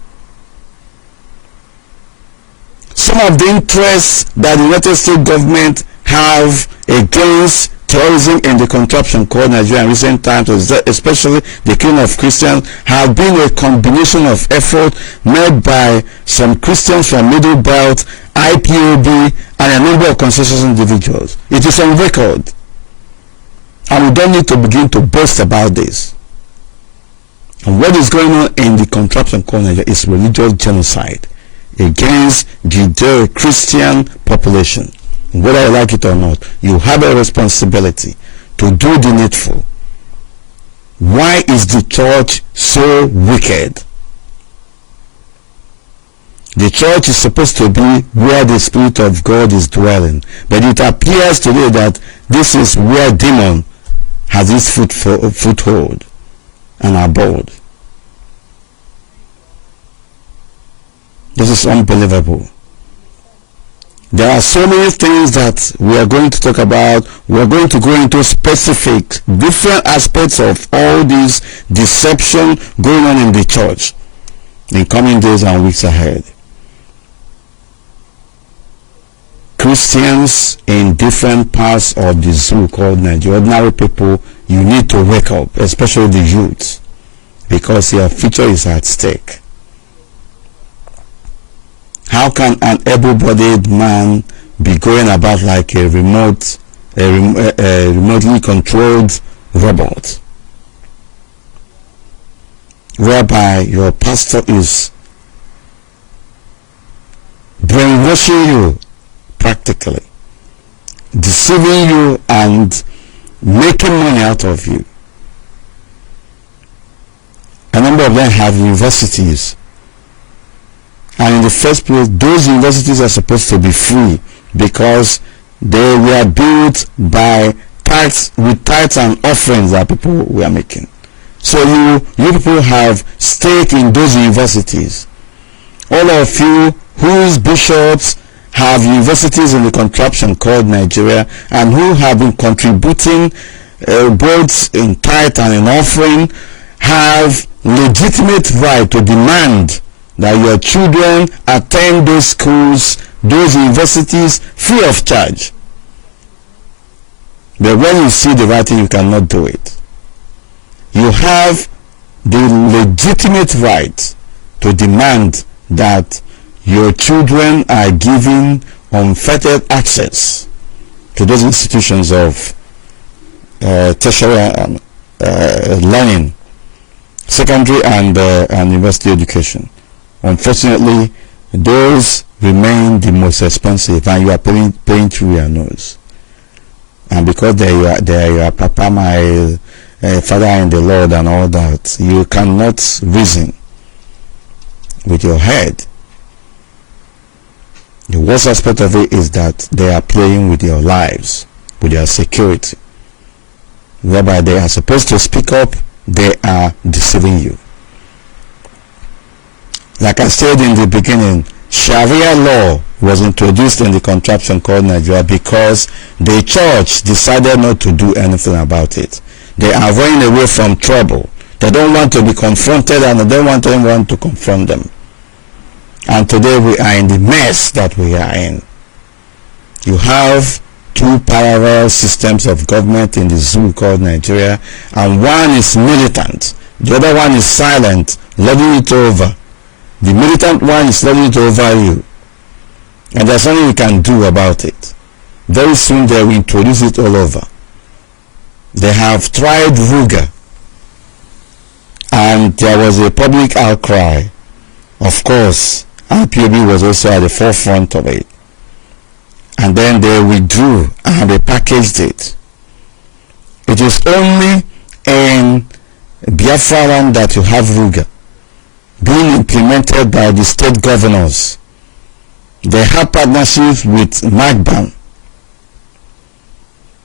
Some of the interests that the United States government have against terrorism in the contraption called Nigeria in recent times, especially the killing of Christians, have been a combination of effort made by some Christians from Middle Belt, IPOB, and a number of consensus individuals. It is on record, and we don't need to begin to boast about this. And what is going on in the contraption called Nigeria is religious genocide against Judeo-Christian population. Whether you like it or not, you have a responsibility to do the needful. Why is the church so wicked? The church is supposed to be where the Spirit of God is dwelling, but it appears today that this is where demon has its foothold and abode. This is unbelievable. There are so many things that we are going to talk about. We are going to go into specific, different aspects of all this deception going on in the church in coming days and weeks ahead. Christians in different parts of the zoo called Nigeria, ordinary people, you need to wake up, especially the youth, because your future is at stake. How can an able-bodied man be going about like a remotely controlled robot, whereby your pastor is brainwashing you practically, deceiving you and making money out of you? A number of them have universities. And in the first place, those universities are supposed to be free because they were built by tithes, with tithes and offerings that people were making. So you people have stake in those universities. All of you whose bishops have universities in the contraption called Nigeria and who have been contributing both in tithe and in offering have legitimate right to demand that your children attend those schools, those universities, free of charge. But when you see the right thing, you cannot do it. You have the legitimate right to demand that your children are given unfettered access to those institutions of tertiary learning, secondary and university education. Unfortunately, those remain the most expensive, and you are paying through your nose. And because they are your papa, my father in the Lord and all that, you cannot reason with your head. The worst aspect of it is that they are playing with your lives, with your security, whereby they are supposed to speak up, they are deceiving you. Like I said in the beginning, Sharia law was introduced in the contraption called Nigeria because the church decided not to do anything about it. They are running away from trouble. They don't want to be confronted, and they don't want anyone to confront them. And today we are in the mess that we are in. You have two parallel systems of government in the zoo called Nigeria, and one is militant, the other one is silent, lording it over. The militant one is lording it over you, and there's nothing you can do about it. Very soon they will introduce it all over. They have tried Ruga, and there was a public outcry. Of course, IPOB was also at the forefront of it, and then they withdrew and they packaged it. It is only in Biafland that you have Ruga being implemented by the state governors. They have partnerships with Magban.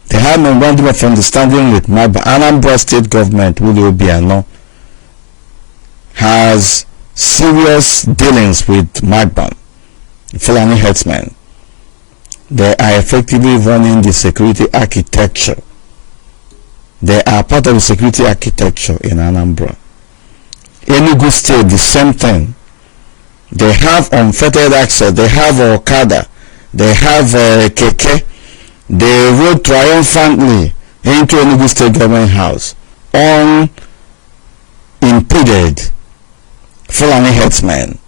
They have memorandum of understanding with Magban. Anambra state government, Uche, has serious dealings with Magban, Fulani herdsmen. They are effectively running the security architecture. They are part of the security architecture in Anambra. Enugu state, the same thing. They have unfettered access. They have Okada. They have Keke. They rode triumphantly into Enugu state government house unimpeded. Fulani herdsmen.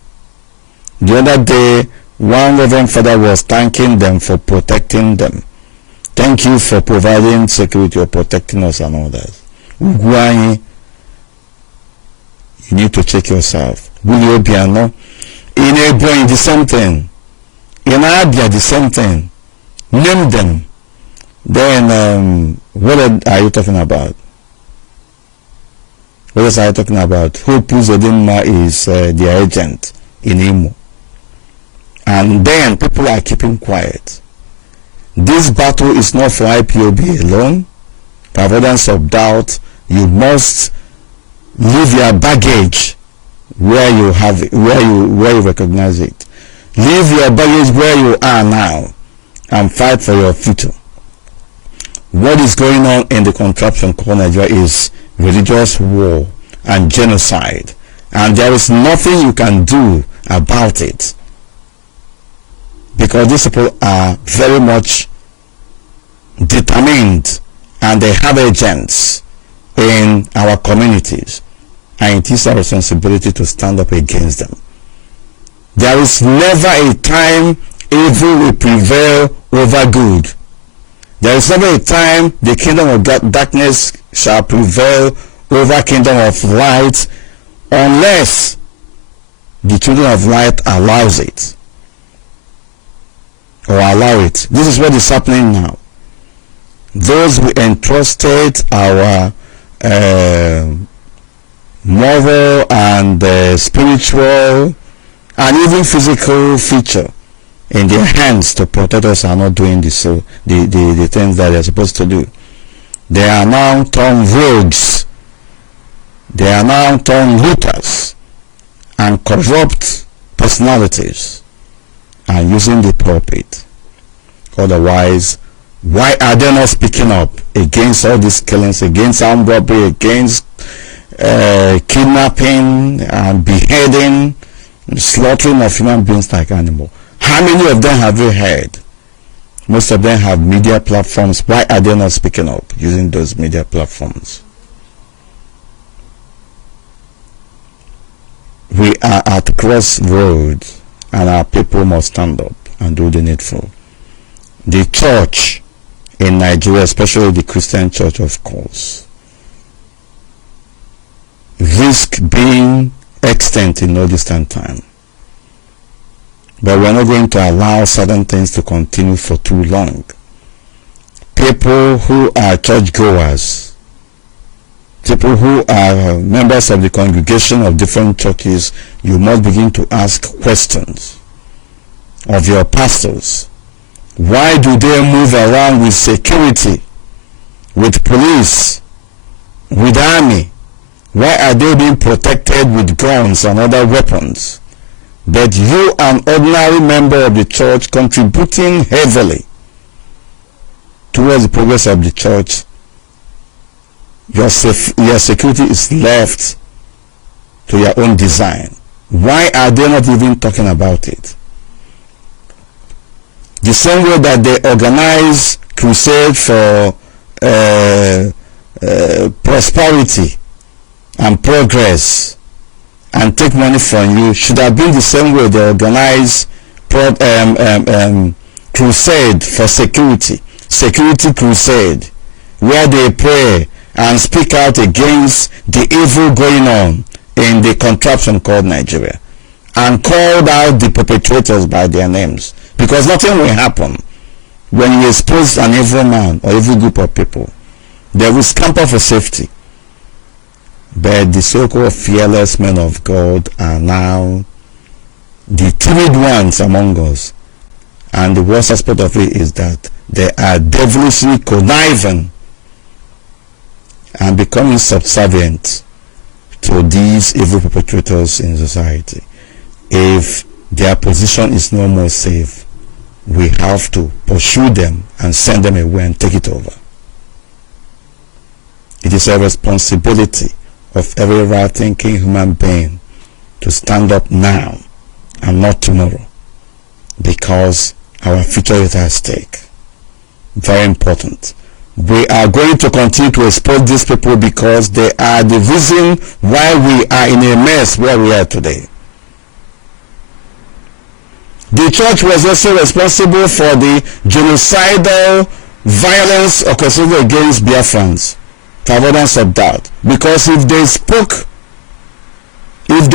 The other day, one reverend father was thanking them for protecting them. Thank you for providing security or protecting us and all that. Uguanyi, you need to check yourself. Willie Obiano, in Ebonyi, the same thing. In Abia, the same thing. Name them. Then, what are you talking about? What else are you talking about? Hope Uzodinma is their agent in Imo. And then people are keeping quiet. This battle is not for IPOB alone. For avoidance of doubt, you must leave your baggage where you have it, where you recognize it. Leave your baggage where you are now and fight for your future. What is going on in the contraption called Nigeria is religious war and genocide, and there is nothing you can do about it, because these people are very much determined and they have agents in our communities, and it is our responsibility to stand up against them. There is never a time evil will prevail over good. There is never a time the kingdom of darkness shall prevail over kingdom of light, unless the children of light allows it, or allow it. This is what is happening now. Those who entrusted our moral and spiritual and even physical feature in their hands to protect us are not doing this, so the things that they are supposed to do. They are now turned rogues. They are now turned looters and corrupt personalities and using the pulpit. Otherwise, why are they not speaking up against all these killings, against armed robbery, against kidnapping and beheading, slaughtering of human beings like animals? How many of them have you heard? Most of them have media platforms. Why are they not speaking up using those media platforms? We are at crossroads, and our people must stand up and do the needful. The church in Nigeria, especially the Christian church, of course, risk being extinct in no distant time. But we're not going to allow certain things to continue for too long. People who are churchgoers people who are members of the congregation of different churches, you must begin to ask questions of your pastors. Why do they move around with security, with police, with army? Why are they being protected with guns and other weapons? But you, an ordinary member of the church, contributing heavily towards the progress of the church, your security is left to your own design. Why are they not even talking about it? The same way that they organize crusade for prosperity and progress and take money from you, should have been the same way they organize crusade for security crusade, where they pray and speak out against the evil going on in the contraption called Nigeria, and called out the perpetrators by their names, because nothing will happen when you expose an evil man or evil group of people. They will scamper for safety. But the so-called fearless men of God are now the timid ones among us, and the worst aspect of it is that they are devilishly conniving and becoming subservient to these evil perpetrators in society. If their position is no more safe, we have to pursue them and send them away and take it over. It is a responsibility of every right-thinking human being to stand up now and not tomorrow, because our future is at stake. Very important. We are going to continue to expose these people because they are the reason why we are in a mess where we are today. The church was also responsible for the genocidal violence orchestrated against Biafrans, for avoidance of doubt, because if they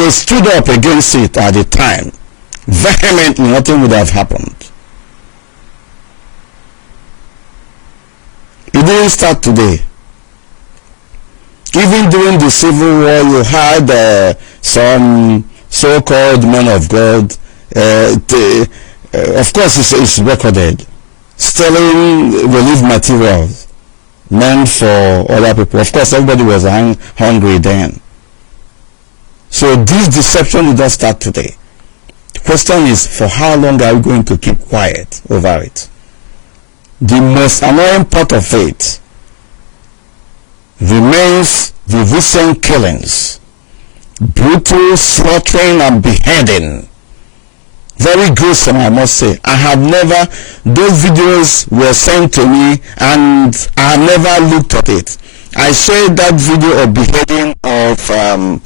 stood up against it at the time vehemently, nothing would have happened. It didn't start today. Even during the Civil War, you had some so-called men of God, of course it's recorded, stealing relief materials meant for other people. Of course, everybody was hungry then. So this deception did not start today. The question is, for how long are we going to keep quiet over it? The most annoying part of it remains the recent killings, brutal slaughtering and beheading. Very gruesome, I must say. I have never, those videos were sent to me and I have never looked at it. I shared that video of beheading of a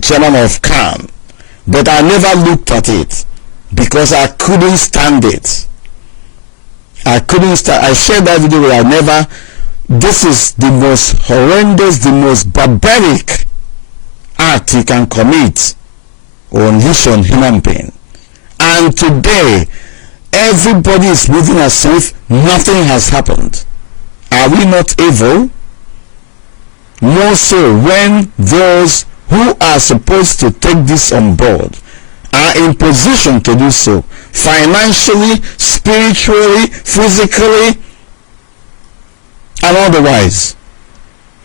chairman of CAM, but I never looked at it because I couldn't stand it. I shared that video, but this is the most horrendous, the most barbaric act you can commit or unleash on human being. And today, everybody is moving as if nothing has happened. Are we not evil? More so when those who are supposed to take this on board are in position to do so, financially, spiritually, physically, and otherwise.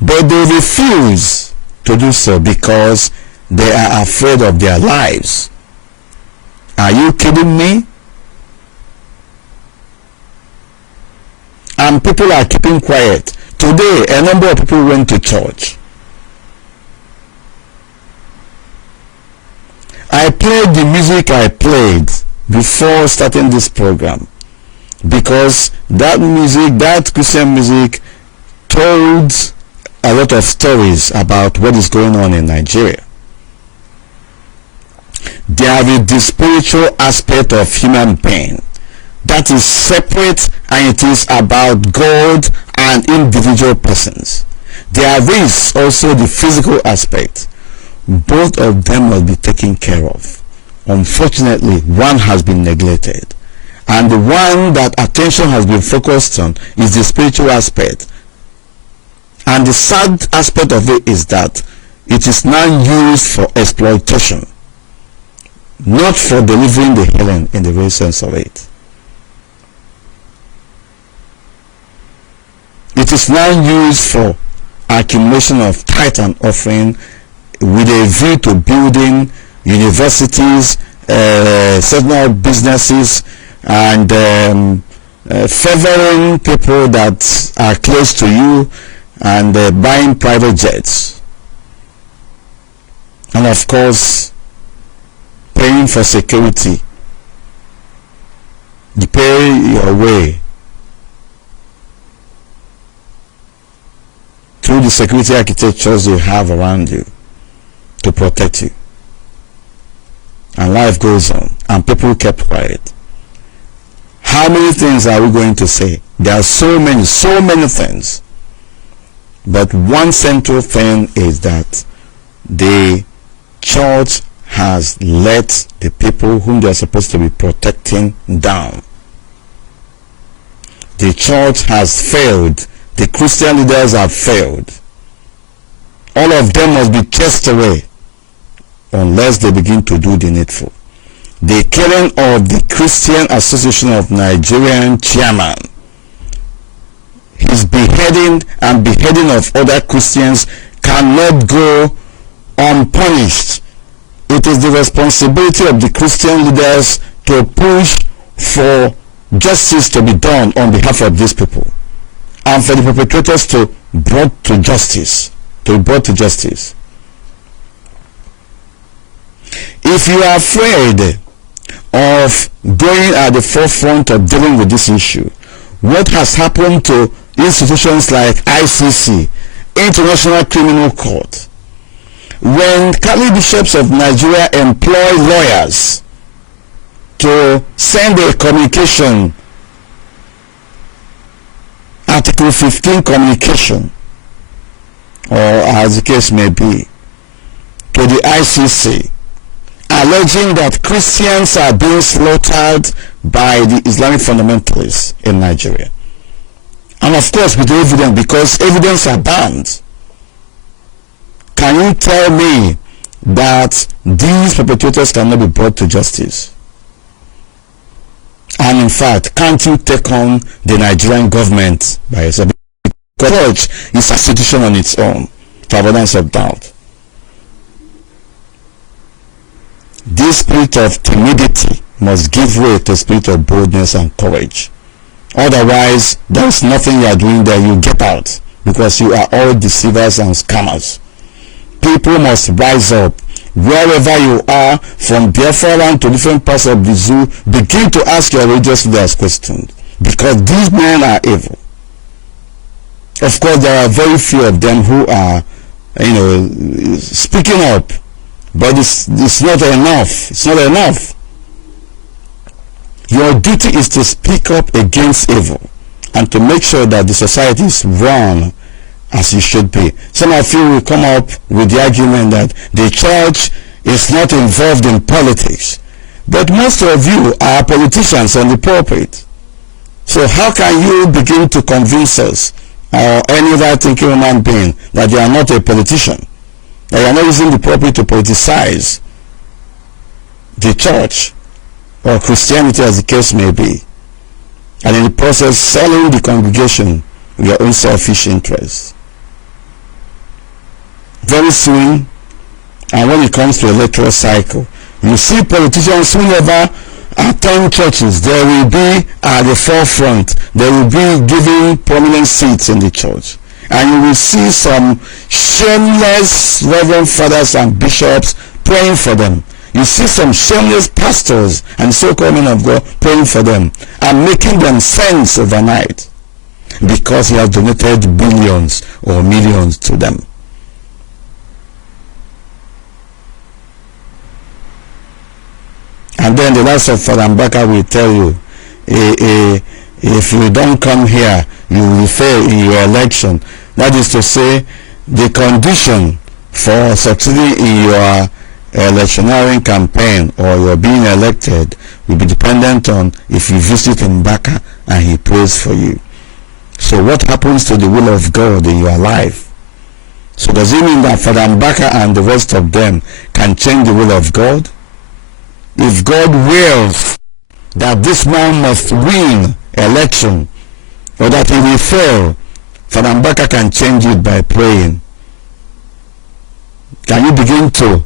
But they refuse to do so because they are afraid of their lives. Are you kidding me? And people are keeping quiet. Today, a number of people went to church. I played the music I played before starting this program because that music, that Christian music, told a lot of stories about what is going on in Nigeria. There is the spiritual aspect of human being that is separate, and it is about God and individual persons. There is also the physical aspect. Both of them will be taken care of. Unfortunately, one has been neglected, and the one that attention has been focused on is the spiritual aspect. And the sad aspect of it is that it is now used for exploitation, not for delivering the healing in the real sense of it. It is now used for accumulation of tithe and offering with a view to building universities, setting up businesses, and favoring people that are close to you, and buying private jets, and of course paying for security. You pay your way through the security architectures you have around you to protect you, and life goes on, and people kept quiet. How many things are we going to say? There are so many things. But one central thing is that the church has let the people whom they are supposed to be protecting down. The church has failed. The Christian leaders have failed. All of them must be chased away unless they begin to do the needful. The killing of the Christian Association of Nigerian chairman, his beheading and beheading of other Christians cannot go unpunished. It is the responsibility of the Christian leaders to push for justice to be done on behalf of these people, and for the perpetrators to be brought to justice. If you are afraid of going at the forefront of dealing with this issue, what has happened to institutions like ICC, International Criminal Court, when Catholic bishops of Nigeria employ lawyers to send a communication, Article 15 communication, or as the case may be, to the ICC, alleging that Christians are being slaughtered by the Islamic fundamentalists in Nigeria. And of course with evidence, because evidence abounds. Can you tell me that these perpetrators cannot be brought to justice? And in fact, can't you take on the Nigerian government by yourself? Because the church is a institution on its own, for avoidance of doubt. This spirit of timidity must give way to a spirit of boldness and courage. Otherwise, there is nothing you are doing there. You get out, because you are all deceivers and scammers. People must rise up. Wherever you are, from Biafland to different parts of the zoo, begin to ask your religious leaders questions, because these men are evil. Of course, there are very few of them who are, speaking up, but it's not enough. It's not enough. Your duty is to speak up against evil and to make sure that the society is run as it should be. Some of you will come up with the argument that the church is not involved in politics, but most of you are politicians on the pulpit. So how can you begin to convince us, or any other thinking human being, that you are not a politician, that you are not using the pulpit to politicize the church or Christianity, as the case may be, and in the process selling the congregation with your own selfish interests? Very soon, and when it comes to electoral cycle, you see politicians who never attend churches, they will be at the forefront. They will be giving prominent seats in the church, and you will see some shameless reverend fathers and bishops praying for them. You see some shameless pastors and so-called men of God praying for them and making them saints overnight, because he has donated billions or millions to them. And then the last of Father Mbaka will tell you, if you don't come here, you will fail in your election. That is to say, the condition for succeeding in your electioneering campaign or your being elected will be dependent on if you visit Mbaka and he prays for you. So what happens to the will of God in your life? So does it mean that Father Mbaka and the rest of them can change the will of God? If God wills that this man must win election, or that he will fail, Father Mbaka can change it by praying. Can you begin to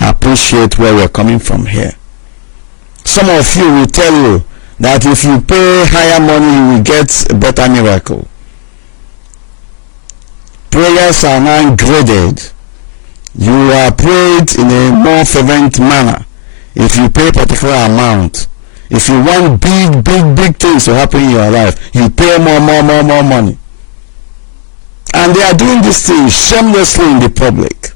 appreciate where we're coming from here? Some of you will tell you that if you pay higher money, you will get a better miracle. Prayers are now graded. You are prayed in a more fervent manner if you pay a particular amount. If you want big things to happen in your life, you pay more money. And they are doing this thing shamelessly in the public.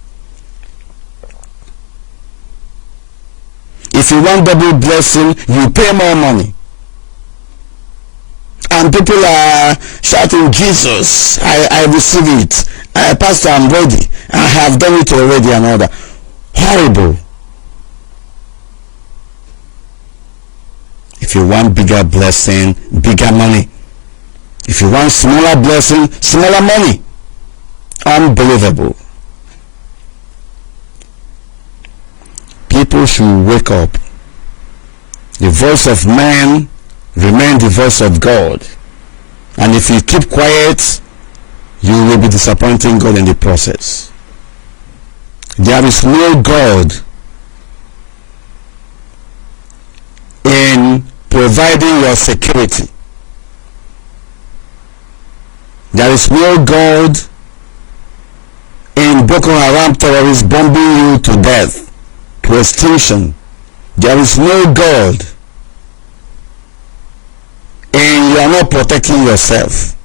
If you want double blessing, you pay more money. And people are shouting, Jesus, I receive it. Pastor, I'm ready. I have done it already and all that. Horrible. If you want bigger blessing, bigger money. If you want smaller blessing, smaller money. Unbelievable. People should wake up. The voice of man remain the voice of God. And if you keep quiet, you will be disappointing God in the process. There is no God in providing your security. There is no God in Boko Haram terrorists bombing you to death, to extinction. There is no God and you are not protecting yourself.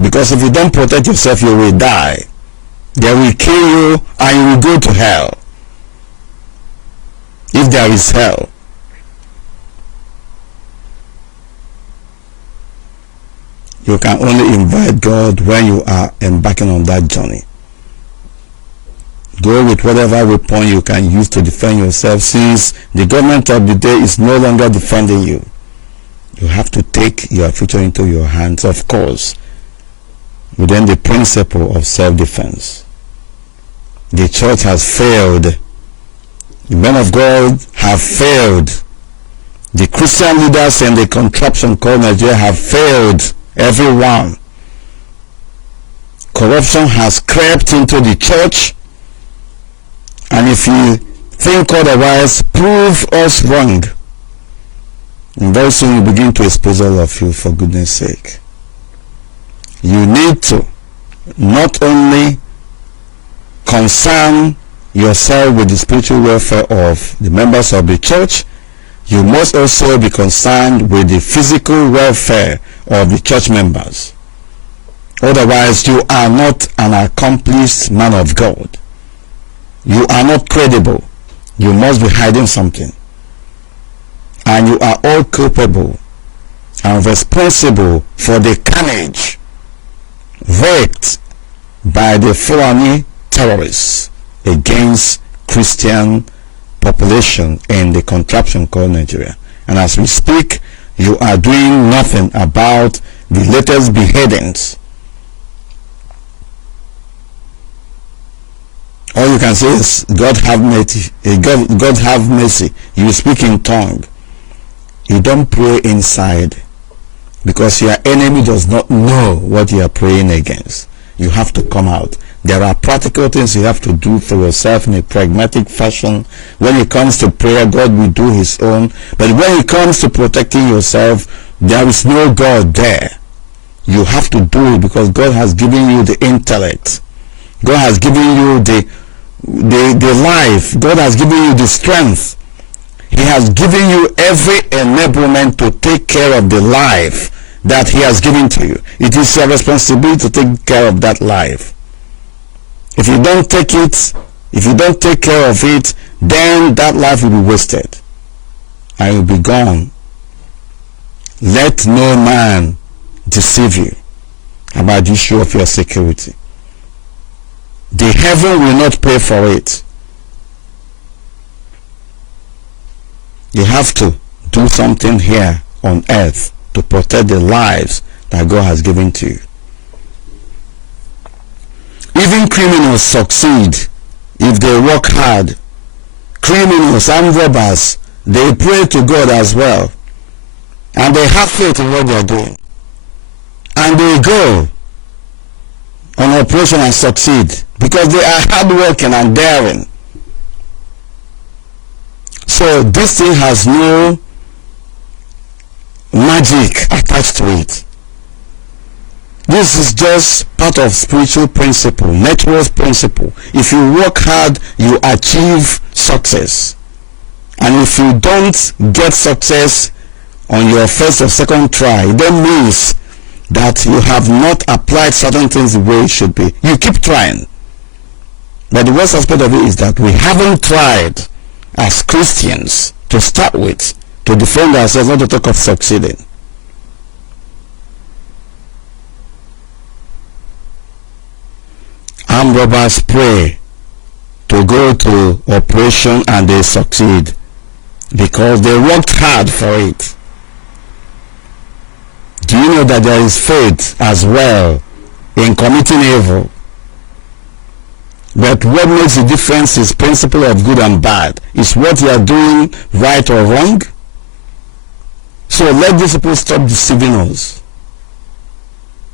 Because if you don't protect yourself, you will die. They will kill you and you will go to hell. If there is hell. You can only invite God when you are embarking on that journey. Go with whatever weapon you can use to defend yourself, since the government of the day is no longer defending you. You have to take your future into your hands, of course, within the principle of self-defense. The church has failed. The men of God have failed. The Christian leaders and the contraption called Nigeria have failed. Everyone. Corruption has crept into the church, and if you think otherwise, prove us wrong. And very soon you begin to expose all of you, for goodness sake. You need to not only concern yourself with the spiritual welfare of the members of the church, you must also be concerned with the physical welfare of the church members. Otherwise, you are not an accomplished man of God. You are not credible. You must be hiding something. And you are all culpable and responsible for the carnage wreaked by the Fulani terrorists against Christian population in the contraption called Nigeria. And as we speak, you are doing nothing about the latest beheadings. All you can say is, God have mercy. God have mercy. You speak in tongue. You don't pray inside, because your enemy does not know what you are praying against. You have to come out. There are practical things you have to do for yourself in a pragmatic fashion. When it comes to prayer, God will do his own. But when it comes to protecting yourself, there is no God there. You have to do it, because God has given you the intellect. God has given you the life. God has given you the strength. He has given you every enablement to take care of the life that he has given to you. It is your responsibility to take care of that life. If you don't take it, if you don't take care of it, then that life will be wasted and will be gone. Let no man deceive you about the issue of your security. The heaven will not pay for it. You have to do something here on earth to protect the lives that God has given to you. Even criminals succeed if they work hard. Criminals and robbers, they pray to God as well, and they have faith in what they are doing, and they go on operation and succeed because they are hardworking and daring. So this thing has no magic attached to it. This is just part of spiritual principle, natural principle. If you work hard, you achieve success. And if you don't get success on your first or second try, that means that you have not applied certain things the way it should be. You keep trying. But the worst aspect of it is that we haven't tried as Christians to start with to defend ourselves, not to talk of succeeding. Armed robbers pray to go to operation and they succeed because they worked hard for it. Do you know that there is faith as well in committing evil? But what makes the difference is principle of good and bad. Is what you are doing right or wrong? So let these people stop deceiving us.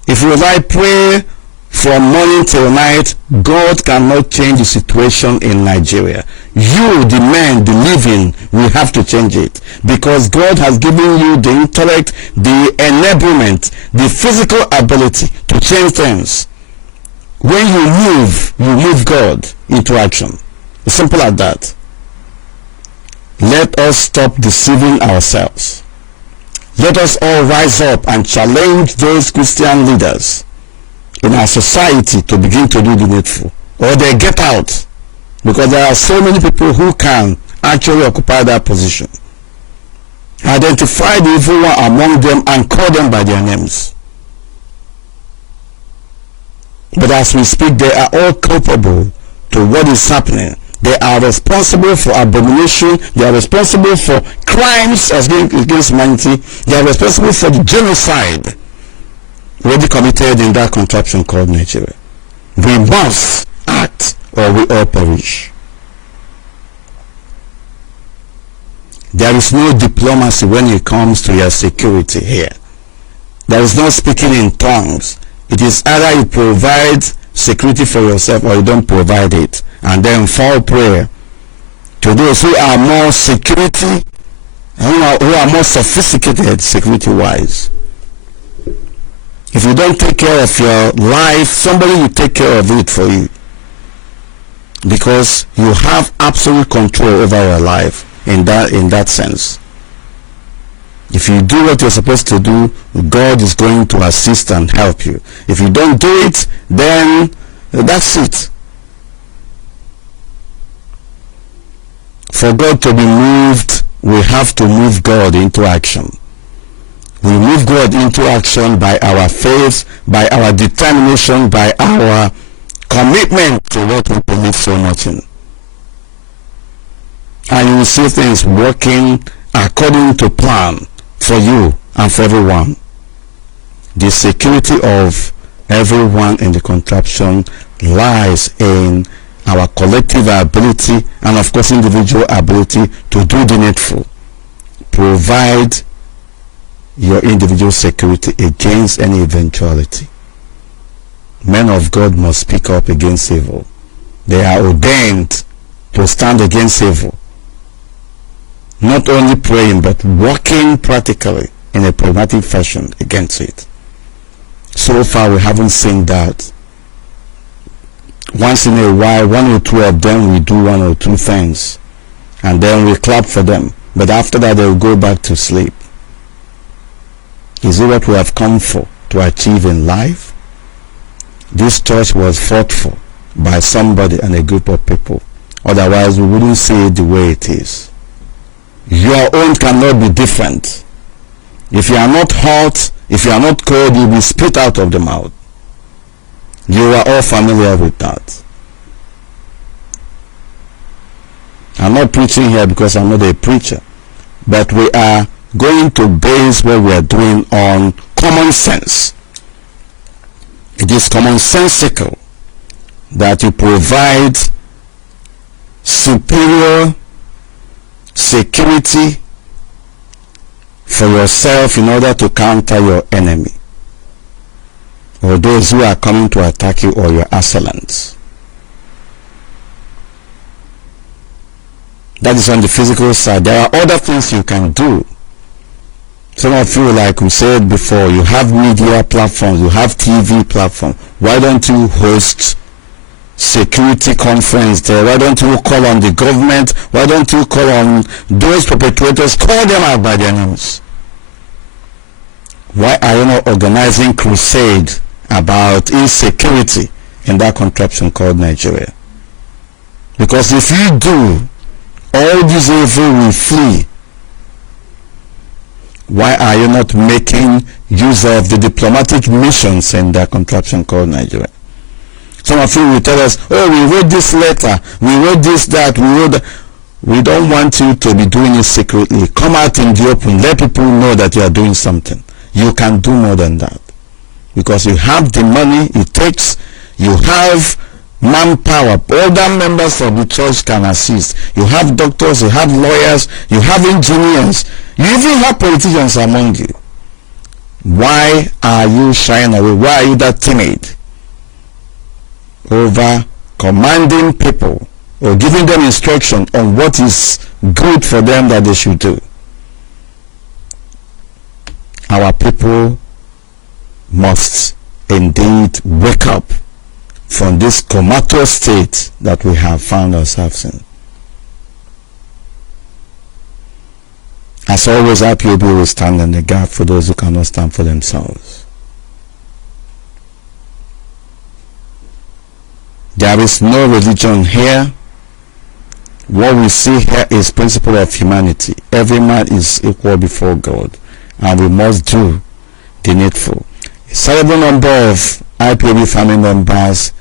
If you like pray from morning till night, God cannot change the situation in Nigeria. You, the men, the living, will have to change it. Because God has given you the intellect, the enablement, the physical ability to change things. When you move God into action. It's simple as that. Let us stop deceiving ourselves. Let us all rise up and challenge those Christian leaders in our society to begin to do the needful, or they get out, because there are so many people who can actually occupy that position. Identify the evil one among them and call them by their names. But as we speak, they are all culpable to what is happening. They are responsible for abomination. They are responsible for crimes against humanity. They are responsible for the genocide already committed in that contraption called Nigeria. We must act or we all perish. There is no diplomacy when it comes to your security here. There is no speaking in tongues. It is either you provide security for yourself or you don't provide it, and then fall prey to those who are more security, who are more sophisticated security wise. If you don't take care of your life, somebody will take care of it for you, because you have absolute control over your life in that sense. If you do what you're supposed to do, God is going to assist and help you. If you don't do it, then that's it. For God to be moved, we have to move God into action. We move God into action by our faith, by our determination, by our commitment to what we believe so much in. And you will see things working according to plan for you and for everyone. The security of everyone in the contraption lies in our collective ability and of course individual ability to do the needful. Provide your individual security against any eventuality. Men of God must speak up against evil. They are ordained to stand against evil. Not only praying, but working practically in a pragmatic fashion against it. So far, we haven't seen that. Once in a while, one or two of them will do one or two things, and then we clap for them. But after that, they will go back to sleep. Is it what we have come for, to achieve in life? This church was fought for by somebody and a group of people. Otherwise, we wouldn't see it the way it is. Your own cannot be different. If you are not hot, if you are not cold, you will be spit out of the mouth. You are all familiar with that. I'm not preaching here because I'm not a preacher, but we are going to base what we are doing on common sense. It is commonsensical that you provide superior security for yourself in order to counter your enemy, or those who are coming to attack you, or your assailants. That is on the physical side. There are other things you can do. Some of you, like we said before, you have media platforms, you have TV platform. Why don't you host security conference there? Why don't you call on the government? Why don't you call on those perpetrators? Call them out by their names. Why are you not organizing crusade about insecurity in that contraption called Nigeria? Because if you do, all this evil will flee. Why are you not making use of the diplomatic missions in that contraption called Nigeria? Some of you will tell us, oh, we wrote this letter, we wrote this, that, we wrote that. We don't want you to be doing it secretly. Come out in the open. Let people know that you are doing something. You can do more than that. Because you have the money it takes. You have manpower. Other members of the church can assist. You have doctors, you have lawyers, you have engineers. You even have politicians among you. Why are you shying away? Why are you that timid over commanding people or giving them instruction on what is good for them that they should do? Our people must indeed wake up from this comatose state that we have found ourselves in. As always, IPOB will stand in the gap for those who cannot stand for themselves. There is no religion here. What we see here is principle of humanity. Every man is equal before God, and we must do the needful. A sizable number of IPOB family members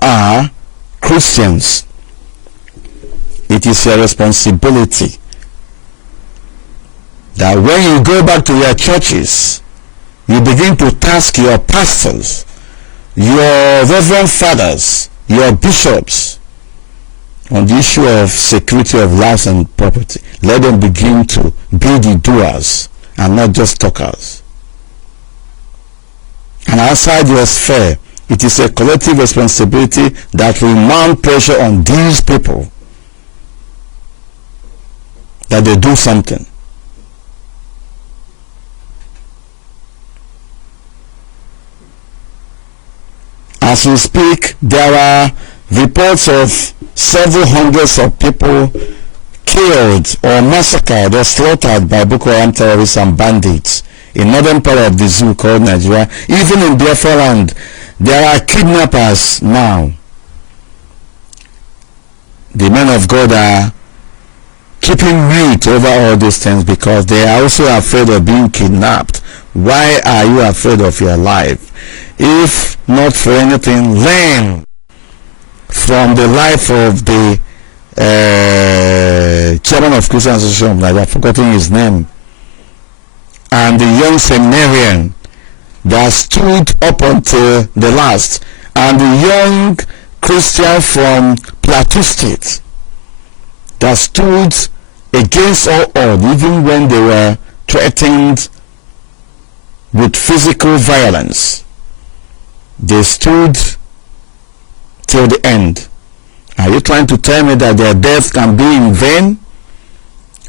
are Christians. It is your responsibility that when you go back to your churches, you begin to task your pastors, your reverend fathers, your bishops on the issue of security of lives and property. Let them begin to be the doers and not just talkers. And outside your sphere, it is a collective responsibility that will mount pressure on these people that they do something. As we speak, there are reports of several hundreds of people killed or massacred or slaughtered by Boko Haram terrorists and bandits in northern part of the zoo called Nigeria. Even in Biafland, there are kidnappers now. The men of God are keeping mute over all these things because they are also afraid of being kidnapped. Why are you afraid of your life? If not for anything, learn from the life of the chairman of Christian Association of Nigeria, I've forgotten his name, and the young seminarian that stood up until the last, and the young Christian from Plateau State that stood against all odds, even when they were threatened with physical violence. They stood till the end. Are you trying to tell me that their death can be in vain?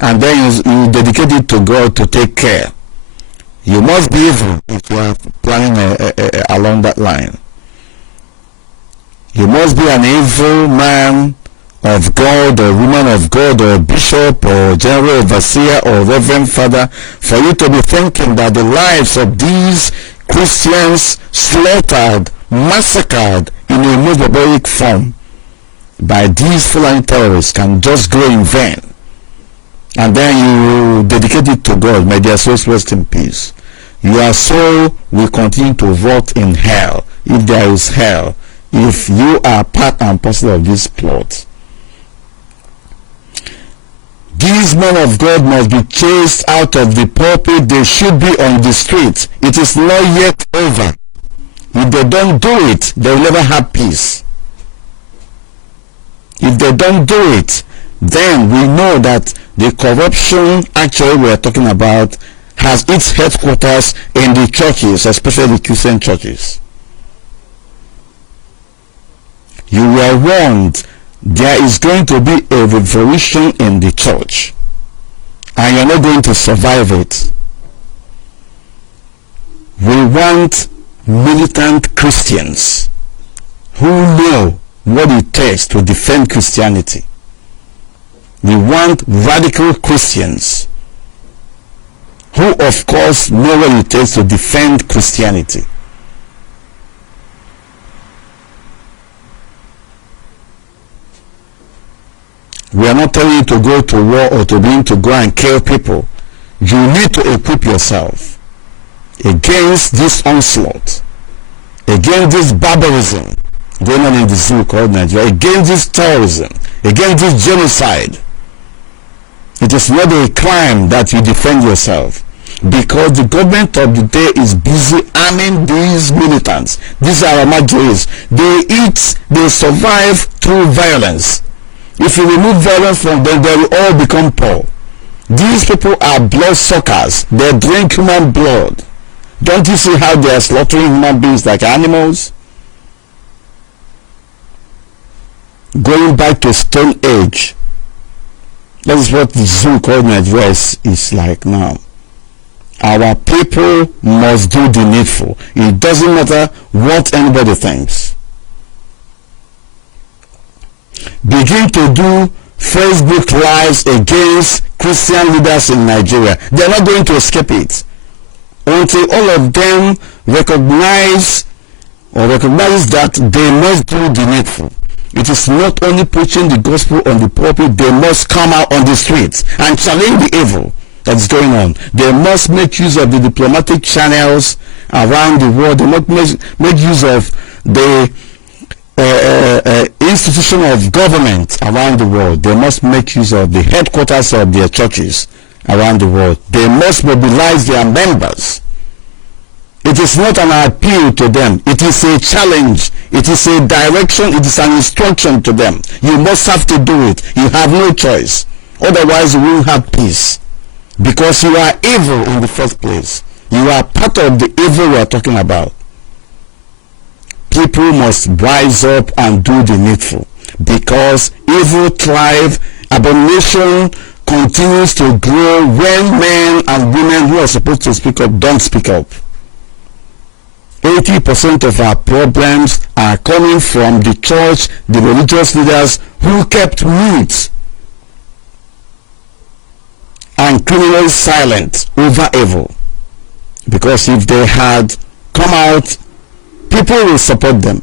And then you dedicate it to God to take care. You must be evil if you are planning along that line. You must be an evil man of God or woman of God or bishop or general overseer or reverend father for you to be thinking that the lives of these Christians slaughtered, massacred in a most barbaric form by these Fulani terrorists can just go in vain. And then you dedicate it to God. May their souls rest in peace. Your soul will continue to rot in hell, if there is hell, if you are part and parcel of this plot. These men of God must be chased out of the pulpit. They should be on the street. It is not yet over. If they don't do it, they will never have peace. If they don't do it, then we know that the corruption actually we are talking about has its headquarters in the churches, especially the Christian churches. You were warned there is going to be a revolution in the church, and you're not going to survive it. We want militant Christians who know what it takes to defend Christianity. We want radical Christians who, of course, know what it takes to defend Christianity. We are not telling you to go to war or to go and kill people. You need to equip yourself against this onslaught, against this barbarism going on in the zoo called Nigeria, against this terrorism, against this genocide. It is not a crime that you defend yourself, because the government of the day is busy arming these militants. These are Amajoris. They survive through violence. If you remove violence from them, they will all become poor. These people are blood suckers. They drink human blood. Don't you see how they are slaughtering human beings like animals? Going back to Stone Age. That is what the zoo called Nigeria is like now. Our people must do the needful. It doesn't matter what anybody thinks. Begin to do Facebook lives against Christian leaders in Nigeria. They are not going to escape it until all of them recognize that they must do the needful. It is not only preaching the gospel on the pulpit. They must come out on the streets and challenge the evil that's going on. They must make use of the diplomatic channels around the world. They must make use of the institution of government around the world. They must make use of the headquarters of their churches around the world. They must mobilize their members. It is not an appeal to them. It is a challenge. It is a direction. It is an instruction to them. You must have to do it. You have no choice. Otherwise you won't have peace, because you are evil in the first place. You are part of the evil we are talking about. People must rise up and do the needful, because evil thrive, abomination continues to grow when men and women who are supposed to speak up don't speak up. 80% of our problems are coming from the church, the religious leaders who kept mute and criminally silent over evil. Because if they had come out, people will support them,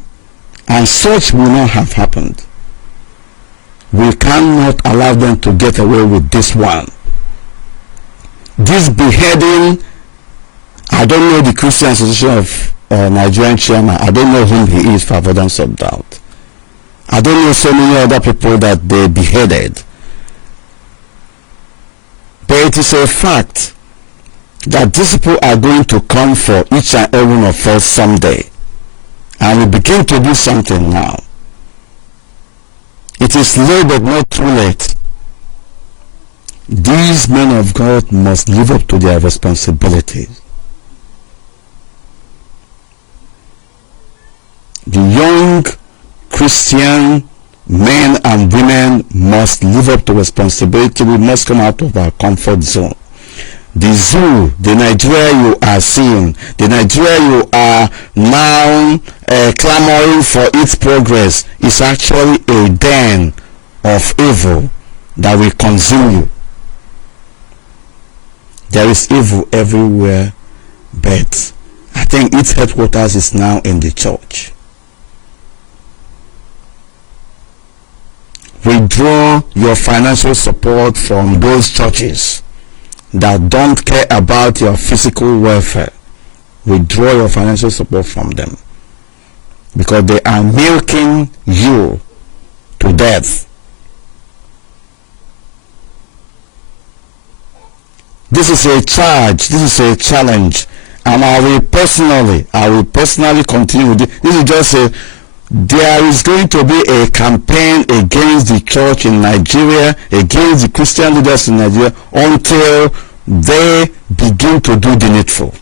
and such will not have happened. We cannot allow them to get away with this one. This beheading, I don't know the Christian Association of Nigerian chairman. I don't know whom he is, for avoidance of doubt. I don't know so many other people that they beheaded. But it is a fact that these people are going to come for each and every one of us someday. And we begin to do something now. It is late but not too late. These men of God must live up to their responsibilities. The young Christian men and women must live up to responsibility. We must come out of our comfort zone. The zoo, the Nigeria you are seeing, the Nigeria you are now clamoring for its progress, is actually a den of evil that will consume you. There is evil everywhere, but I think its headquarters is now in the church. Withdraw your financial support from those churches that don't care about your physical welfare. Withdraw your financial support from them, because they are milking you to death. This is a charge. This is a challenge. And I will personally continue with it. This is just there is going to be a campaign against the church in Nigeria, against the Christian leaders in Nigeria, until they begin to do the needful.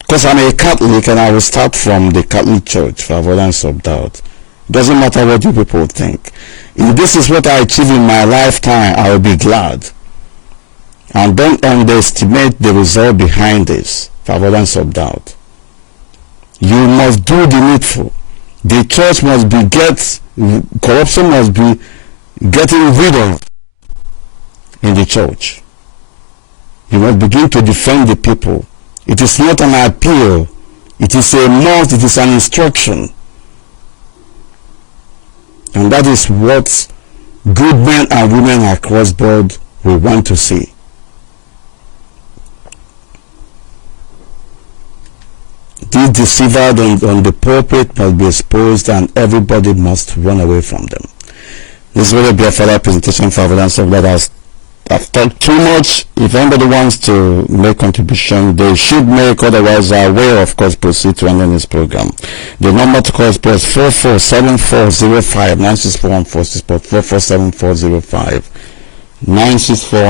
Because I'm a Catholic and I will start from the Catholic Church for avoidance of doubt. Doesn't matter what you people think. If this is what I achieve in my lifetime, I will be glad. And don't underestimate the result behind this for avoidance of doubt. You must do the needful. The church must be corruption must be getting rid of in the church. You must begin to defend the people. It is not an appeal. It is a must. It is an instruction. And that is what good men and women across board will want to see. These deceivers on the pulpit must be exposed and everybody must run away from them. This will be a further presentation for evidence of that. I've talked too much. If anybody wants to make contribution, they should make, otherwise I will of course proceed to ending this program. The number to call is plus 447405 964 447405 964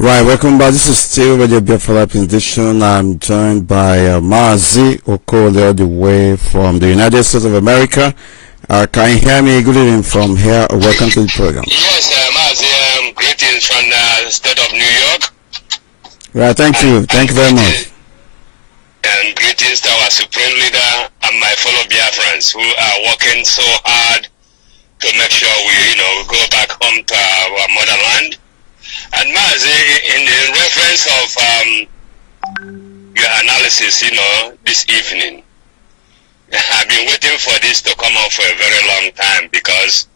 Right, welcome back. This is still Radio Biafra presentation. I'm joined by Mazi Okole all the way from the United States of America. Can you hear me? Good evening from here. Welcome to the program. Yes, Mazi, greetings from the state of New York. Right, thank you. Thank you very much. And greetings to our Supreme Leader and my fellow Biafrans who are working so hard to make sure we go back home to our motherland. And Mazi, in reference of your analysis, this evening, I've been waiting for this to come out for a very long time, because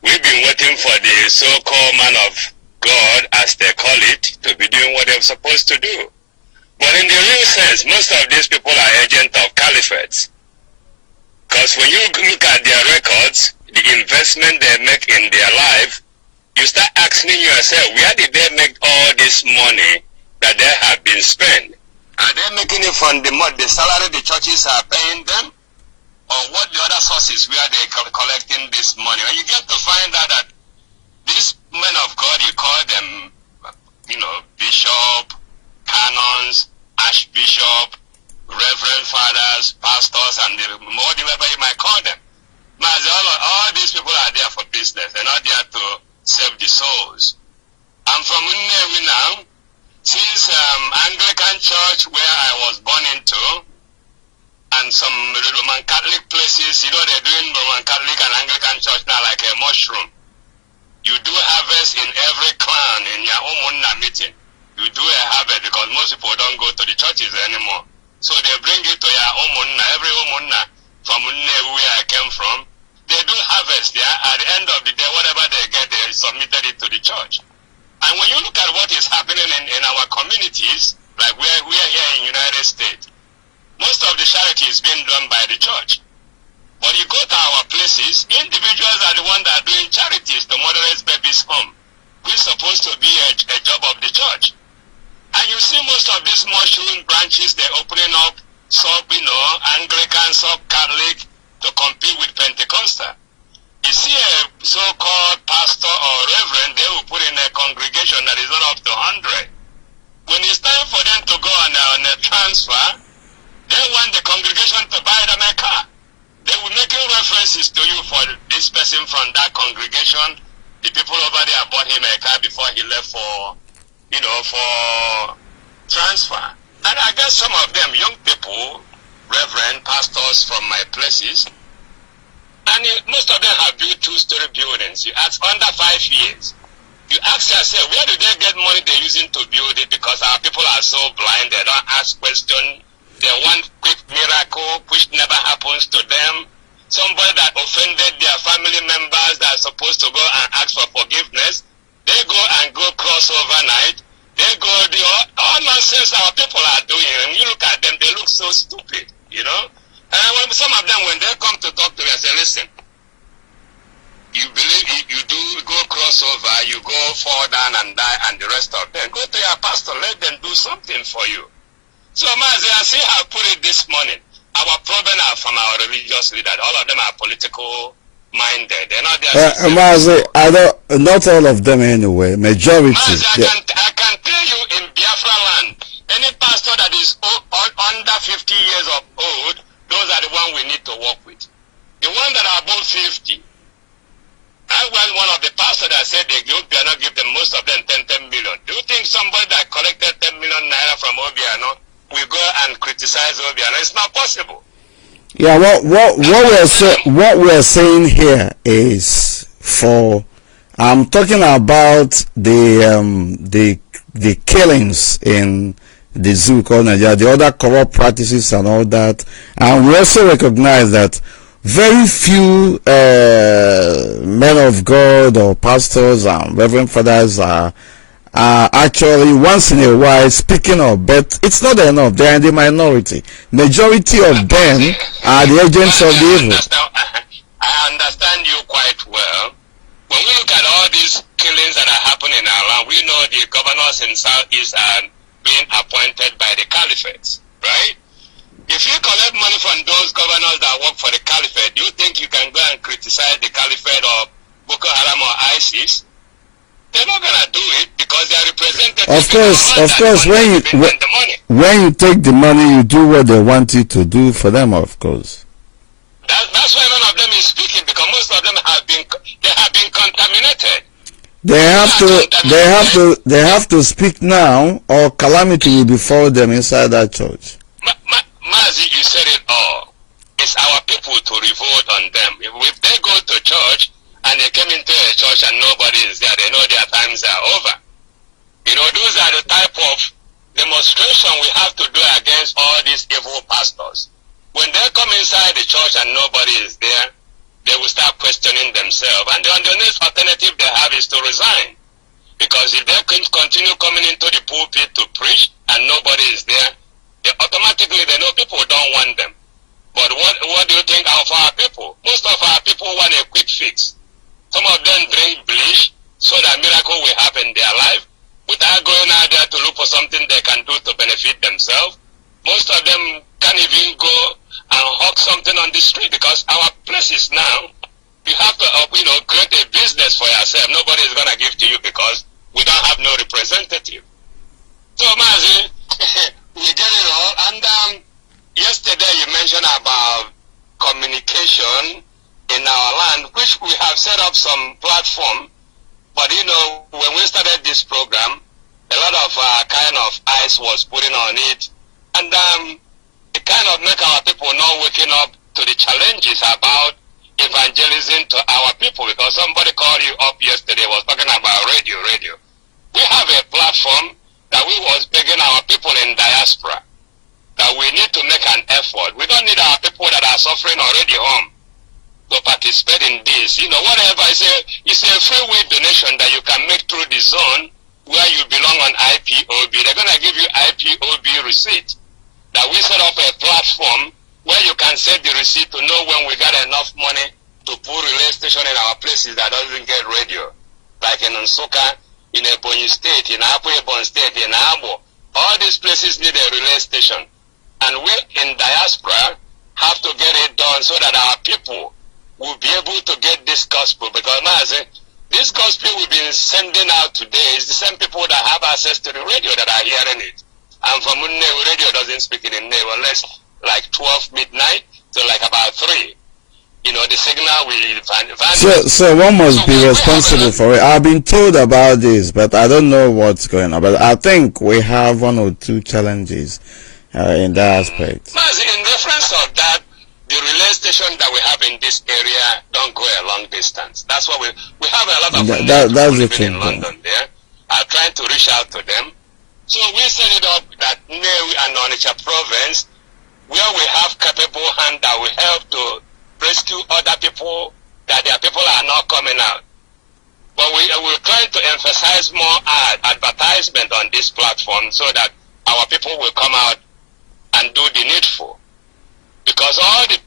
we've been waiting for the so-called man of God, as they call it, to be doing what they're supposed to do. But in the real sense, most of these people are agents of caliphates. Because when you look at their records, the investment they make in their life, you start asking yourself, where did they make all this money that they have been spent? Are they making it from the salary the churches are paying them? Or what the other sources where they are collecting this money? And you get to find out that these men of God, you call them, bishop, canons, archbishop, reverend fathers, pastors, and whatever you might call them. all these people are there for business. They're not there to save the souls. I'm from Nnewi now. Since Anglican Church, where I was born into, and some Roman Catholic places, they're doing Roman Catholic and Anglican Church now like a mushroom. You do harvest in every clan in your Omunna meeting. You do a harvest because most people don't go to the churches anymore. So they bring it to your Omunna, every Omunna from Nnewi where I came from. They do harvest there. At the end of the day, whatever they get, they submitted it to the church. And when you look at what is happening in our communities, like we are here in the United States, most of the charity is being done by the church. But you go to our places, individuals are the ones that are doing charities to motherless babies home, which is supposed to be a job of the church. And you see most of these mushroom branches, they're opening up Anglican, sub-Catholic to compete with Pentecostal. You see a so-called pastor or reverend, they will put in a congregation that is not up to 100. When it's time for them to go on a transfer, they want the congregation to buy them a car. They will make references to you for this person from that congregation. The people over there bought him a car before he left for transfer. And I guess some of them, young people, reverend, pastors from my places, and most of them have built two-story buildings. You ask under 5 years. You ask yourself, where do they get money they're using to build it? Because our people are so blind, they don't ask questions. They want quick miracle, which never happens to them. Somebody that offended their family members that are supposed to go and ask for forgiveness, they go and go cross overnight. They go do all nonsense our people are doing. And you look at them, they look so stupid, And when some of them, when they come to talk to me, I say, listen, you believe you do go crossover, you go fall down and die, and the rest of them, go to your pastor, let them do something for you. So, Mazi, I see how I put it this morning. Our problem are from our religious leaders. All of them are political minded. They're not there. Mazi, not all of them anyway. Majority. Mazi, I can tell you in Biafra land, any pastor that is under 50 years of old, those are the ones we need to work with. The ones that are above 50. I was one of the pastors that said they cannot give them, most of them 10 million. Do you think somebody that collected 10 million naira from Obiano will go and criticize Obiano? It's not possible. Yeah, what we're saying here is I'm talking about the killings in the zoo called Nigeria, the other corrupt practices and all that, and we also recognize that very few men of God or pastors and reverend fathers are actually once in a while speaking up, but it's not enough. They are in the minority. Majority of them are the agents of the evil. I understand you quite well. When we look at all these killings that are happening in our land, we know the governors in Southeast are being appointed by the caliphates, right? If you collect money from those governors that work for the caliphate, do you think you can go and criticize the caliphate or Boko Haram or ISIS? They're not going to do it because they are representatives. Of course, when you take the money, you do what they want you to do for them, of course. That's why none of them is speaking, because most of them have been contaminated. They have to speak now, or calamity will befall them inside that church. Mazi, you said it all. It's our people to revolt on them. If they go to church and they came into a church and nobody is there, they know their times are over. Those are the type of demonstration we have to do against all these evil pastors. When they come inside the church and nobody is there, they will start questioning themselves. And the next alternative they have is to resign. Because if they continue coming into the pulpit to preach and nobody is there, automatically they know people don't want them. But what do you think of our people? Most of our people want a quick fix. Some of them drink bleach so that miracle will happen in their life without going out there to look for something they can do to benefit themselves. Most of them can't even go and hawk something on the street, because our places now, you have to create a business for yourself. Nobody is going to give to you because we don't have no representative. So, Mazi, we get it all. And yesterday you mentioned about communication in our land, which we have set up some platform. But you know, when we started this program, a lot of kind of ice was putting on it, and it kind of make our people not waking up to the challenges about evangelism to our people. Because somebody called you up yesterday, was talking about radio. We have a platform that we was begging our people in diaspora that we need to make an effort. We don't need our people that are suffering already home to participate in this. You know, whatever, it's a free will donation that you can make through the zone where you belong on IPOB. They're going to give you IPOB receipt. That we set up a platform where you can set the receipt to know when we got enough money to put relay station in our places that doesn't get radio. Like in Nsukka, in Ebonyi State, in Akwa State, in Abo. All these places need a relay station. And we in diaspora have to get it done so that our people will be able to get this gospel. Because this gospel we've been sending out today is the same people that have access to the radio that are hearing it. And from Nnewi, radio doesn't speak it in Nnewi unless like 12 midnight to like about 3. You know, the signal we find. So one must be responsible for it. I've been told about this, but I don't know what's going on. But I think we have one or two challenges in that aspect. In reference of that, the relay station that we have in this area don't go a long distance. That's what we have a lot of that's the thing in London there. I'm trying to reach out to them. So we set it up that Nnewi and Onitsha province, where we have capable hand that will help to rescue other people, that their people are not coming out. But we're trying to emphasize more advertisement on this platform so that our people will come out and do the needful. Because all the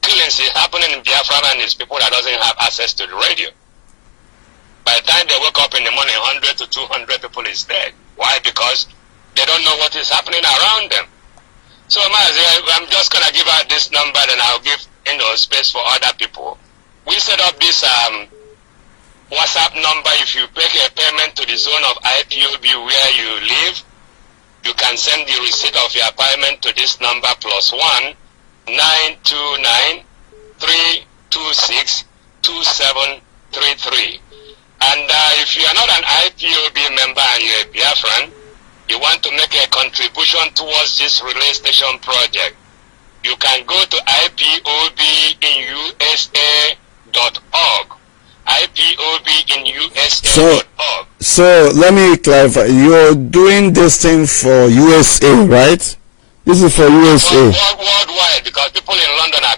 killings is happening in Biafra and it's people that doesn't have access to the radio. By the time they wake up in the morning, 100 to 200 people is dead. Why? Because they don't know what is happening around them. So I'm just going to give out this number and I'll give space for other people. We set up this WhatsApp number. If you make a payment to the zone of IPOB where you live, you can send the receipt of your payment to this number +1 929 326 2733. And if you are not an IPOB member and you're a Biafran, you want to make a contribution towards this relay station project, you can go to IPOBinusa.org. IPOBinusa.org. So let me clarify. You're doing this thing for USA, right? This is for USA. Worldwide, because people in London are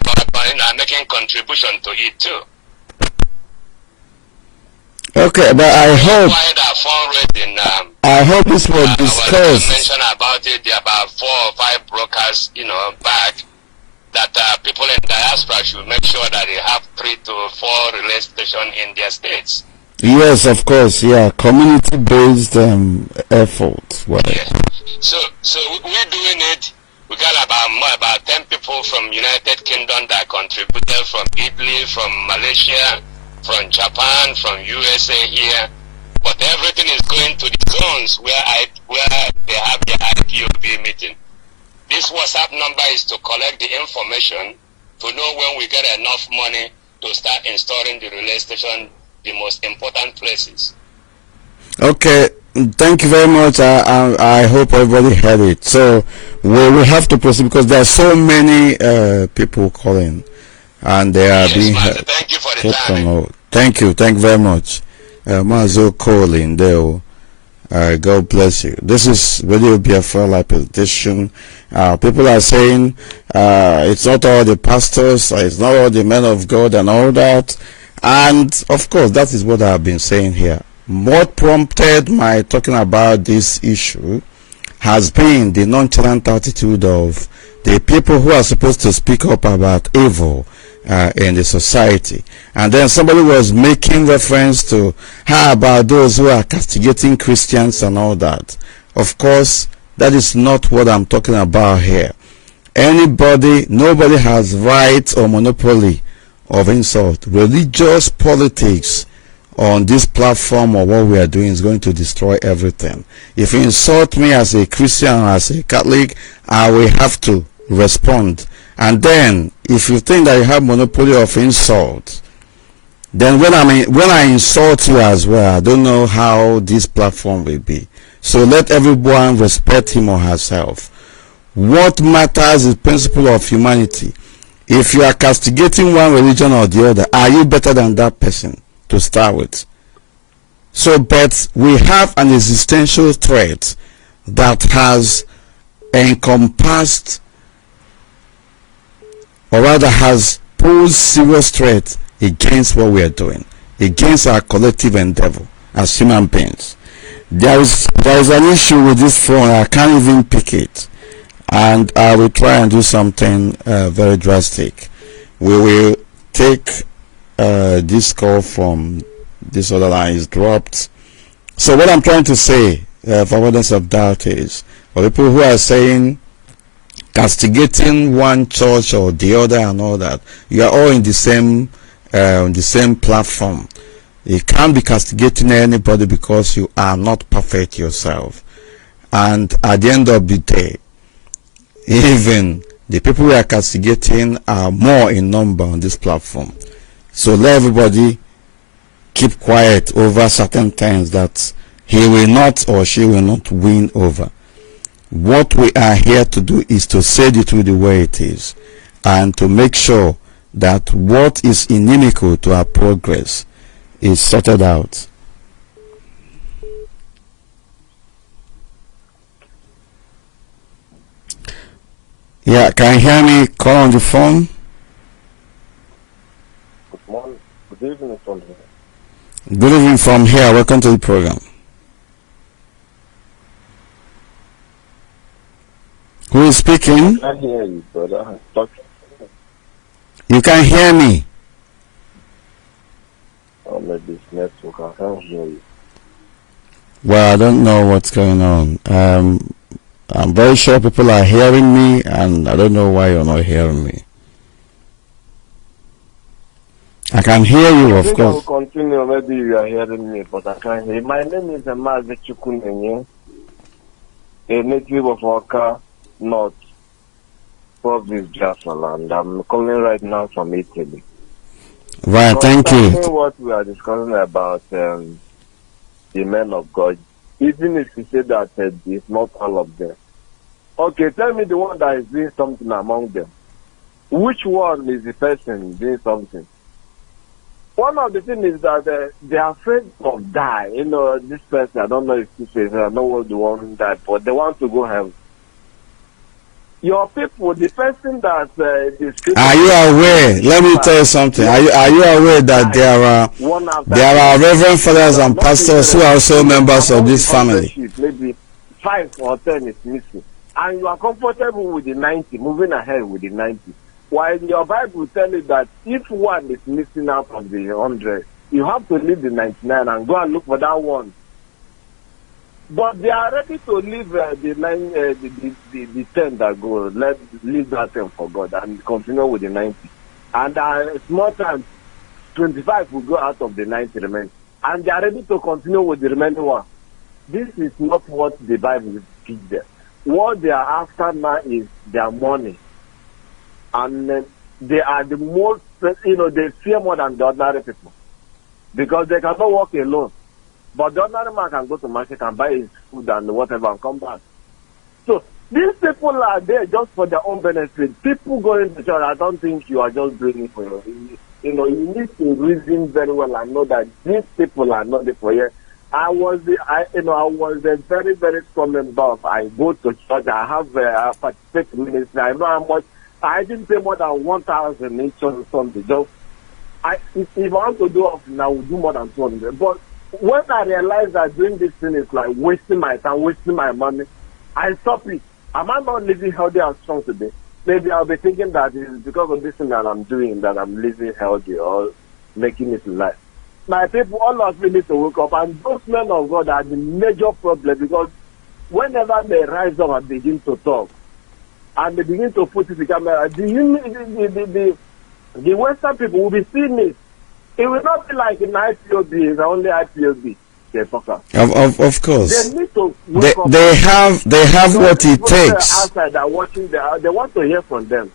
making contribution to it too. Okay, but I hope this will discuss. I mentioned about it. There are about 4 or 5 brokers, back that people in diaspora should make sure that they have 3 to 4 relay stations in their states. Yes, of course. Yeah, community-based efforts. Well. Yeah. So we're doing it. We got about 10 people from United Kingdom that contributed, from Italy, from Malaysia, from Japan, from USA here, but everything is going to the zones where they have their IPOB meeting. This WhatsApp number is to collect the information to know when we get enough money to start installing the relay station, the most important places. Okay, thank you very much. I hope everybody heard it. So we have to proceed because there are so many people calling. And they are being thank you for the time. Thank you very much. Mazo calling there. God bless you. This is Radio Biafra Live Edition. People are saying it's not all the pastors, it's not all the men of God and all that. And of course, that is what I've been saying here. What prompted my talking about this issue has been the nonchalant attitude of the people who are supposed to speak up about evil in the society. And then somebody was making reference to how about those who are castigating Christians and all that. Of course, that is not what I'm talking about here. Nobody has right or monopoly of insult. Religious politics on this platform or what we are doing is going to destroy everything. If you insult me as a Christian or as a Catholic, I will have to respond And then, if you think that you have monopoly of insult, then when I insult you as well, I don't know how this platform will be. So let everyone respect him or herself. What matters is principle of humanity. If you are castigating one religion or the other, are you better than that person to start with? So, but we have an existential threat that has encompassed, or rather has posed serious threat against what we are doing, against our collective endeavor as human beings. There is an issue with this phone. I can't even pick it, and I will try and do something very drastic. We will take this call from this other line is dropped. So what I'm trying to say, for avoidance of doubt, is for people who are saying castigating one church or the other and all that, you are all in the same platform. You can't be castigating anybody because you are not perfect yourself. And at the end of the day, even the people we are castigating are more in number on this platform. So let everybody keep quiet over certain things that he will not or she will not win over. What we are here to do is to say the truth the way it is, and to make sure that what is inimical to our progress is sorted out. Yeah, can you hear me? Call on the phone. Good morning. Good evening from here. Good evening from here. Welcome to the program. Who is speaking? I can't hear you, brother. You can hear me. Oh, maybe it's network. I can't hear you. Well, I don't know what's going on. I'm very sure people are hearing me, and I don't know why you're not hearing me. I can hear you, of course. I will continue. Maybe you are hearing me, but I can't hear you. My name is Amaze Chukunenye, a native of Oka North, province Biafland. I'm calling right now from Italy. Right, thank you. What we are discussing about the men of God, even if you say that it's not all of them. Okay, tell me the one that is doing something among them. Which one is the person doing something? One of the things is that they are afraid of die. You know, this person, I don't know if this is, I know what the one died, but they want to go heaven. Your people, the person that is... Are you aware? Let me tell you something. Are you aware that there are reverend fathers and pastors who are also members of this family? Maybe 5 or 10 is missing. And you are comfortable with the 90, moving ahead with the 90. While your Bible tells you that if one is missing out of the 100, you have to leave the 99 and go and look for that one. But they are ready to leave the 10 that go. Leave that 10 for God and continue with the 90. And small time, 25 will go out of the 90 remaining. And they are ready to continue with the remaining one. This is not what the Bible teaches them. What they are after now is their money. And they are the most, they fear more than the ordinary people. Because they cannot walk alone. But the ordinary man can go to market and buy his food and whatever and come back. So these people are there just for their own benefit. People going to church, I don't think you are just doing it for your... you need to reason very well and know that these people are not there for you. I was a very, very strong member. I go to church. I have a participate ministry. I know how much. I didn't pay more than 1,000 each on Sunday. Just if I want to do often, I will do more than 200. But when I realized that doing this thing is like wasting my time, wasting my money, I stop it. Am I not living healthy and strong today? Maybe I'll be thinking that it's because of this thing that I'm doing that I'm living healthy or making it in life. My people, all of us need to wake up, and those men of God are the major problem, because whenever they rise up and begin to talk, and they begin to put it in the camera, the Western people will be seeing it. It will not be like in IPOB, it's only IPOB. Of course. They need to wake up. They have what it takes. Outside are watching, they want to hear from them.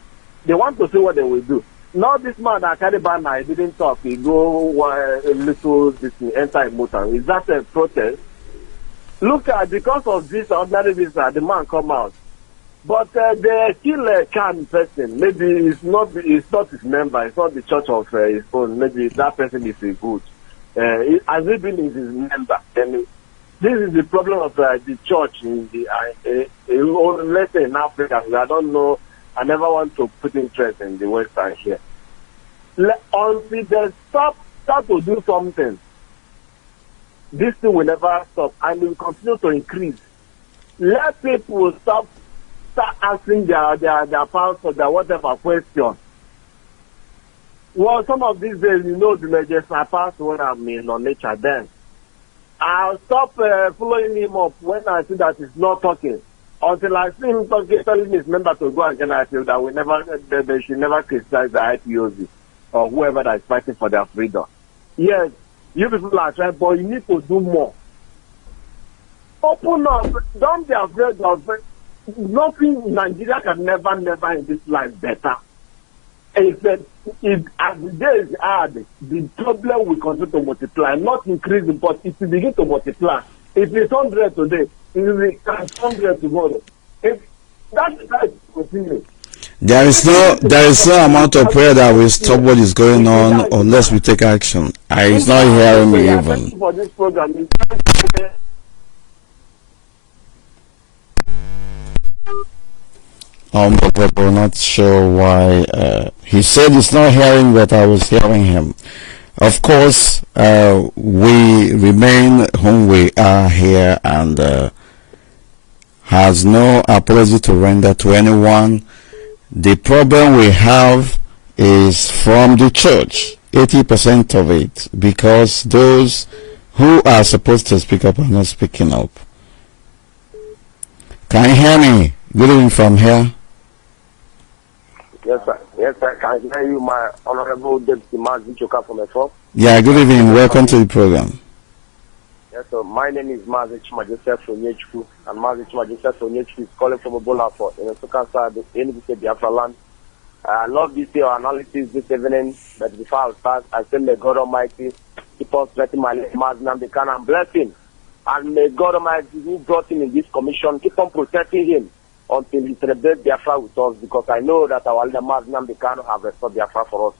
They want to see what they will do. Now this man that carry banner, he didn't talk. He go a little this enter a motor. Is that a protest? Look at because of this ordinary visa, the man come out. But they still a can person. Maybe it's not his member. It's not the church of his own. Maybe that person is a good. As he been is his member. And this is the problem of the church in the let's say in Africa. I don't know. I never want to put interest in the Western here. Until they start to do something, this thing will never stop and will continue to increase. Let people start asking their pastor, their whatever question. Well, some of these days, the major pastor when I'm in on nature then. I'll stop following him up when I see that he's not talking. Until I see him talking, telling his member to go and I feel that they should never criticize the IPOB or whoever that is fighting for their freedom. Yes, you people are trying, but you need to do more. Open up. Don't be afraid of nothing. Nigeria can never in this life better. If as the days add, the problem will continue to multiply, not increasing, but it will begin to multiply. If it's 100 today, it will be 100 tomorrow. If that's how it continues. There is no amount of prayer that will stop what is going on unless we take action. He's not hearing me even. Thank you for this program. We're not sure why. He said he's not hearing, but I was hearing him. Of course, we remain whom we are here and has no apology to render to anyone. The problem we have is from the church, 80% of it, because those who are supposed to speak up are not speaking up. Can you hear me? Good evening from here. Yes, sir. Yes, sir. Can I hear you, my honorable deputy Uche from Mefor? Yeah, good evening. Welcome to the program. Yes, sir. My name is Chima Joseph Onyechukwu, and Chima Joseph Onyechukwu is calling from Okafor in the second side of Biafland. I love this your analysis this evening, but before I start, I say may God Almighty keep on strengthening my Maznam the can and bless him. And may God Almighty, who brought him in this commission, keep on protecting him until he celebrates Biafra with us, because I know that our leader Maznam the can have restored Biafra for us.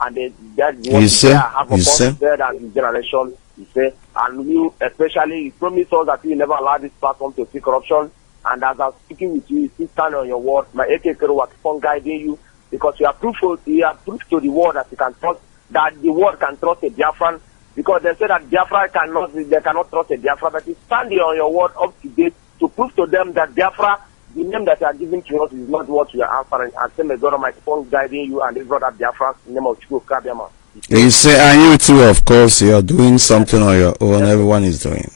And that what I have upon there and his generation, he say, and you especially, he promised us that he never allow this platform to see corruption. And as I'm speaking with you, you still stand on your word. My AK will keep on guiding you, because you have proof to the world that you can trust, that the world can trust a Biafran, because they say that Biafra cannot trust a Biafra, but you stand on your word up to date to prove to them that Biafra, the name that you are giving to us, is not what you are answering. And say, may God Almighty keep on guiding you and this brother Biafra in the name of Chukwu Kabiama. You say, and you too, of course, you are doing something on your own. Everyone is doing.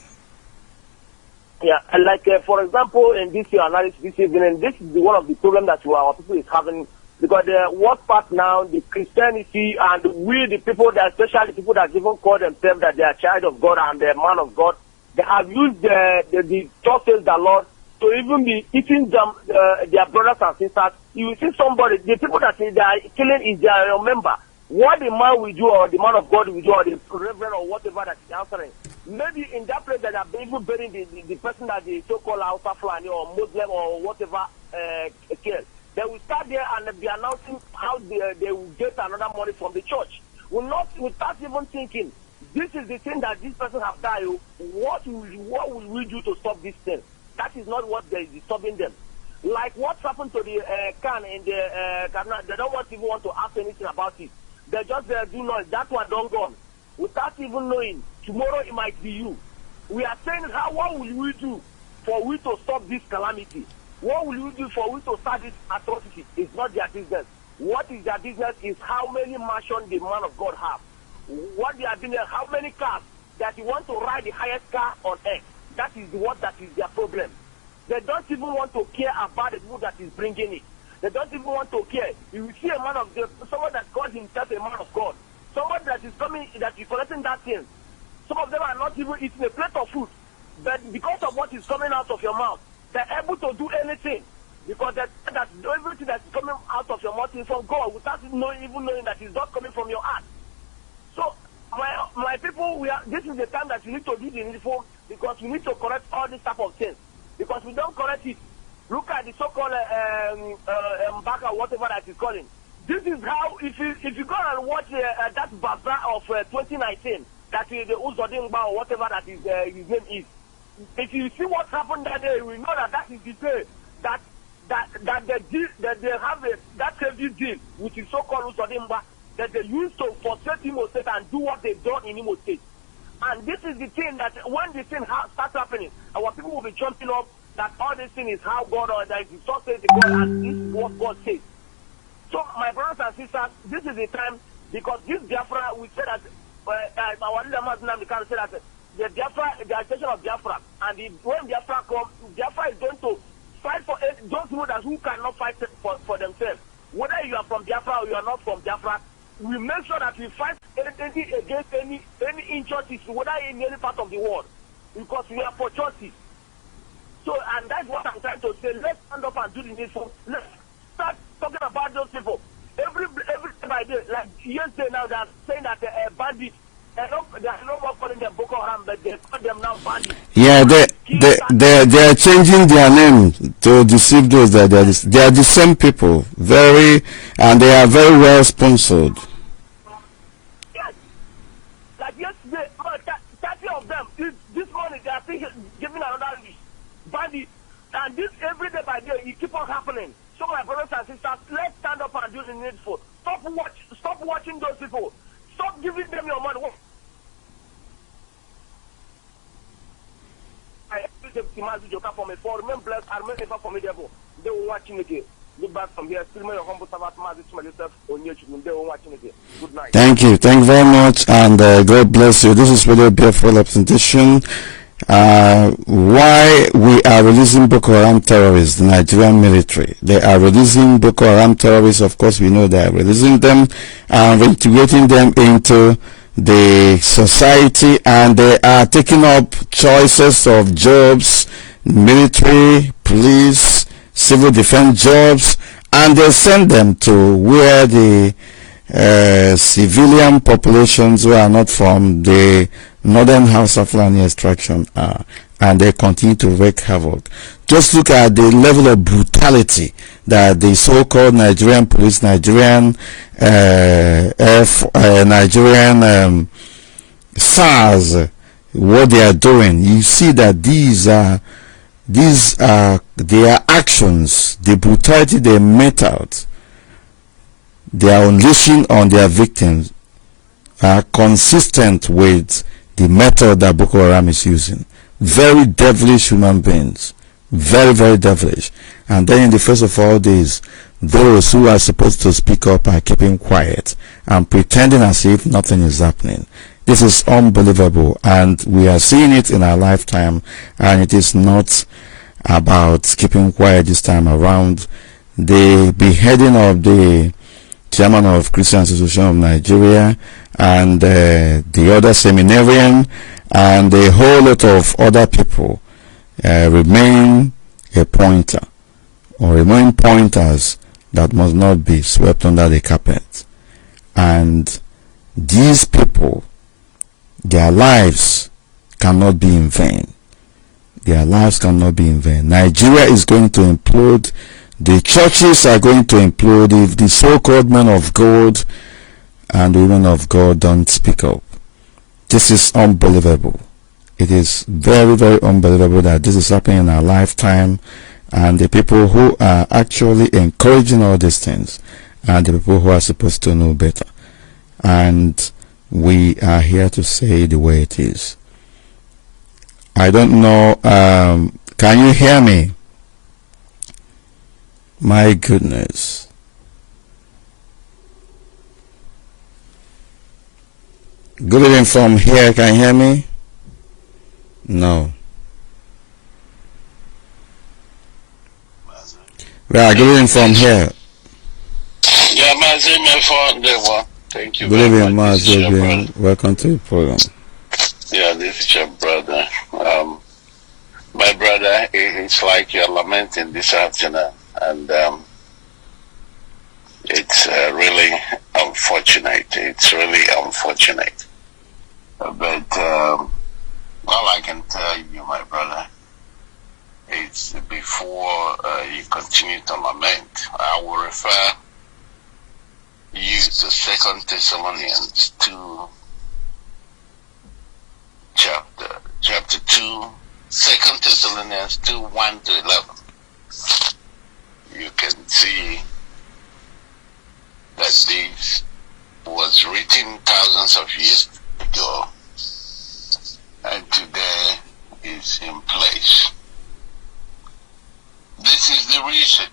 Yeah, and like for example, in this year analysis this evening, this is one of the problems that our people is having, because the worst part now, the Christianity and we, the people that, especially people that even call themselves that they are child of God and they are man of God, they have used the churches, the Lord, to even be eating them, their brothers and sisters. You will see somebody, the people that they are killing is their member. What the man will do, or the man of God will do, or the reverend, or whatever that is answering, maybe in that place that are even burying the person that the so-called Hausa Fulani or Muslim or whatever killed. They will start there and be announcing how they will get another money from the church. Without even thinking, this is the thing that this person have done. What will we do to stop this thing? That is not what is disturbing them. Like what's happened to the can in the they don't even want to ask anything about it. They just do noise. That one don't go on. Without even knowing, tomorrow it might be you. We are saying, what will we do for we to stop this calamity? What will you do for we to start this atrocity? It's not their business. What is their business is how many mansions the man of God have. What they are doing, how many cars that you want to ride the highest car on earth. That is their problem. They don't even want to care about the people that is bringing it. They don't even want to care. You will see a man of God, someone that calls himself a man of God, someone that is coming, that is collecting that thing. Some of them are not even eating a plate of food, but because of what is coming out of your mouth, they're able to do anything, because that everything that is coming out of your mouth word without even knowing that it's not coming from your heart. So, my people, this is the time that we need to do the needful, because we need to correct all this type of things. Because we don't correct it. Look at the so-called Baka, whatever that is calling. This is how, if you go and watch that Baba of 2019, that is the Uzodingba or whatever that is his name is. If you see what happened that day, we know that is the day that they have that heavy deal with the so-called Uzodingba that they used to frustrate Imo State and do what they've done in Imo State. And this is the thing that when this thing starts happening, our people will be jumping up that all this thing is how God, or that is so says the God, and this is what God says. So, my brothers and sisters, this is the time, because this Biafra, we say that, our leader Mazunam can say that the Biafra, the agitation of Biafra, and when Biafra comes, Biafra is going to fight for those who cannot fight for themselves. Whether you are from Biafra or you are not from Biafra, we make sure that we fight against any injustice, whether in any part of the world, because we are for justice. So, and that's what I'm trying to say. Let's stand up and do the needful. Let's start talking about those people. Every day by day, like yesterday now, they're saying that bandits, they are no more calling them Boko Haram, but they call them now bandits. Yeah, they are changing their name to deceive those that they are the same people, and they are very well sponsored. Yes, like yesterday, 30 of them. This morning they are giving another list. Bandits, and this every day by day, it keep on happening. So my brothers and sisters, let's stand up and do the needful. Stop watching those people. Stop giving them your money. I for Mefor, remain blessed, and remain ever formidable. They will watching again. Look back from here. Still, your humble servant, yourself on YouTube. They will watching again. Good night. Thank you very much, and God bless you. This is Radio Biafra representation. Why we are releasing Boko Haram terrorists, the Nigerian military. They are releasing Boko Haram terrorists. Of course, we know they are releasing them and integrating them into the society, and they are taking up choices of jobs, military, police, civil defense jobs, and they send them to where the civilian populations who are not from the northern house of land extraction are, and they continue to wreak havoc. Just look at the level of brutality that the so-called Nigerian police, Nigerian SARS, what they are doing. You see that these are their actions, the brutality they met out, they are unleashing on their victims, are consistent with the method that Boko Haram is using. Very devilish human beings. Very, very devilish. And then in the face of all this, those who are supposed to speak up are keeping quiet and pretending as if nothing is happening. This is unbelievable, and we are seeing it in our lifetime, and it is not about keeping quiet this time around. The beheading of the chairman of Christian Association of Nigeria and the other seminarian and a whole lot of other people remain a pointer, or remain pointers that must not be swept under the carpet. And these people, their lives cannot be in vain. Their lives cannot be in vain. Nigeria is going to implode. The churches are going to implode if the so-called men of God and the women of God don't speak up. This is unbelievable. It is very, very unbelievable that this is happening in our lifetime, and the people who are actually encouraging all these things are the people who are supposed to know better. And we are here to say the way it is. I don't know, can you hear me? My goodness. Good evening from here, can you hear me? No. Yeah, good evening from here. Yeah, Mefor, thank you. Good evening, Master. Welcome to the program. Yeah, this is your brother. My brother, it's like you're lamenting this afternoon, and It's really unfortunate. It's really unfortunate. But all I can tell you, my brother, is before you continue to lament, I will refer you to 2 Thessalonians 2, chapter 2, 2 Thessalonians 2, 1 to 11. You can see that this was written thousands of years ago and today is in place. This is the reason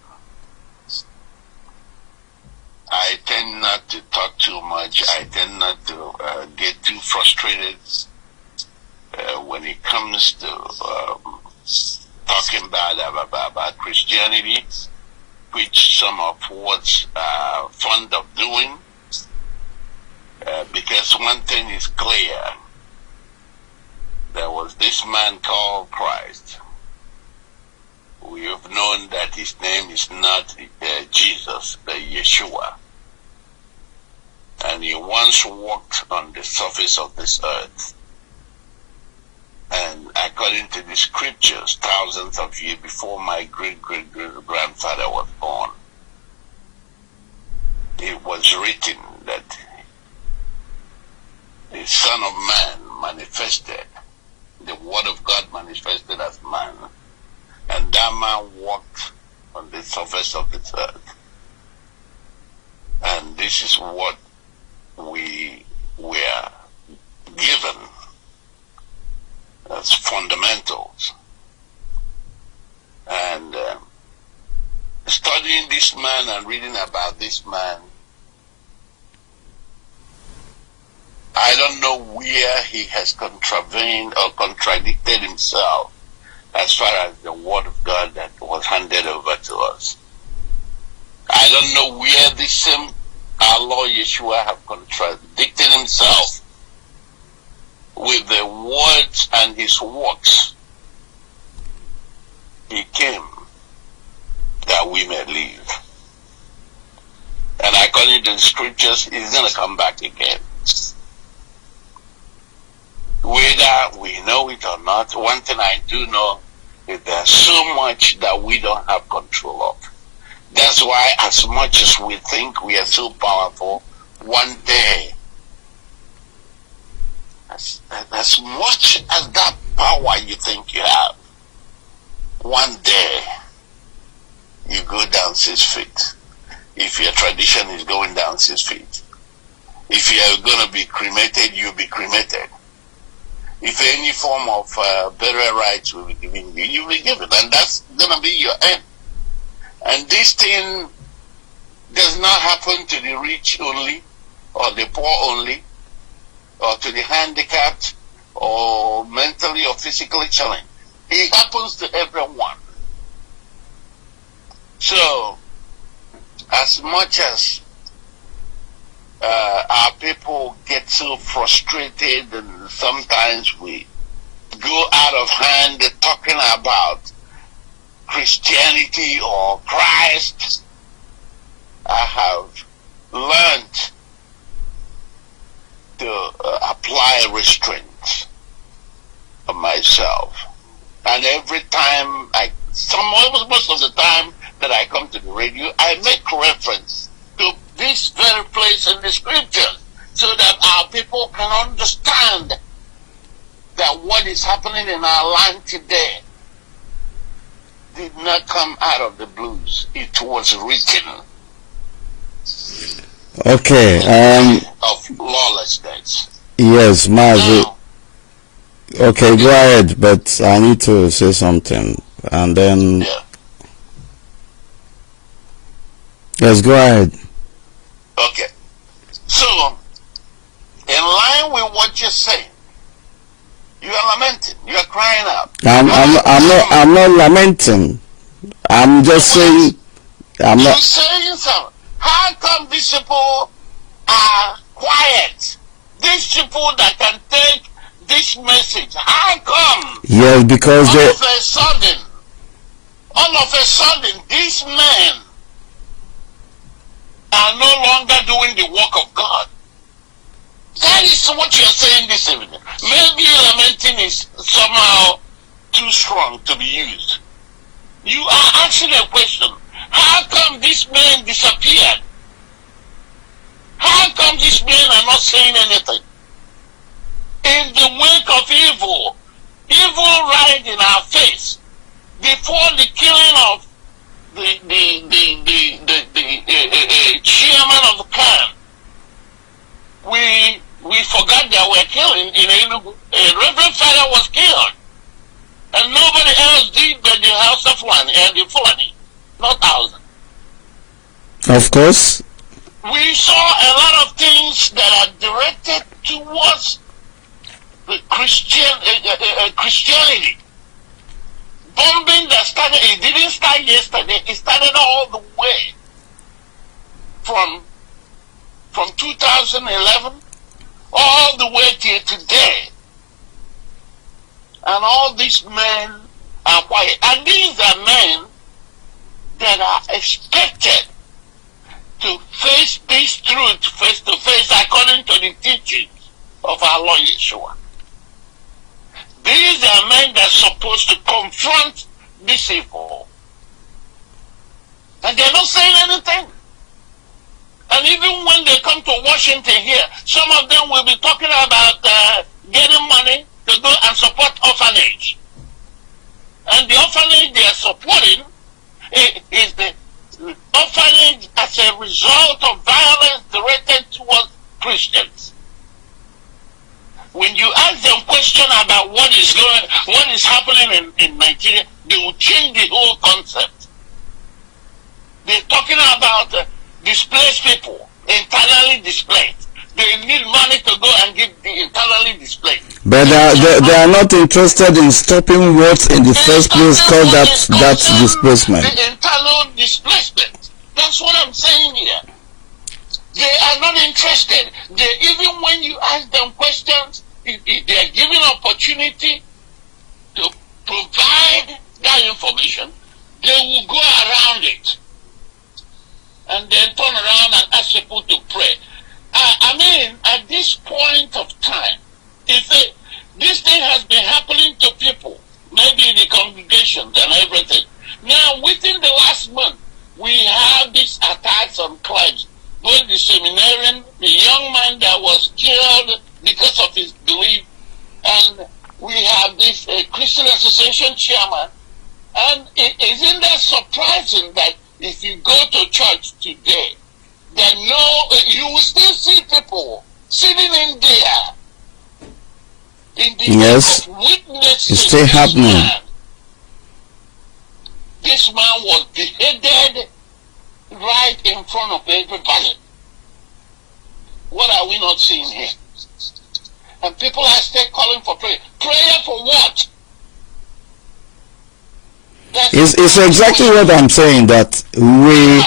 I tend not to talk too much. I tend not to get too frustrated when it comes to talking about Christianity, which some of what's fond of doing, because one thing is clear. There was this man called Christ. We have known that his name is not Jesus, but Yeshua. And he once walked on the surface of this earth. And according to the scriptures, thousands of years before my great-great-grandfather was born, it was written that the Son of Man manifested, the Word of God manifested as man, and that man walked on the surface of this earth. And this is what we were given as fundamentals. And studying this man and reading about this man, I don't know where he has contravened or contradicted himself as far as the Word of God that was handed over to us. I don't know where the same our Lord Yeshua have contradicted himself with the words and his works. He came that we may live. And according to the scriptures, he's going to come back again. Whether we know it or not, one thing I do know is there's so much that we don't have control of. That's why as much as we think we are so powerful, one day, as much as that power you think you have, one day you go down 6 feet. If your tradition is going down 6 feet. If you are going to be cremated, you'll be cremated. If any form of burial rights will be given you, you'll be given. And that's going to be your end. And this thing does not happen to the rich only, or the poor only, or to the handicapped, or mentally or physically challenged. It happens to everyone. So, as much as our people get so frustrated and sometimes we go out of hand talking about Christianity or Christ, I have learned to apply restraint on myself. And every time most of the time that I come to the radio, I make reference to this very place in the scriptures so that our people can understand that what is happening in our land today did not come out of the blues. It was written. Okay. Of lawlessness. Yes, Mazi. Okay, go ahead, but I need to say something. And then... Yeah. Yes, go ahead. Okay. So, in line with what you're saying, you are lamenting, you are crying out. I'm not lamenting. I'm just saying. You're saying something. How come these people are quiet? These people that can take this message, how come? Yes, because all of a sudden, these men are no longer doing the work of God. That is what you are saying this evening. Maybe lamenting is somehow too strong to be used. You are asking a question. How come these men disappeared? How come these men are not saying anything? In the wake of evil right in our face, before the killing of the chairman of the clan, we forgot that we're killing in Enugu. A reverend father was killed, and nobody else did but the house of Fulani and the Fulani, not ours. Of course. We saw a lot of things that are directed towards the Christianity. Bombing that started, it didn't start yesterday, it started all the way from 2011 all the way till today. And all these men are quiet. And these are men that are expected to face this truth face to face according to the teachings of our Lord Yeshua. These are men that are supposed to confront this evil. And they're not saying anything. And even when they come to Washington here, some of them will be talking about getting money to go and support orphanage. And the orphanage they are supporting is the orphanage as a result of violence directed towards Christians. When you ask them question about what is happening in Nigeria, they will change the whole concept. They're talking about displaced people, internally displaced. They need money to go and give the internally displaced. But they are not interested in stopping what in the first place caused that displacement. The internal displacement. That's what I'm saying here. They are not interested. Even when you ask them questions, they are given opportunity to provide that information. They will go around it and then turn around and ask people to pray. I mean, at this point of time, if this thing has been happening to people, maybe in the congregations and everything. Now, within the last month, we have these attacks on clergy. Both the seminarian, the young man that was killed because of his belief, and we have this Christian Association chairman. And isn't that surprising that if you go to church today, that you will still see people sitting in there in the yes, of witnessing it's still happening. This man was beheaded right in front of everybody. What are we not seeing here? And people are still calling for prayer. Prayer for what? It's exactly what I'm saying, that you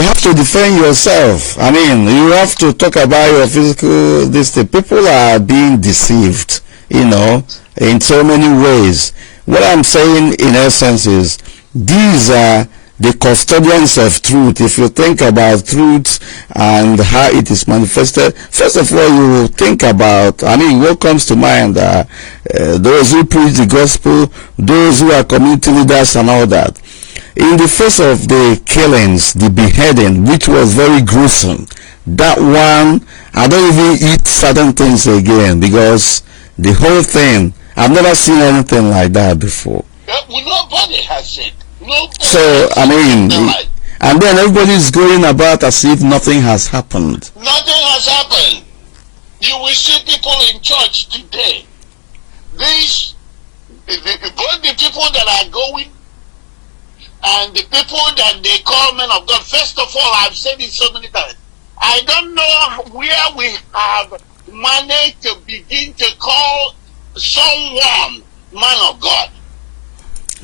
have to defend yourself. I mean, you have to talk about your physical, people are being deceived, in so many ways. What I'm saying in essence is, these are the custodians of truth. If you think about truth and how it is manifested, first of all, you will think about, what comes to mind, those who preach the gospel, those who are community leaders and all that. In the face of the killings, the beheading, which was very gruesome, that one, I don't even eat certain things again, because the whole thing, I've never seen anything like that before. Nobody has it. So, and then everybody's going about as if nothing has happened. Nothing has happened. You will see people in church today. Both the people that are going and the people that they call men of God. First of all, I've said it so many times. I don't know where we have managed to begin to call someone man of God.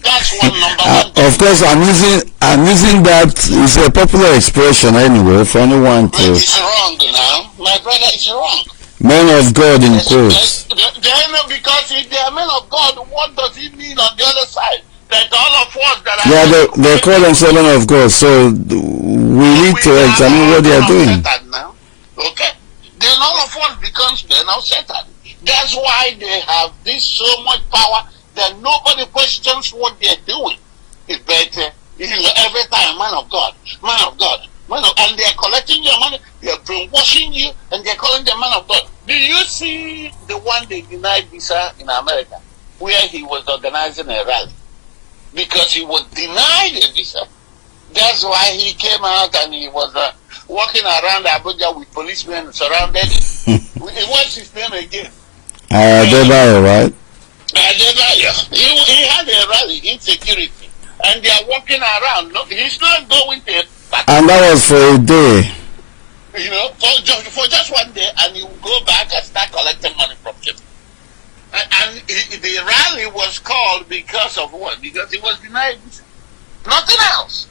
That's one number one. Of course, I'm using that. It's a popular expression anyway for anyone to. It's wrong now, my brother. It's wrong. Men of God in quotes. Because if they are men of God, what does it mean on the other side? that all of us that are... Yeah, they call themselves men of God, so we need to examine what they are doing. Now, okay? Then all of us becomes men of Satan. That's why they have this so much power that nobody questions what they're doing. But every time, man of God, and they're collecting your money, they're brainwashing you, and they're calling them man of God. Do you see the one they denied visa in America, where he was organizing a rally? Because he was denied a visa. That's why he came out and he was walking around Abuja with policemen surrounded him. What's his name again? Adebayo, right? Adebayo. He had a rally, insecurity. And they are walking around. No, he's not going to... And that was for a day. You know, for just one day, and he will go back and start collecting money from him. And the rally was called because of what? Because he was denied visa. Nothing else.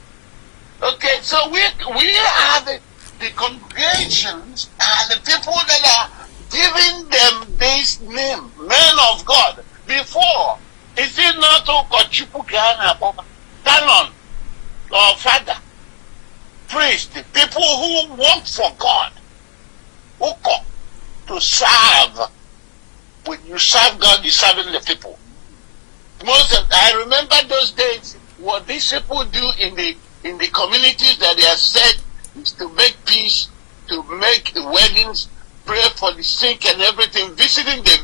Okay, so we are the congregations and the people that are giving them this name, men of God. Before, is it not Canon or Father, priest, people who work for God, who come to serve? When you serve God, you're serving the people. I remember those days, what these people do in the communities that they are said is to make peace, to make weddings, pray for the sick and everything. They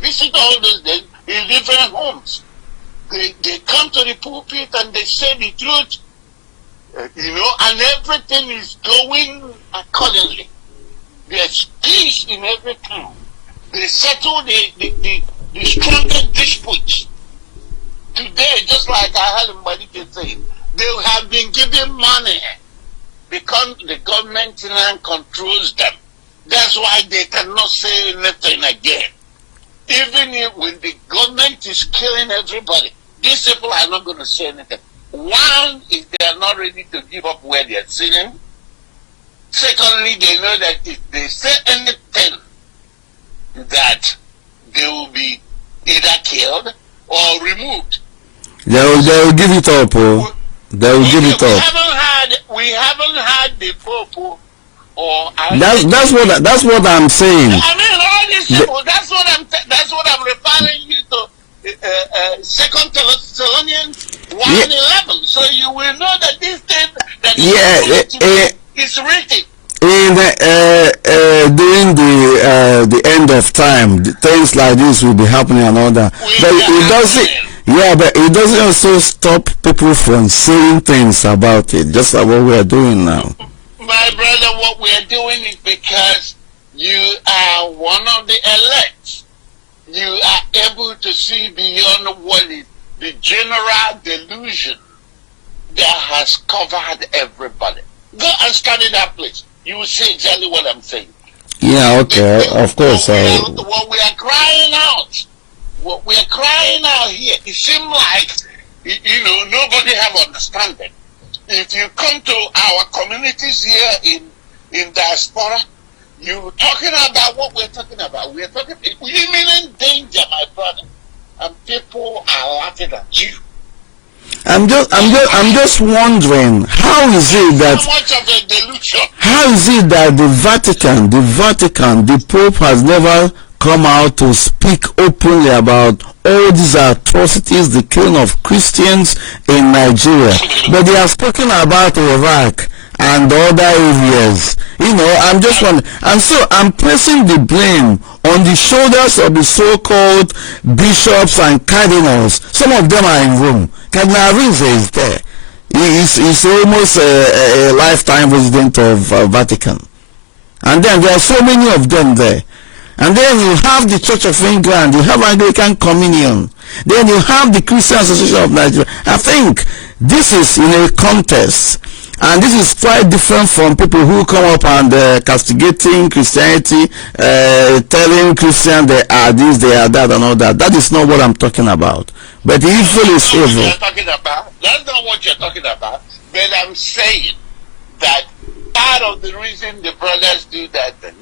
visit all those days in different homes. They come to the pulpit and they say the truth, and everything is going accordingly. There's peace in every town. They settle the strongest disputes. Today, just like I heard Mbadike say, they have been given money because the government now controls them. That's why they cannot say anything again. Even when the government is killing everybody, these people are not going to say anything. One, if they are not ready to give up where they are sitting. Secondly, they know that if they say anything, that they will be either killed or removed. They will give it up. They will give it up. We haven't had the Pope or that's what I'm saying. I mean, all these people. That's what I'm referring you to. 2 Thessalonians 1:11. So you will know that this thing that is written. During the end of time, things like this will be happening and all that. But it doesn't. Yeah, but it doesn't also stop people from saying things about it. Just like what we are doing now. My brother, what we are doing is because you are one of the elect. You are able to see beyond what is the general delusion that has covered everybody. Go and study that place. You will see exactly what I'm saying. Yeah, okay, of course. What we are crying out, here, it seems like, nobody have understanding. If you come to our communities here in diaspora, you're talking about what we're talking about. We're talking imminent danger, my brother, and people are laughing at you. I'm just wondering, how is it that the Pope has never come out to speak openly about all these atrocities, the killing of Christians in Nigeria, but they have spoken about Iraq and other areas. I'm just wondering, and so I'm placing the blame on the shoulders of the so-called bishops and cardinals. Some of them are in Rome. Cardinal Arinze is there. He's almost a lifetime resident of Vatican. And then there are so many of them there. And then you have the Church of England, you have Anglican Communion, then you have the Christian Association of Nigeria. I think this is in a context, and this is quite different from people who come up and castigating Christianity, telling Christians they are this, they are that, and all that. That is not what I'm talking about. But evil is evil. That's not what you're talking about. But I'm saying that part of the reason the brothers do that then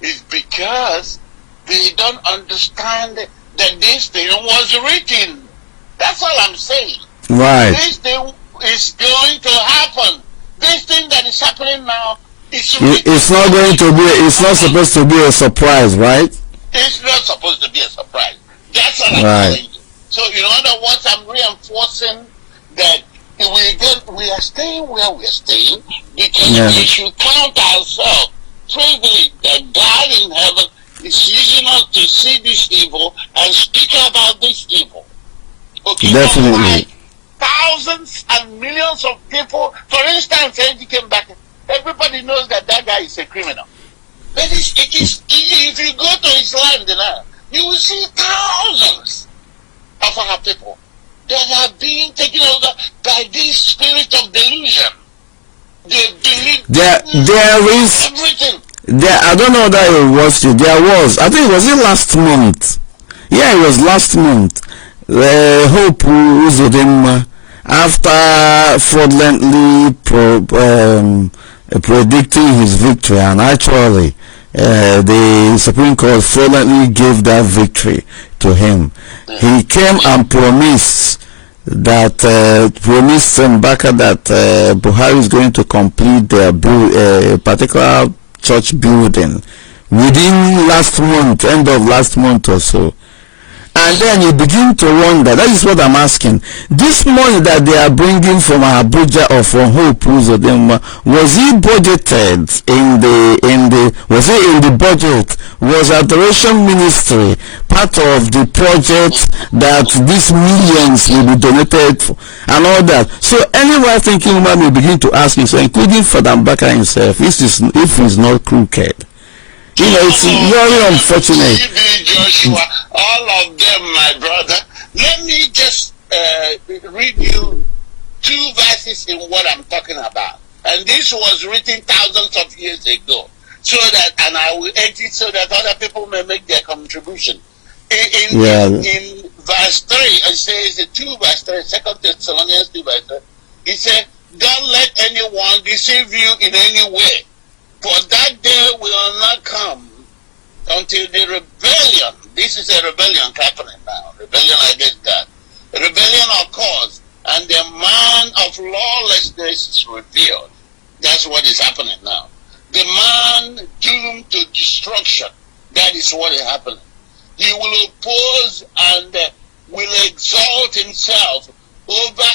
is because they don't understand that this thing was written. That's all I'm saying. Right. This thing is going to happen. This thing that is happening now is It's not going to be. It's not supposed to be a surprise, right? It's not supposed to be a surprise. That's what I'm Right. telling you. So in other words, I'm reinforcing that we are staying where we are staying because we should count ourselves privileged that God in heaven is using us to see this evil and speak about this evil. Okay, Definitely. Like thousands and millions of people, for instance, when he came back, everybody knows that guy is a criminal. But if you go to his land now, you will see thousands of our people that are being taken over by this spirit of delusion. They believe there is everything. I don't know that it was. There was. I think it was last month. Yeah, it was last month. Hope Uzodinma, after fraudulently predicting his victory, and actually the Supreme Court fraudulently gave that victory to him. He came and promised Mbaka that Buhari is going to complete their particular church building within last month, end of last month or so. And then you begin to wonder, that is what I'm asking, this money that they are bringing from Abuja or from Hope, was it budgeted was it in the budget? Was Adoration Ministry part of the project that these millions will be donated for, and all that? So anyone thinking woman will begin to ask himself, including Father Mbaka himself, if he's not crooked. You know, it's very unfortunate. Joshua, all of them, my brother. Let me just read you 2 verses in what I'm talking about. And this was written thousands of years ago. So that, and I will edit so that other people may make their contribution. In verse 3, it says, 2 verse 3, 2 Thessalonians 2 verse 3, it said, don't let anyone deceive you in any way. For that day will not come until the rebellion, this is a rebellion happening now, rebellion against God. A rebellion occurs, and the man of lawlessness is revealed. That's what is happening now. The man doomed to destruction, that is what is happening. He will oppose and will exalt himself over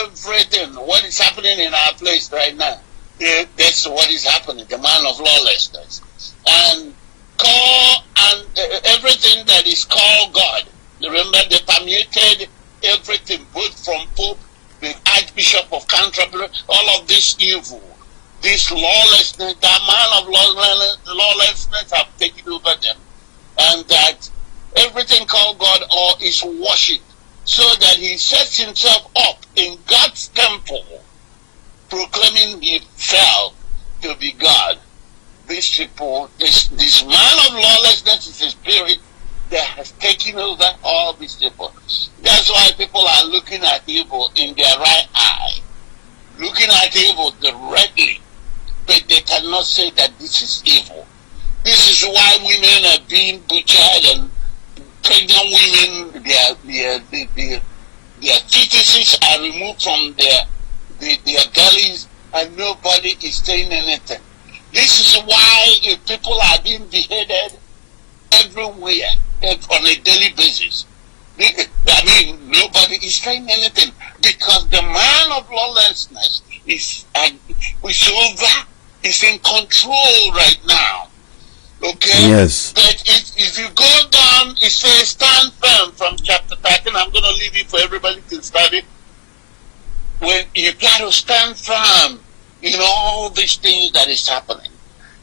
everything. What is happening in our place right now? That's what is happening, the man of lawlessness. And everything that is called God. Remember, they permeated everything, both from Pope, the Archbishop of Canterbury, all of this evil, this lawlessness, that man of lawlessness have taken over them. And that everything called God or is worshipped, so that he sets himself up in God's temple, proclaiming himself to be God. These people, this man of lawlessness is a spirit that has taken over all these people. That's why people are looking at evil in their right eye, looking at evil directly, but they cannot say that this is evil. This is why women are being butchered, and pregnant women, their fetuses are removed from their bellies, and nobody is saying anything. This is why people are being beheaded everywhere on a daily basis. I mean, nobody is saying anything because the man of lawlessness is in control right now. Okay? Yes. But if you go down, it says stand firm from chapter 13. I'm going to leave it for everybody to study. When you got to stand firm in all these things that is happening.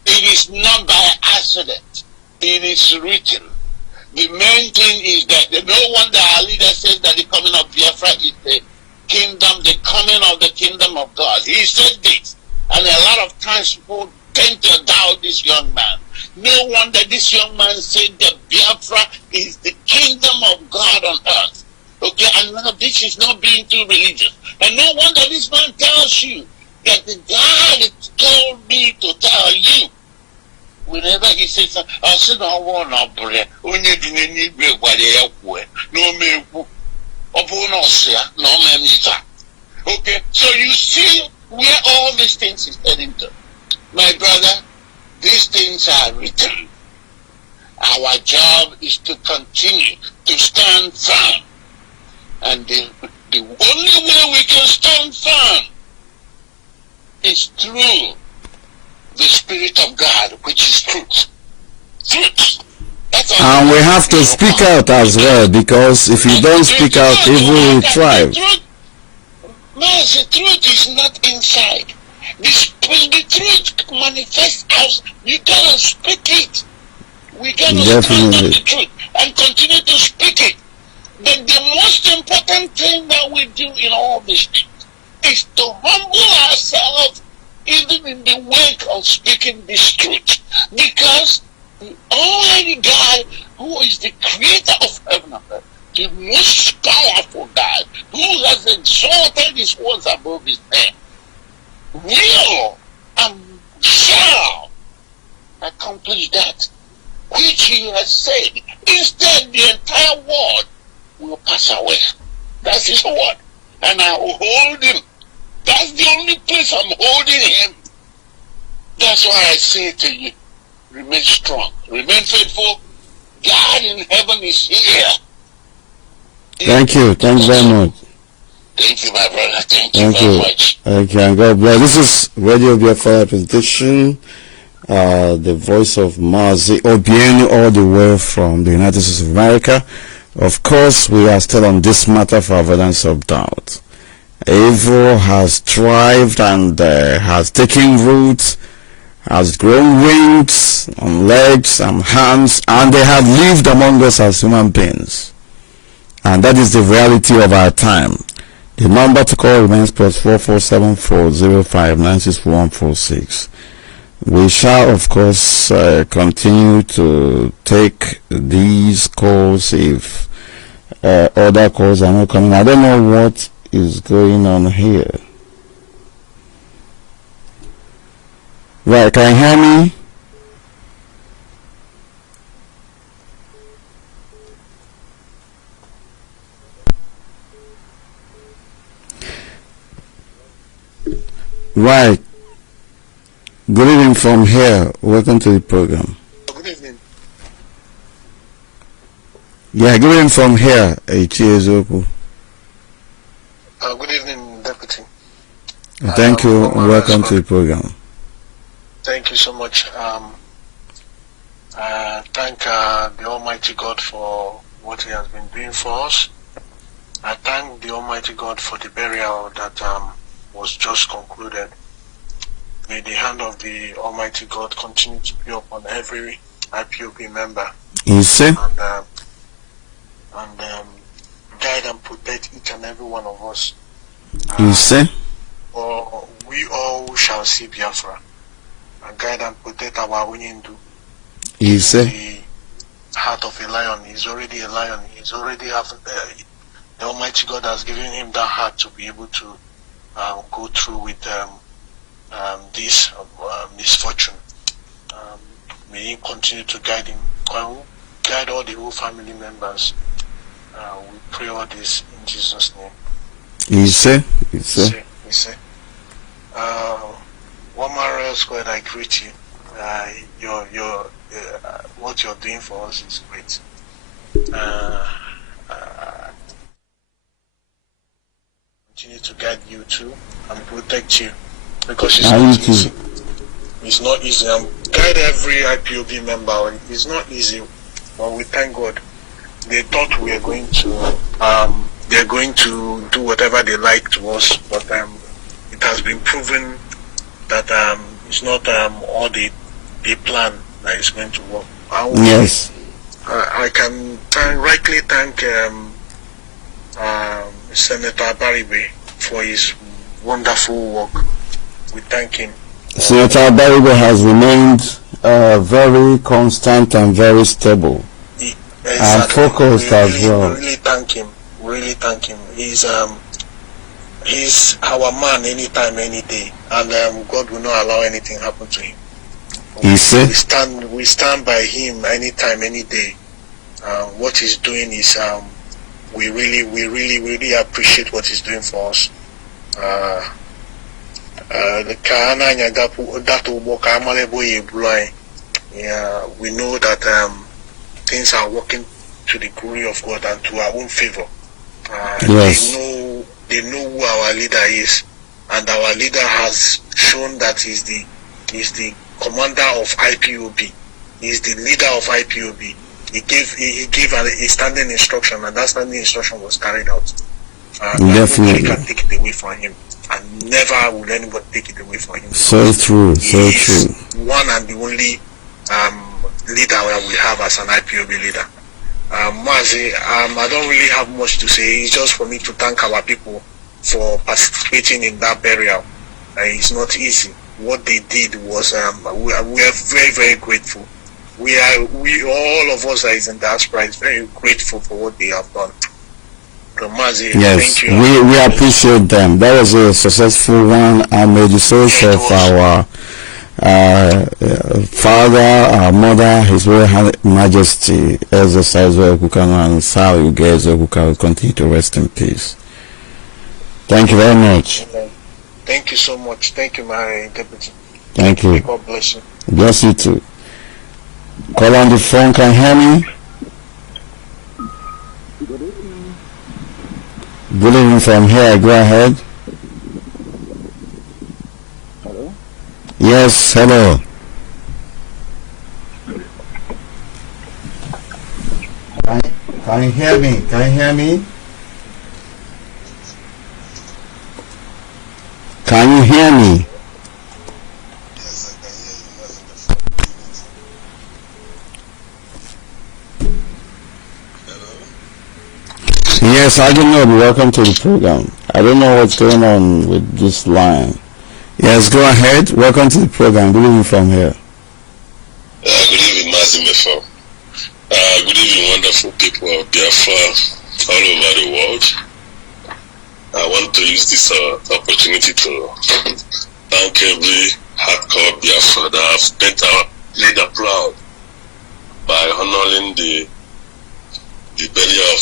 It is not by accident. It is written. The main thing is that no wonder our leader says that the coming of Biafra is the kingdom, the coming of the kingdom of God. He said this, and a lot of times people tend to doubt this young man. No wonder this young man said that Biafra is the kingdom of God on earth. Okay, and now this is not being too religious. And no wonder this man tells you that the God told me to tell you. Whenever he says, I said, I want to pray. Okay, so you see where all these things is heading to. My brother, these things are written. Our job is to continue to stand firm. And the only way we can stand firm is through the Spirit of God, which is truth. Truth. And we have to speak out as well, because if you don't speak out, evil will thrive. No, the truth is not inside. The truth manifests out. You gotta speak it. We gotta stand on the truth and continue to speak it. But the most important thing that we do in all these things is to humble ourselves even in the wake of speaking this truth. Because the Almighty God, who is the creator of heaven and earth, the most powerful God, who has exalted his words above his name, will and shall accomplish that which he has said. Instead, the entire world will pass away. That's his word. And I will hold him. That's the only place I'm holding him. That's why I say to you, remain strong, remain faithful. God in heaven is here. Thank you. Thank you very much. Thank you, my brother. Thank you very much. Thank you, and God bless. This is Radio Biafra presentation, the voice of Mazi Obienu, all the way from the United States of America. Of course, we are still on this matter for avoidance of doubt. Evil has thrived and has taken root, has grown wings and legs and hands, and they have lived among us as human beings. And that is the reality of our time. The number to call remains +447405964146. We shall, of course, continue to take these calls if other calls are not coming. I don't know what is going on here. Right, can you hear me? Right. Good evening from here. Welcome to the program. Good evening. Yeah, good evening from here. Good evening, Deputy. Thank you and welcome to the program. Thank you so much. I thank the Almighty God for what he has been doing for us. I thank the Almighty God for the burial that was just concluded. May the hand of the Almighty God continue to be upon every IPOB member. You see? And guide and protect each and every one of us. You see? Or we all shall see Biafra. And guide and protect our Winyendu. You see? The heart of a lion. He's already a lion. He's already the Almighty God has given him that heart to be able to go through with this misfortune. May he continue to guide him, guide all the whole family members. We pray all this in Jesus' name. You see? One more squad, I greet you. What you're doing for us is great. Continue to guide you too and protect you, because it's not easy. It's not easy. Guide every IPOB member. It's not easy, but we thank God. They thought we are going to they're going to do whatever they like to us, but it has been proven that it's not all they plan that is going to work. Yes. I can rightly thank Senator Abaribe for his wonderful work. We thank him. Senator Abaribe has remained very constant and very stable. And focused as well. We really thank him. He's our man anytime, any day, and God will not allow anything happen to him. You see? We stand by him anytime, any day. What he's doing is we really appreciate what he's doing for us. We know that things are working to the glory of God and to our own favor. Yes. They know who our leader is, and our leader has shown that he's the commander of IPOB. He's the leader of IPOB. He gave a standing instruction, and that standing instruction was carried out. Definitely. Nobody can take it away from him, and never will anybody take it away from him. So true, so true. One and the only leader that we have as an IPOB leader. Mazi, I don't really have much to say. It's just for me to thank our people for participating in that burial. It's not easy. What they did was, we are very, very grateful. We all of us that is in diaspora is very grateful for what they have done. So Mazi, yes, thank you. we appreciate them. That was a successful one, and may the souls of our father, our mother, His Royal Majesty, Iswwa and Ansaru will continue to rest in peace. Thank you very much. Thank you so much. Thank you, my deputy. Thank you. God bless you. Bless you too. Call on the phone, can you hear me? Good evening from here, go ahead. Hello? Yes, hello. Can you hear me? Can you hear me? Can you hear me? Yes, I don't know. Welcome to the program. I don't know what's going on with this line. Yes, go ahead. Welcome to the program. Good evening from here. Good evening, Mazi Mefor. Good evening, wonderful people of Biafra all over the world. I want to use this opportunity to thank every hardcore Biafra that have made our leader proud by honoring the burial of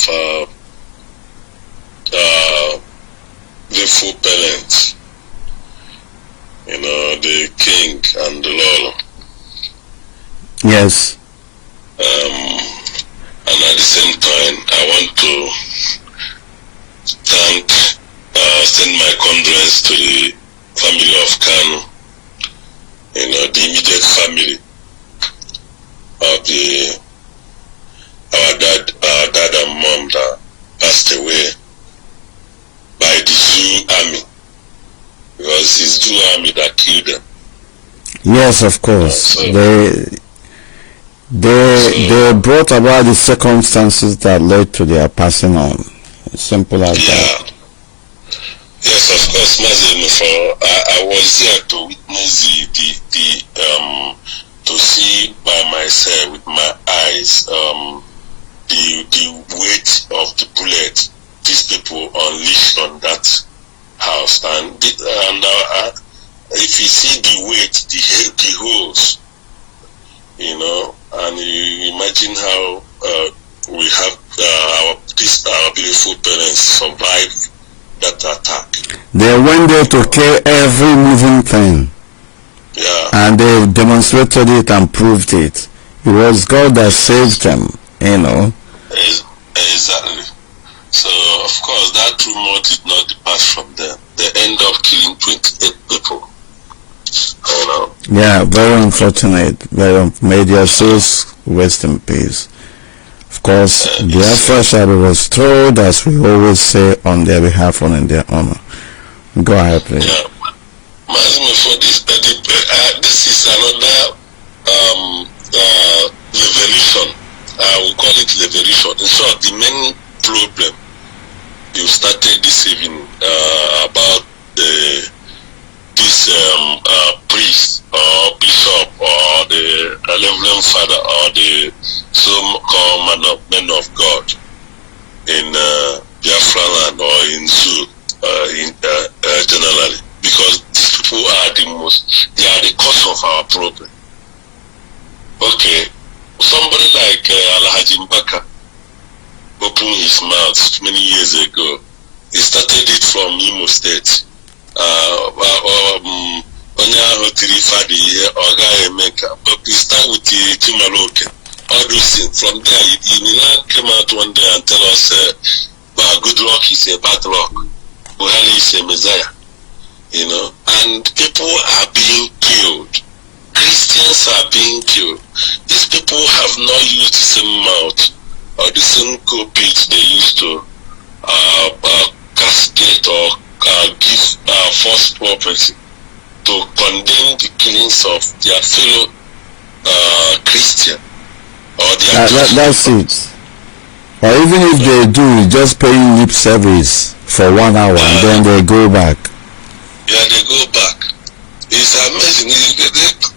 the full parents, the king and the Lord. Yes. And at the same time, I want to send my condolences to the family of Kanu, the immediate family of our dad and mom that passed away by the Zoo army, because it's Zoo army that killed them. Yes, of course. They brought about the circumstances that led to their passing on. Simple as that. Yes, of course, Mazi Mefor. I was there to witness to see by myself with my eyes the weight of the bullet these people unleashed on that house, and if you see the weight, the holes, and you imagine how we have our beautiful parents survive that attack. They went there to kill every moving thing. Yeah. And they demonstrated it and proved it. It was God that saved them, Exactly. So, of course, that rumor did not depart from them. They end up killing 28 people. Yeah, very unfortunate. May their souls rest in peace. Of course, Biafra shall be restored, as we always say, on their behalf and in their honor. Go ahead, please. Yeah. For this is another revelation. We call it revelation. In short, the main problem you started this evening about this priest or bishop or the Reverend Father or the so-called men of God in Biafra land or in Zoo generally, because these people are they are the cause of our problem. Okay, somebody like Alhaji Mbaka opened his his mouth many years ago. He started it from Imo State. But we start with the Timaloke. All those things. From there, he came out one day and tell us, good luck is a bad luck. Buhari is a messiah. You know, and people are being killed. Christians are being killed. These people have not used the same mouth or the same pulpit they used to castigate or give false prophecy to condemn the killings of their fellow Christian or their that's it. Or even if they do, just paying lip service for 1 hour and then they go back. Yeah, they go back. It's amazing.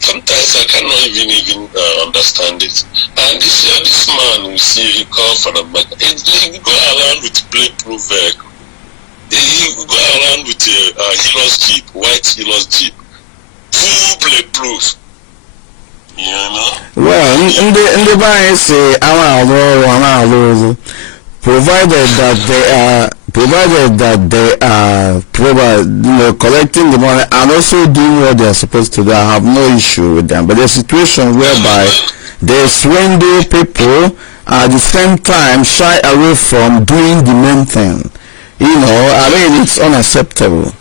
Sometimes I cannot even understand it. And this man, you see, he called for the back. He go around with bulletproof vehicle. He go around with a Helos Jeep, white Helos Jeep, full bulletproof. You know? Well, in the Bible say, provided that they are collecting the money and also doing what they are supposed to do, I have no issue with them. But the situation whereby they swindle people at the same time shy away from doing the main thing, I mean, it's unacceptable.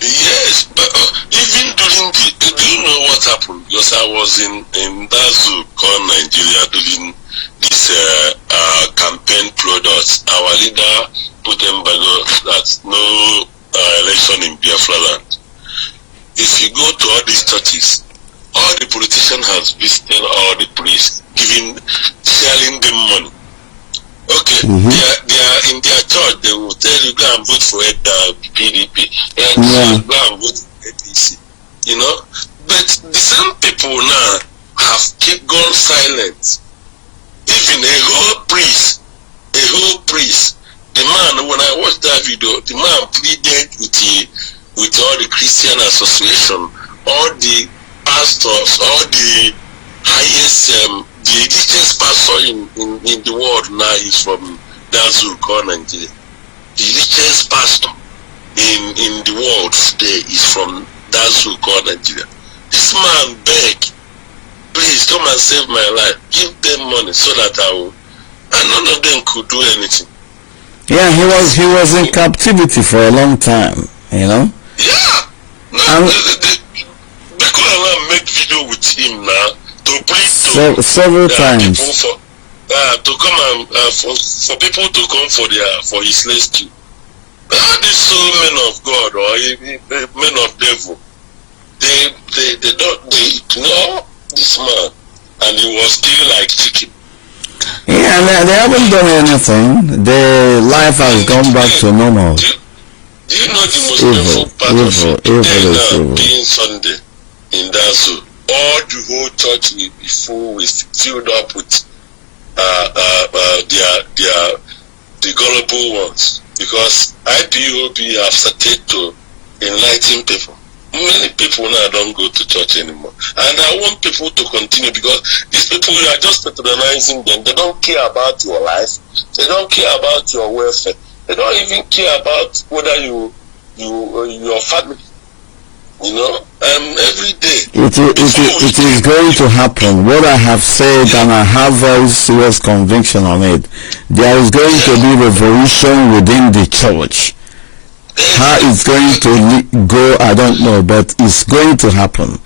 Yes, but even during do you know what happened? Because I was in that zoo called Nigeria during this campaign products. Our leader put embargo that no election in Biafland. If you go to all these churches, all the politicians has visited all the priests, sharing them money. Okay, they are in their church. They will tell you go and vote for PDP, and go and vote for APC. But the same people now have gone silent. Even a whole priest, the man, when I watched that video, the man pleaded with all the Christian association, all the pastors, all the highest, the richest pastor in the world now is from Dazu called Nigeria. The richest pastor in the world today is from Dazu called Nigeria. This man begged, please come and save my life. Give them money so that I will. And none of them could do anything. Yeah, he was in captivity for a long time, Yeah. No, Boko Haram make video with him now to plead to several times people to come and for people to come for his rescue. These so men of God or men of devil, they ignore this man, and he was still like chicken. Yeah, they haven't done anything. Their life has gone back to normal. Do you know the most painful part of it? Being Sunday in Dazu, all the whole church will be full, filled up with the gullible ones, because IPOB have started to enlighten people. Many people now don't go to church anymore, and I want people to continue, because these people, you are just patronizing them. They don't care about your life. They don't care about your welfare. They don't even care about whether your family. Every day. It is going to happen. What I have said, and I have very serious conviction on it. There is going to be revolution within the church. How it's going to go, I don't know, but it's going to happen.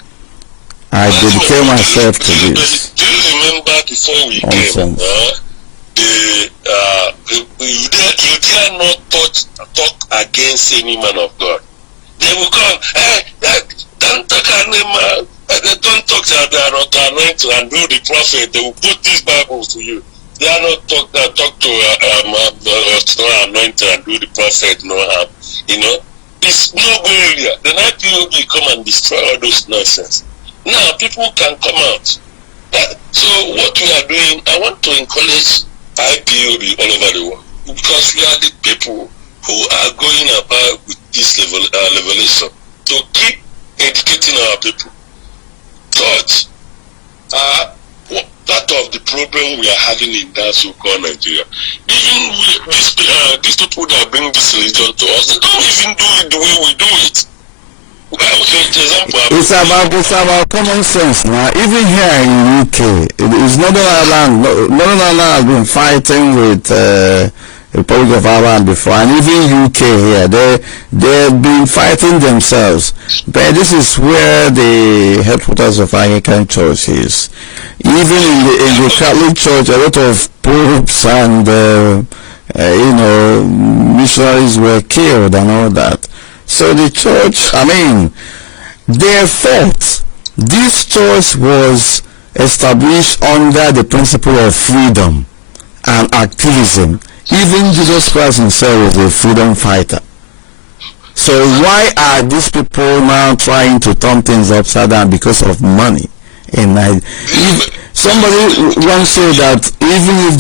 I dedicate myself to this. Do you remember before we came? You dare not talk against any man of God. They will come, don't talk about don't talk to the anointing and do the prophet. They will put these Bibles to you. They are not talk to anointing and do the prophet. No harm. It's no good area. The IPOB come and destroy all those nonsense. Now people can come out. So what we are doing, I want to encourage IPOB all over the world, because we are the people who are going about with this revelation to keep educating our people. Church are part of the problem we are having in that so-called Nigeria. Even these people that bring this religion to us, they don't even do it the way we do it. It's about common sense now. Even here in UK, it's Northern Ireland. Northern Ireland has been fighting with Republic of Ireland before, and even UK here, they've been fighting themselves. But this is where the headquarters of Anglican Church is. Even in the Catholic Church, a lot of popes and missionaries were killed and all that. So the church, their fault. This church was established under the principle of freedom and activism. Even Jesus Christ himself was a freedom fighter. So why are these people now trying to turn things upside down because of money? Somebody once said that even if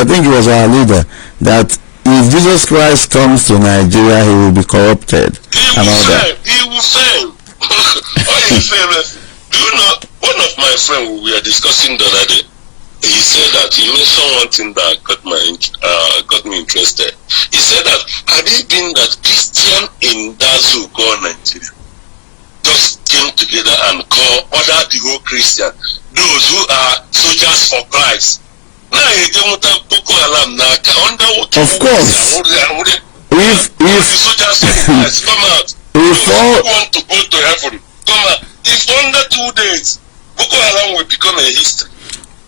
I think it was our leader, that if Jesus Christ comes to Nigeria, he will be corrupted. He will fail. Do you know, one of my friends we were discussing the other day, he said that he mentioned one thing that got me interested. He said that had it been that Christian in that so-called Nigeria just came together and ordered the whole Christian, those who are soldiers for Christ. Of course. If come out, if all want to go to heaven, come out. If under 2 days, Boko Haram will become a history.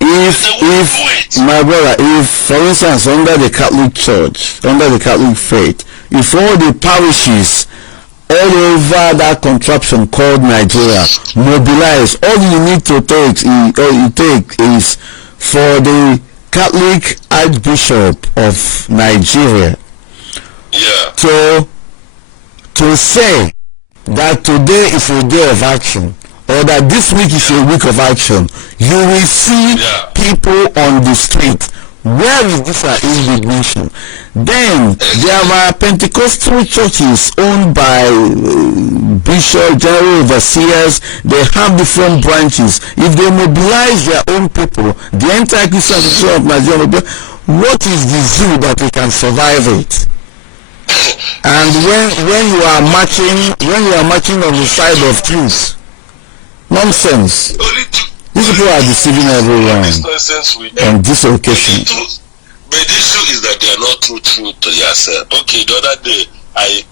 If my brother, if for instance under the Catholic Church, under the Catholic faith, if all the parishes all over that contraption called Nigeria mobilize, all you need to take is for the Catholic Archbishop of Nigeria to say that today is a day of action, or that this week is a week of action, you will see people on the street. Where is this indignation? Then there are Pentecostal churches owned by bishops, general overseers. They have different branches. If they mobilize their own people, the entire Christian Association of Nigeria, what is the zoo that we can survive it? And when you are marching on the side of truth, nonsense. These people are deceiving everyone on this occasion. But the issue is that they are not true to yourself. Okay, the other day, I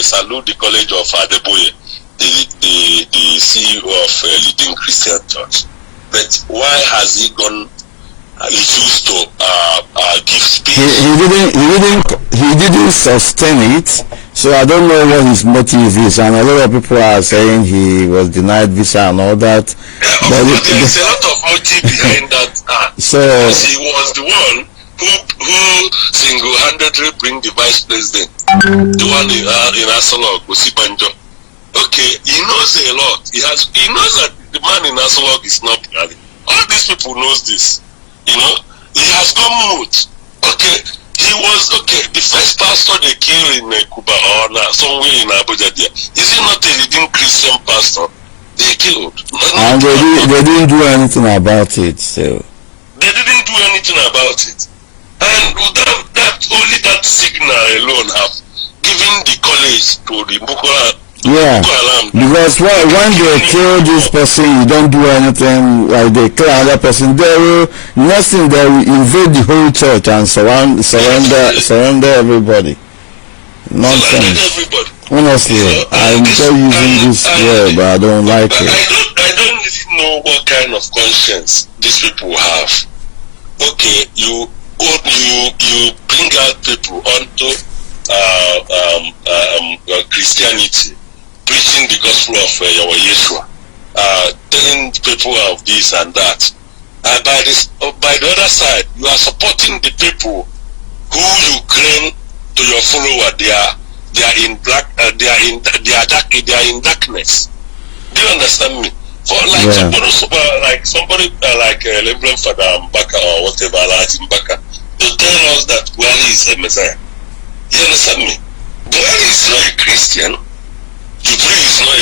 salute the College of Adeboye, the CEO of leading Christian church. But why has he gone? He chose to give speech. He didn't sustain it. So I don't know what his motive is, and a lot of people are saying he was denied visa and all that. Yeah, there's a lot of motive behind that. So he was the one who single-handedly bring the vice president, the one in Asolog, Osibanjo. Okay, he knows a lot. He knows that the man in Asolog is not Buhari. All these people knows this. He has gone mute. Okay. He was the first pastor they killed in Cuba or somewhere in Abuja there. Is he not a leading Christian pastor? They killed. And they didn't do anything about it. So they didn't do anything about it. And only that signal alone have given the college to the Boko Haram. Because when they kill this person, you don't do anything. Like they kill another person, they will invade the whole church and surrender everybody. Nonsense. Honestly, I'm just using this word, but I don't like it. I don't even know what kind of conscience these people have. Okay, you bring out people onto Christianity, preaching the gospel of Yeshua, telling people of this and that. By the other side, you are supporting the people who you claim to your follower they are in darkness. Do you understand me? For somebody like Reverend Father Mbaka or whatever, like Mbaka, to tell us that Buhari is a Messiah. You understand me? Buhari is not a Christian. Jubilee is not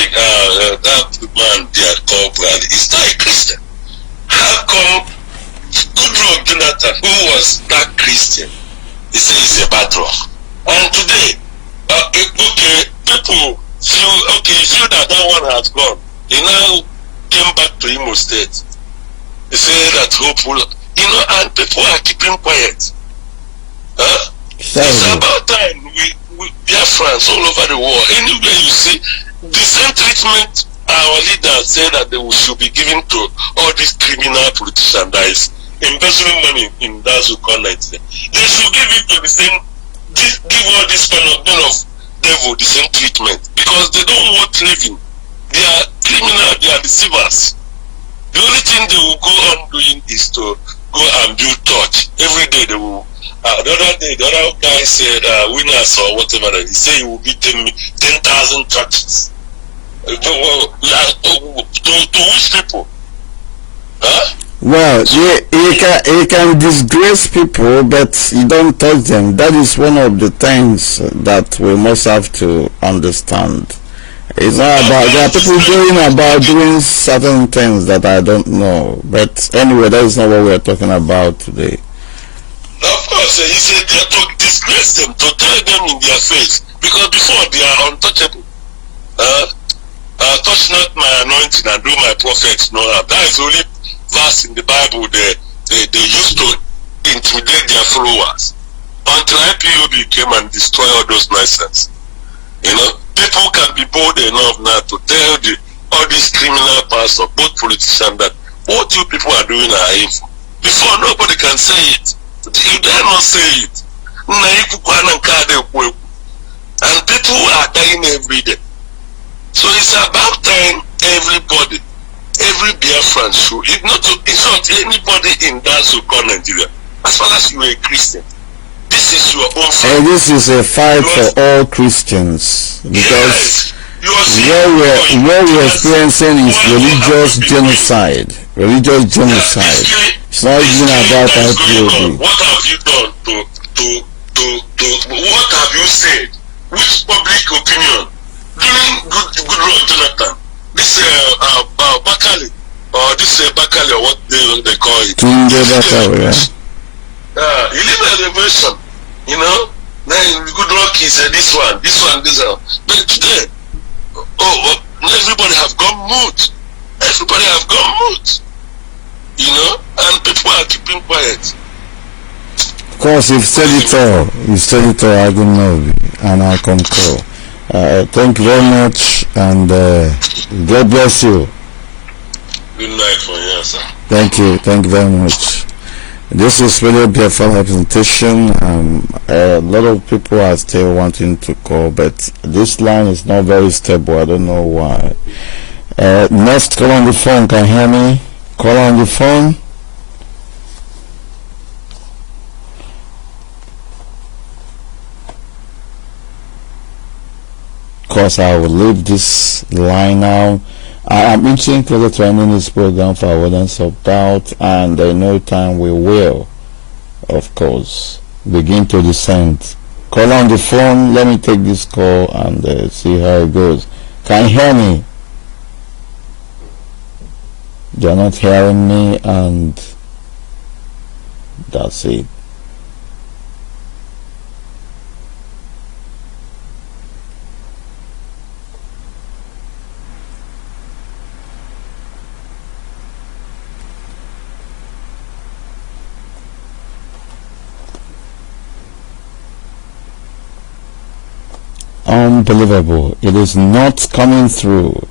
that man they are called Buhari. He's not a Christian. How come Jonathan, who was that Christian, he said it's a bad drug. And today, okay, people feel that one has gone. They now came back to Imo State. They say that hopeful, and people are keeping quiet. It's about time we Biafrans all over the world. Anywhere you see the same treatment our leaders say that they should be given to all these criminal politicians that is embezzling money in that Nigeria. They should give it to the same, give all this kind of devil the same treatment, because they don't want living. They are criminal, they are deceivers. The only thing they will go on doing is to go and build church. Every day they will. The other guy said, winners or whatever, he said he will be 10,000 churches. To which people? Huh? Well, you can disgrace people, but you don't touch them. That is one of the things that we must have to understand. It's not about, there are people doing certain things that I don't know. But anyway, that is not what we are talking about today. Of course, he said they are to disgrace them, to tell them in their face, because before they are untouchable. Touch not my anointing and do my prophets no harm. That is the only verse in the Bible they used to intimidate their followers. Until IPOB came and destroyed all those nonsense. People can be bold enough now to tell all these criminal pastors, both politicians, that what you people are doing are evil. Before nobody can say it. You dare not say it. And people are dying every day. So it's about time everybody, every Biafran should, if not anybody in that so-called Nigeria, as far as you are a Christian, this is your own fight. And this is a fight for all Christians, because what we're experiencing is religious genocide. Religious genocide. It's not even about IPOB. What have you done what have you said? Which public opinion? During good Lord Jonathan, this Bakali, or this Bakali, or what they call it. Bakali, he live elevation, Now good luck is this one. But today, everybody have gone mute. Everybody have gone mute. And people are keeping quiet. Of course, you've said it all. I don't know, and I concur. Thank you very much, and God bless you. Good night for you, sir. Thank you very much. This is really Biafran representation. A lot of people are still wanting to call, but this line is not very stable. I don't know why. Next call on the phone. Can you hear me? Call on the phone. Of course, I will leave this line now. I am inching closer to ending this program for avoidance of doubt, and in no time we will, of course, begin to descend. Call on the phone. Let me take this call and see how it goes. Can you hear me? They're not hearing me, and that's it. Unbelievable. It is not coming through.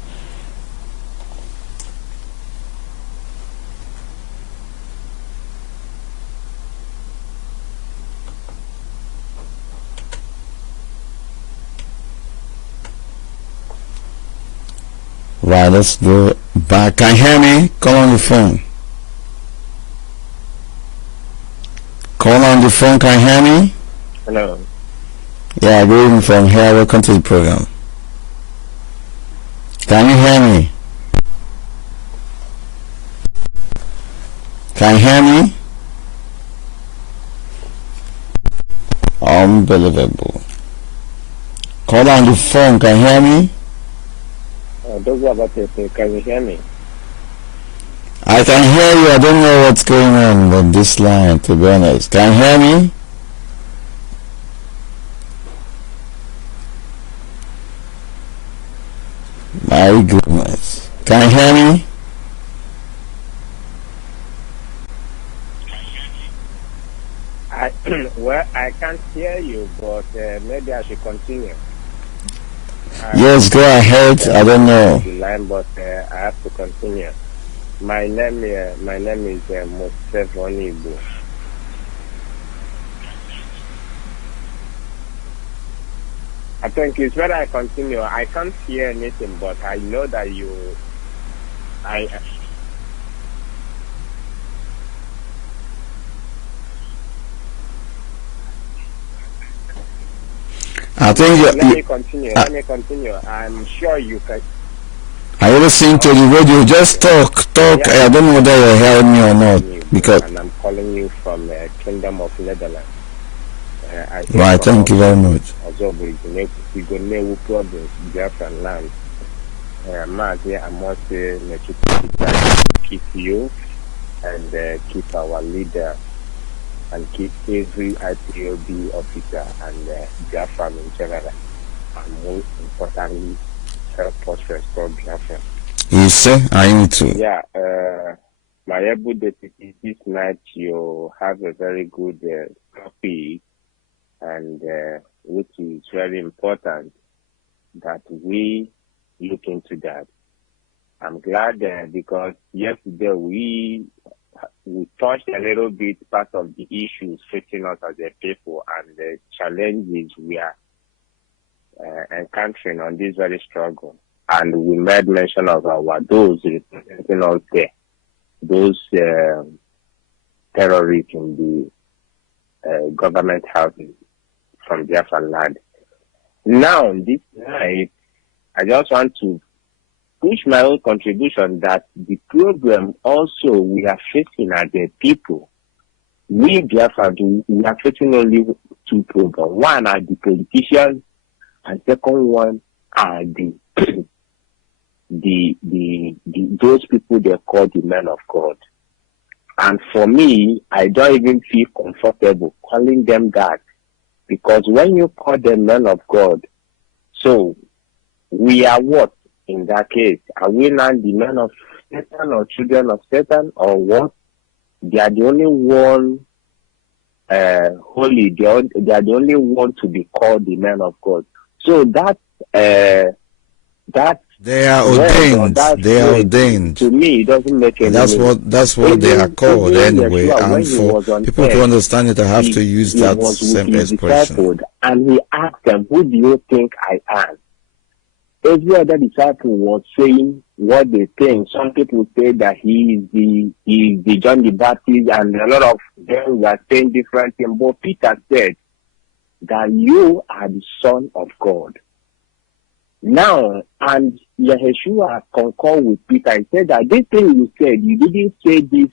Right, let's go back. Can you hear me? Call on the phone. Call on the phone. Can you hear me? Hello. Yeah, good evening from here. Welcome to the program. Can you hear me? Can you hear me? Unbelievable. Call on the phone. Can you hear me? Those are about to say, can you hear me? I can hear you. I don't know what's going on this line, to be honest. Can you hear me? My goodness. Can you hear me? Well, I can't hear you, but maybe I should continue. Yes, go ahead. I don't know. The line, but I have to continue. My name is Moses Onibu. I think it's better I continue. I can't hear anything, but I know that I think let me continue. Let me continue. I'm sure you can. Are you listening to the radio? Just talk. Yeah. I don't know whether you're hearing me or not. Because and I'm calling you from the Kingdom of Netherlands. Right, thank you very much. Also, we go near province, Biafland. I must say, keep you and keep our leader and keep every IPOB officer and Biafran in general. And most importantly, help us restore Biafran. You say? I need to. Yeah, my able deputy, this night you have a very good topic, and which is very important that we look into that. I'm glad because yesterday we touched a little bit part of the issues facing us as a people and the challenges we are encountering on this very struggle. And we made mention of those representing us there, those terrorists in the government houses from Biafland. Now, this night, I just want to push my own contribution that the problem also we are facing as a people. We Biafran, we are facing only two problems. One are the politicians, and second one are those people they call the men of God. And for me, I don't even feel comfortable calling them that, because when you call them men of God, so we are what in that case? Are we not the men of Satan or children of Satan or what? They are the only one holy. They are the only one to be called the men of God. So that they are ordained. They are ordained. To me, it doesn't make any sense. That's what they are called anyway. And for people to understand it, I have to use that same expression. And he asked them, "Who do you think I am?" Every other disciple was saying what they think. Some people say that he is the John the Baptist, and a lot of them were saying different things. But Peter said that you are the Son of God. Now, and Yeshua concurred with Peter. He said that this thing you said, you didn't say this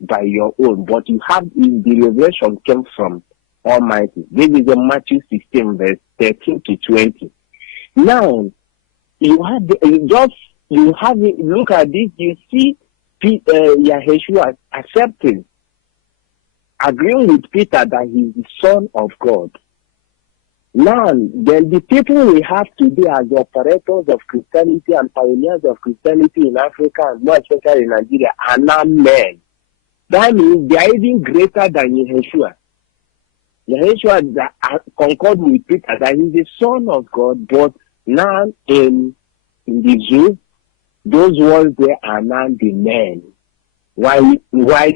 by your own, but you have the revelation came from Almighty. This is in Matthew 16, verse 13 to 20. Now, look at this. You see, Yeshua accepting, agreeing with Peter that he is the Son of God. Now, then the people we have today as the operators of Christianity and pioneers of Christianity in Africa and more especially in Nigeria are now men. That means they are even greater than Yeshua. Yeshua concurred with Peter that he is the Son of God, but now in the Jew, those ones there are now the men. Why Yeshua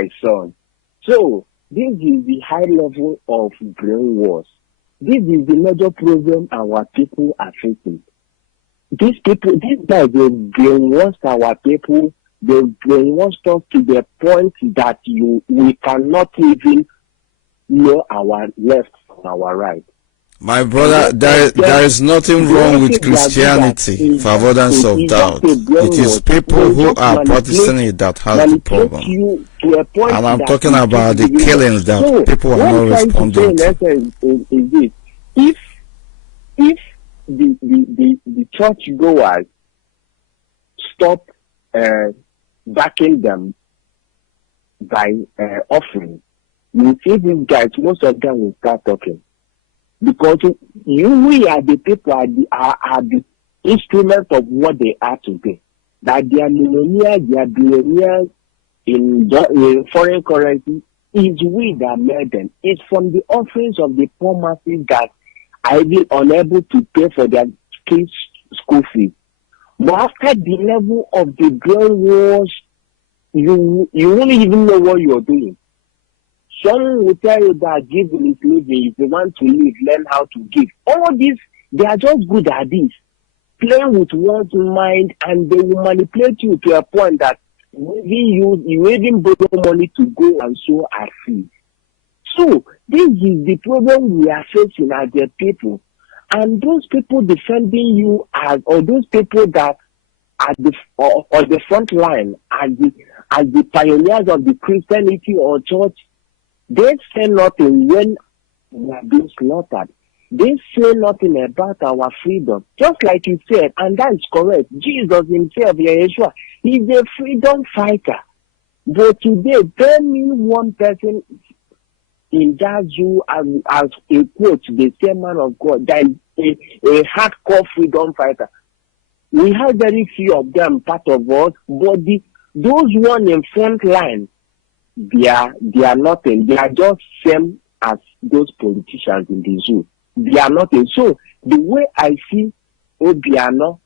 is Son? So, this is the high level of brainwash. This is the major problem our people are facing. These guys, they brainwashed our people. They brainwashed us to the point that we cannot even know our left from our right. My brother, there is nothing wrong with Christianity, for avoidance of doubt. It is people who are practicing it that has the problem. And I'm talking about the killings that people are not responding to. Is this. If the church goers stop backing them by offering, you see these guys, most of them will start talking. Because we are the people, are the instruments of what they are today. That they are millionaires, they are billionaires in foreign currency, is we that made them. It's from the offerings of the poor masses that are even unable to pay for their kids' school fees. But after the level of the brainwash, you won't even know what you're doing. Some will tell you that giving is living. If you want to live, learn how to give. All this, they are just good at this. Playing with one's mind, and they will manipulate you to a point that you even borrow money to go and sow a seed. So, this is the problem we are facing as the people. And those people defending you or those people that are on the front line, as the pioneers of the Christianity or church, they say nothing when we are being slaughtered. They say nothing about our freedom. Just like you said, and that's correct. Jesus himself, Yeshua, is a freedom fighter. But today, tell me one person in that zoo as a quote, the same man of God, that is a hardcore freedom fighter. We have very few of them part of us, but those one in front line, they are nothing. They are just same as those politicians in the zoo. They are nothing. So the way I see Obiano,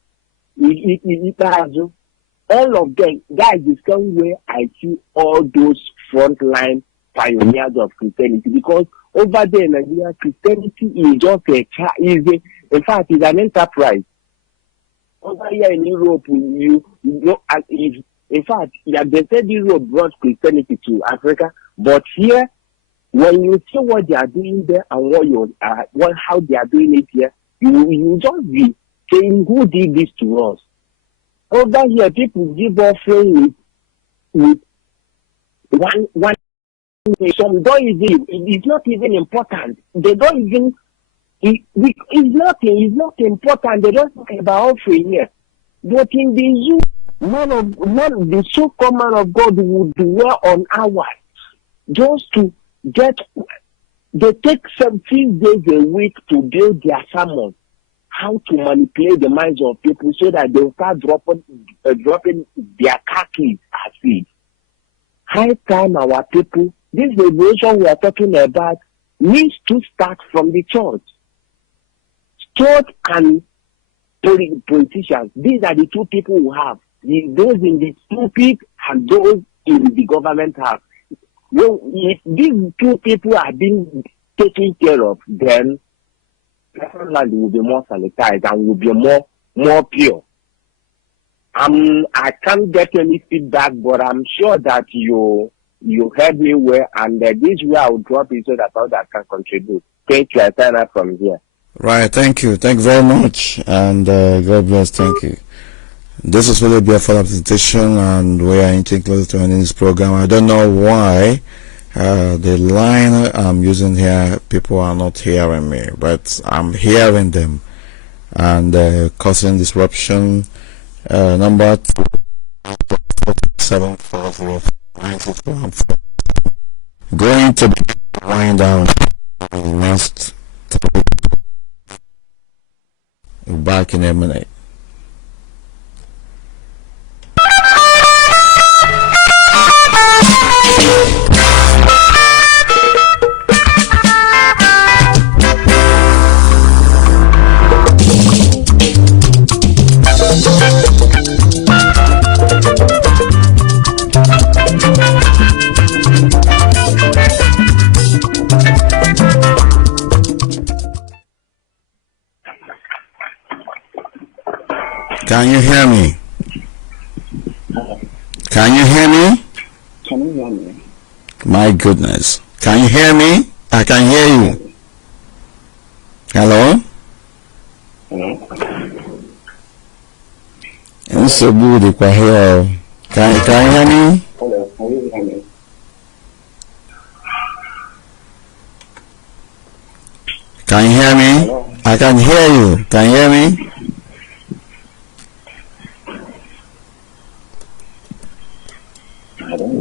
all of them, that is the same way I see all those frontline pioneers of Christianity. Because over there in Nigeria, Christianity is just in fact, it's an enterprise. Over here in Europe, in fact, they said Europe brought Christianity to Africa, but here, when you see what they are doing there and how they are doing it here, you just be saying, who did this to us? Over here, people give offering with one. Some don't even. It's not even important. They don't even. It's not important. They don't talk about offering here. But in the zoo, the so-called man of God would dwell on hours just to get. They take 17 days a week to build their sermon, how to manipulate the minds of people so that they will start dropping their car keys as seed. High time our people, this revolution we are talking about needs to start from the church. Church and politicians, these are the two people who have. Those in the pulpit and those in the government have. Well, if these two people are being taken care of, then Biafland will be more sanitized and will be more pure. I can't get any feedback, but I'm sure that you heard me well, and this way I will drop it so that others can contribute. Thank you. I sign up from here. Right, thank you. Thank you very much. And God bless. Thank you. This is really a follow-up presentation, and we are inching closer to ending this program. I don't know why the line I'm using here, people are not hearing me, but I'm hearing them, and causing disruption. Number 2474094. Going to wind down in the next 3. Back in a minute. Can you hear me? Can you hear me? Can you hear me? My goodness. Can you hear me? I can hear you. Hello? Hello? It's so good. Can you hear me? Hello, can you hear me? Can you hear me? Hello? I can hear you. Can you hear me?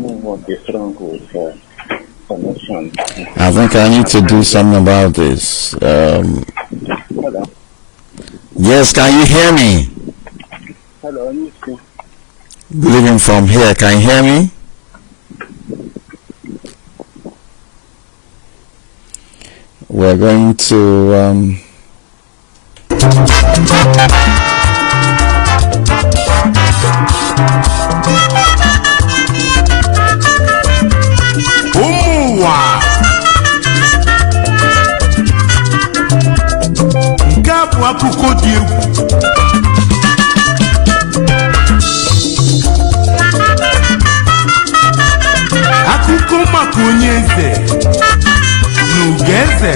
what the stronghold for connection. I think I need to do something about this. Hello. Yes, can you hear me? Hello, you see. Good evening from here. Can you hear me? We're going to akụkọ dị egwu akụkọ maka onye eze na ugeze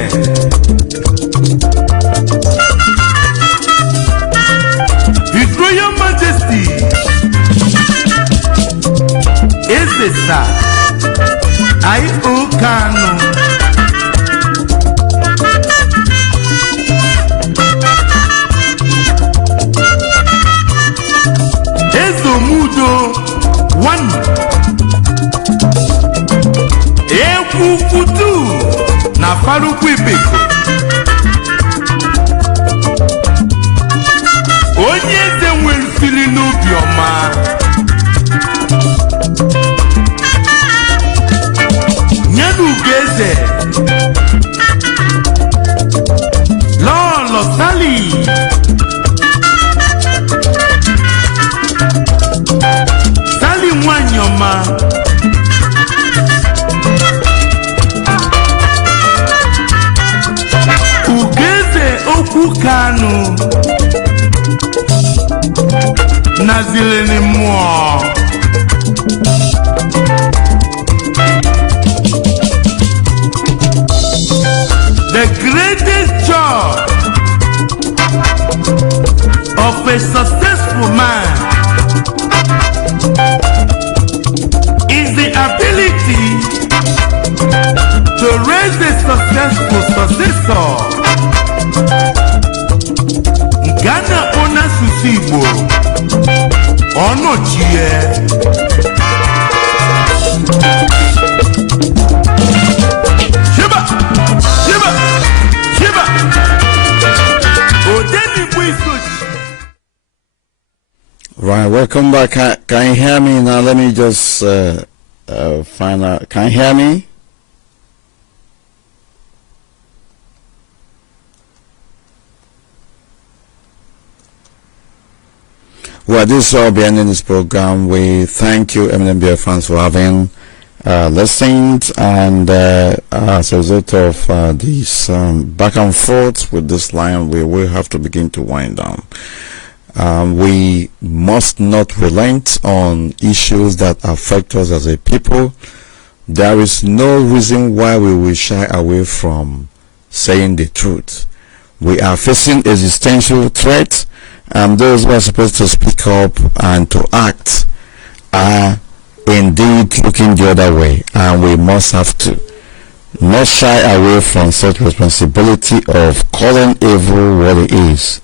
His Royal Majesty Eze Sir IPOB one Ekukutu na Faruku Ibeko onye eze nwere siri n'obi ọma nyelu ugeze Lolo Sali Wanyoma Ugeze Okukanu Nazileni Mwa The greatest joy of a successful man to raise a successful successor. Ghana Ona Susibo Ono Chie Shiba Shiba Shiba Odeni Buisuchi. Right, welcome back. Can you hear me now? Let me just find out. Can you hear me? Well, this is all be ending this program. We thank you, MNBF fans, for having listened, and as a result of this back and forth with this line, we will have to begin to wind down. We must not relent on issues that affect us as a people. There is no reason why we will shy away from saying the truth. We are facing existential threats, and those who are supposed to speak up and to act are indeed looking the other way, and we must have to not shy away from such responsibility of calling evil what it is.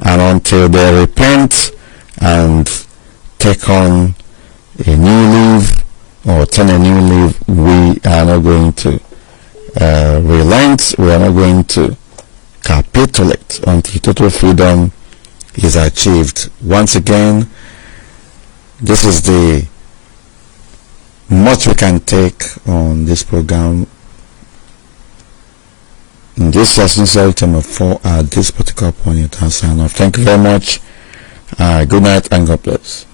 And until they repent and take on a new leaf or turn a new leaf, we are not going to relent. We are not going to capitulate until total freedom is achieved. Once again, this is the much we can take on this program. This is sincere time 4 at this particular point in time. Sign off. Thank you very much. Good night and God bless.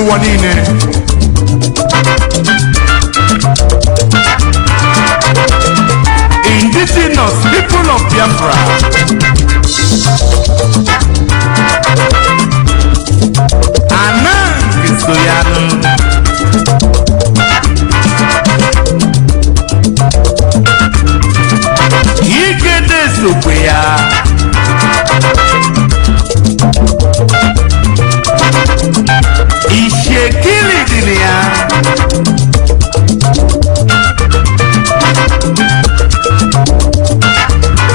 n'ụwa niile. Indigenous people of Biafra. Anang Soyano. Ikede Sokwea. Ishekili Dinia.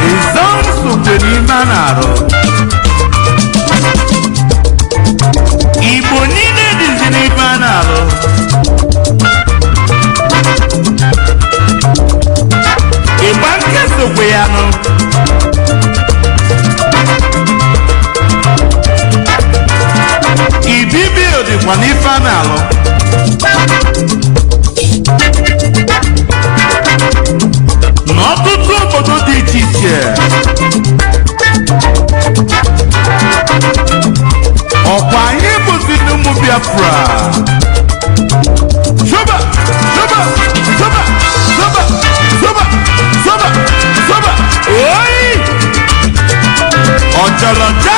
Izon Sokweli Manaro. Igbo niile dịzi n'ibe a na-alụ. Ịgba nke sokwe ya nụ. Ibibio dịkwa n'ife a na-alụ. N'ọtụtụ obodo dị iche iche. Ọkwa anyị bụzi n'ụmụ Biafra. Zoba, zoba, zoba, zoba, zoba, zoba, zoba. Oyi! Ọjọlọjọ!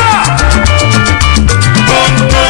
Bongo!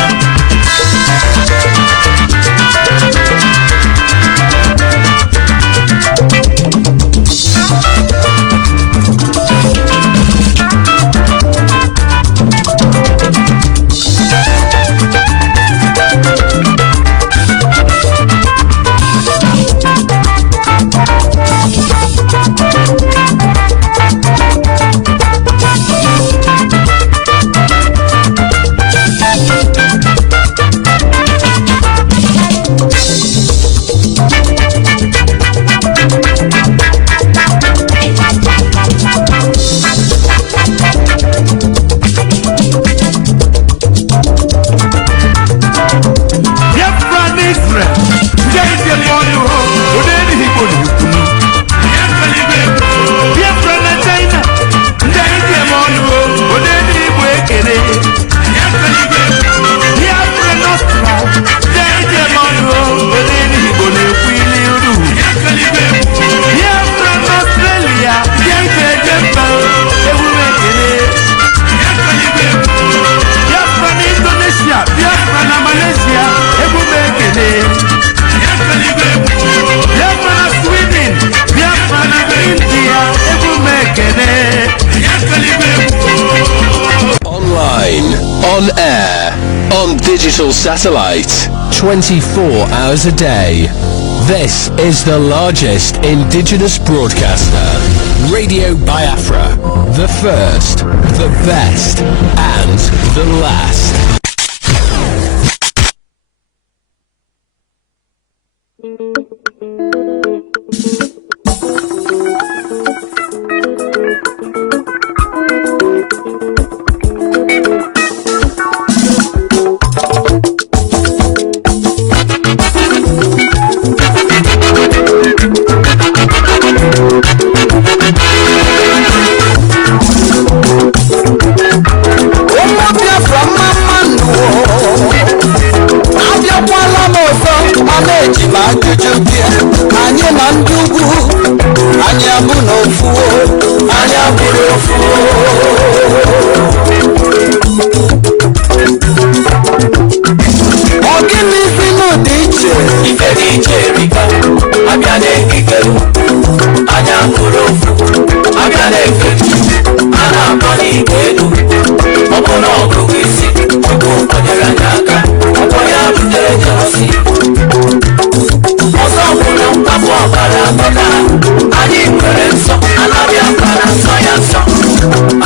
On air, on digital satellite, 24 hours a day. This is the largest indigenous broadcaster, Radio Biafra, the first, the best, and the last. Anyị nwere nsọ, ala Biafra na nsọ ya nsọ.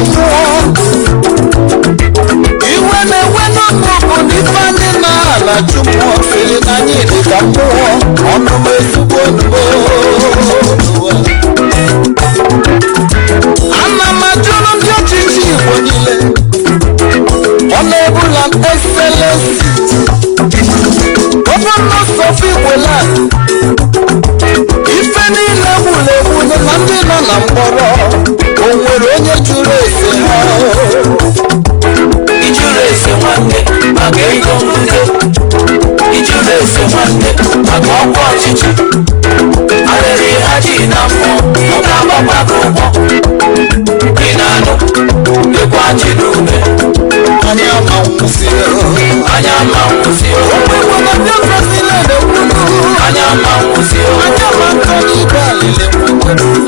mmụọ iwe na-enwe n'ọnụọgụ n'ife anyị na-ala chụmụọ siri na anyị dị ka mmụọ ọnụma ezigbo onubo ana m ajụrụ ndị ọchịchị Igbo niile Honorable and Excellency Governors of Igboland ife niile gwulegwu na ndị nọ na mkpọrọ o nwere onye jụrụ ese ha ijụrụ ese nwanne maka ego mbute ijụrụ ese nwanne maka ọkwa ọchịchị arịrị ha ji na mmụọ ọ ga-agbakwa gị ụgbọ ị na-anụ dịkwa ji n'ume anya ma nwụsị anya ma nwụsị anya ma nwụsị anya ma nkọ n'ibe alile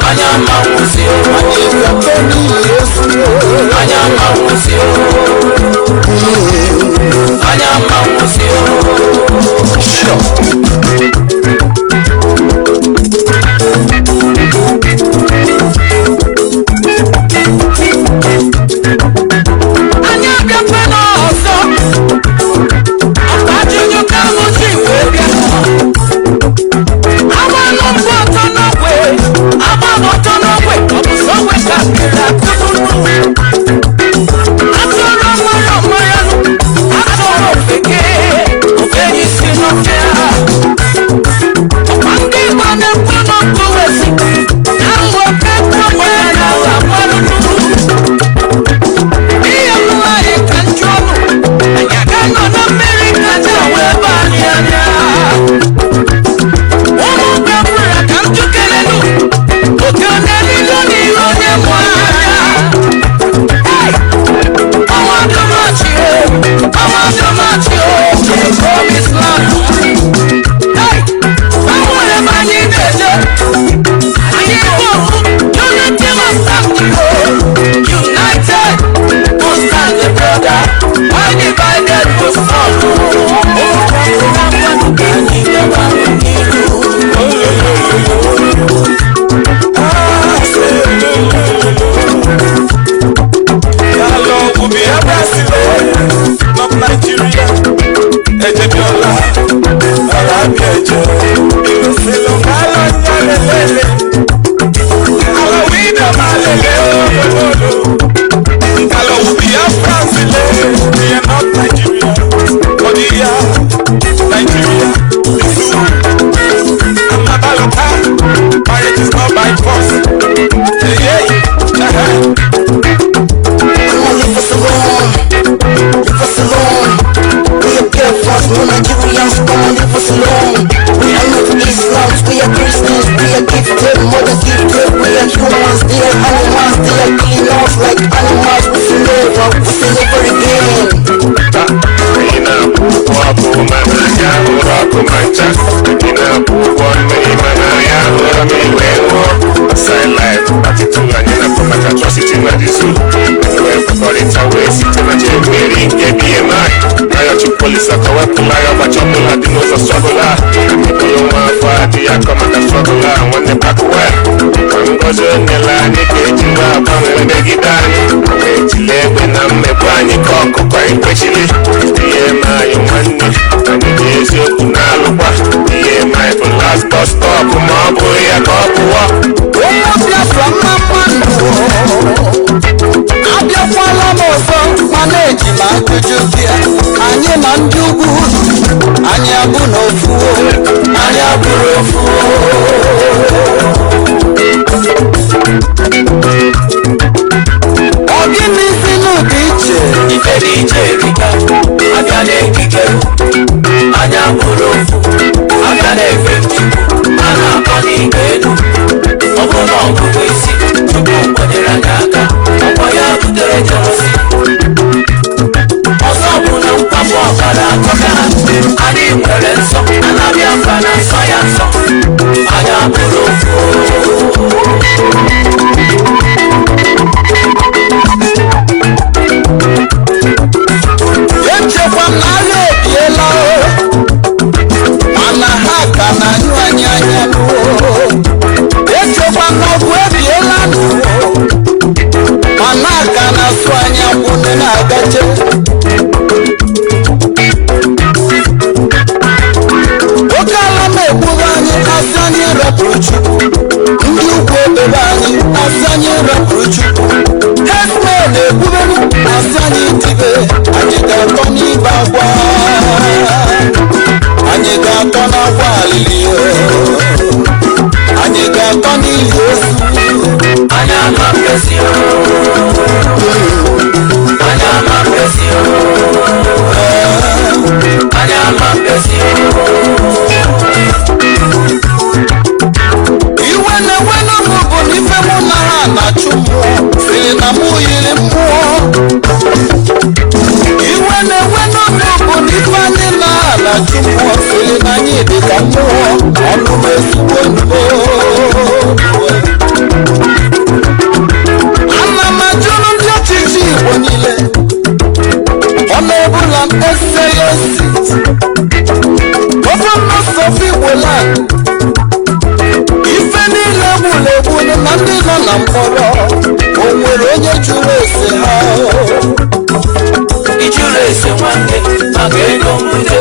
anya ma nwụsị anya ịkwọkọ n'ihi efu anya ma nwụsị anya ma nwụsị na mụ yiri mmụọ iwe na-enwe n'oge bụ n'ife anyị na-ala chi mmụọ siri na anyị dị ka mmụọ ọnụ m ezigbo nbo ana m ajụrụ ndị ọchịchị Igbo niile ọ na-ebula m eseghị gọvanọ of Igbo land ife niile egwuregwu na ndị nọ na mkpọrọ o nwere onye jụrụ ese ha ijụrụ ese nwanne maka ego mbute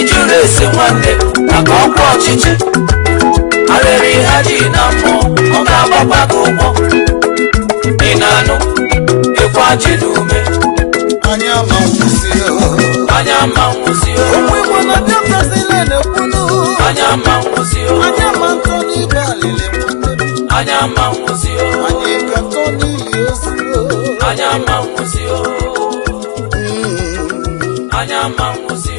ijụrụ ese nwanne maka ọkwa ọchịchị arịrị ha ji na mmụọ ọ ga-agbakwa gị ụgwọ ị na-anụ ịkwa ji n'ume anya ma nwụsị anya ma nwụsị ụmụ Igbo na Biafra sile na-ekwunu anya ma nwụsị anya ma ntọ n'ibe alịlị anya ma nwụsị anyị ga-atọ n'ihi ozugbo anya ma nwụsị anya ma nwụsị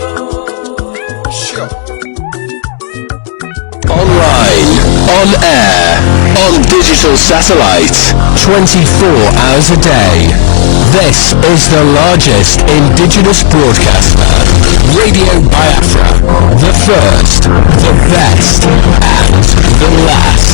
Online, on air, on digital satellite, 24 hours a day. This is the largest indigenous broadcaster, Radio Biafra, the first, the best, and the last.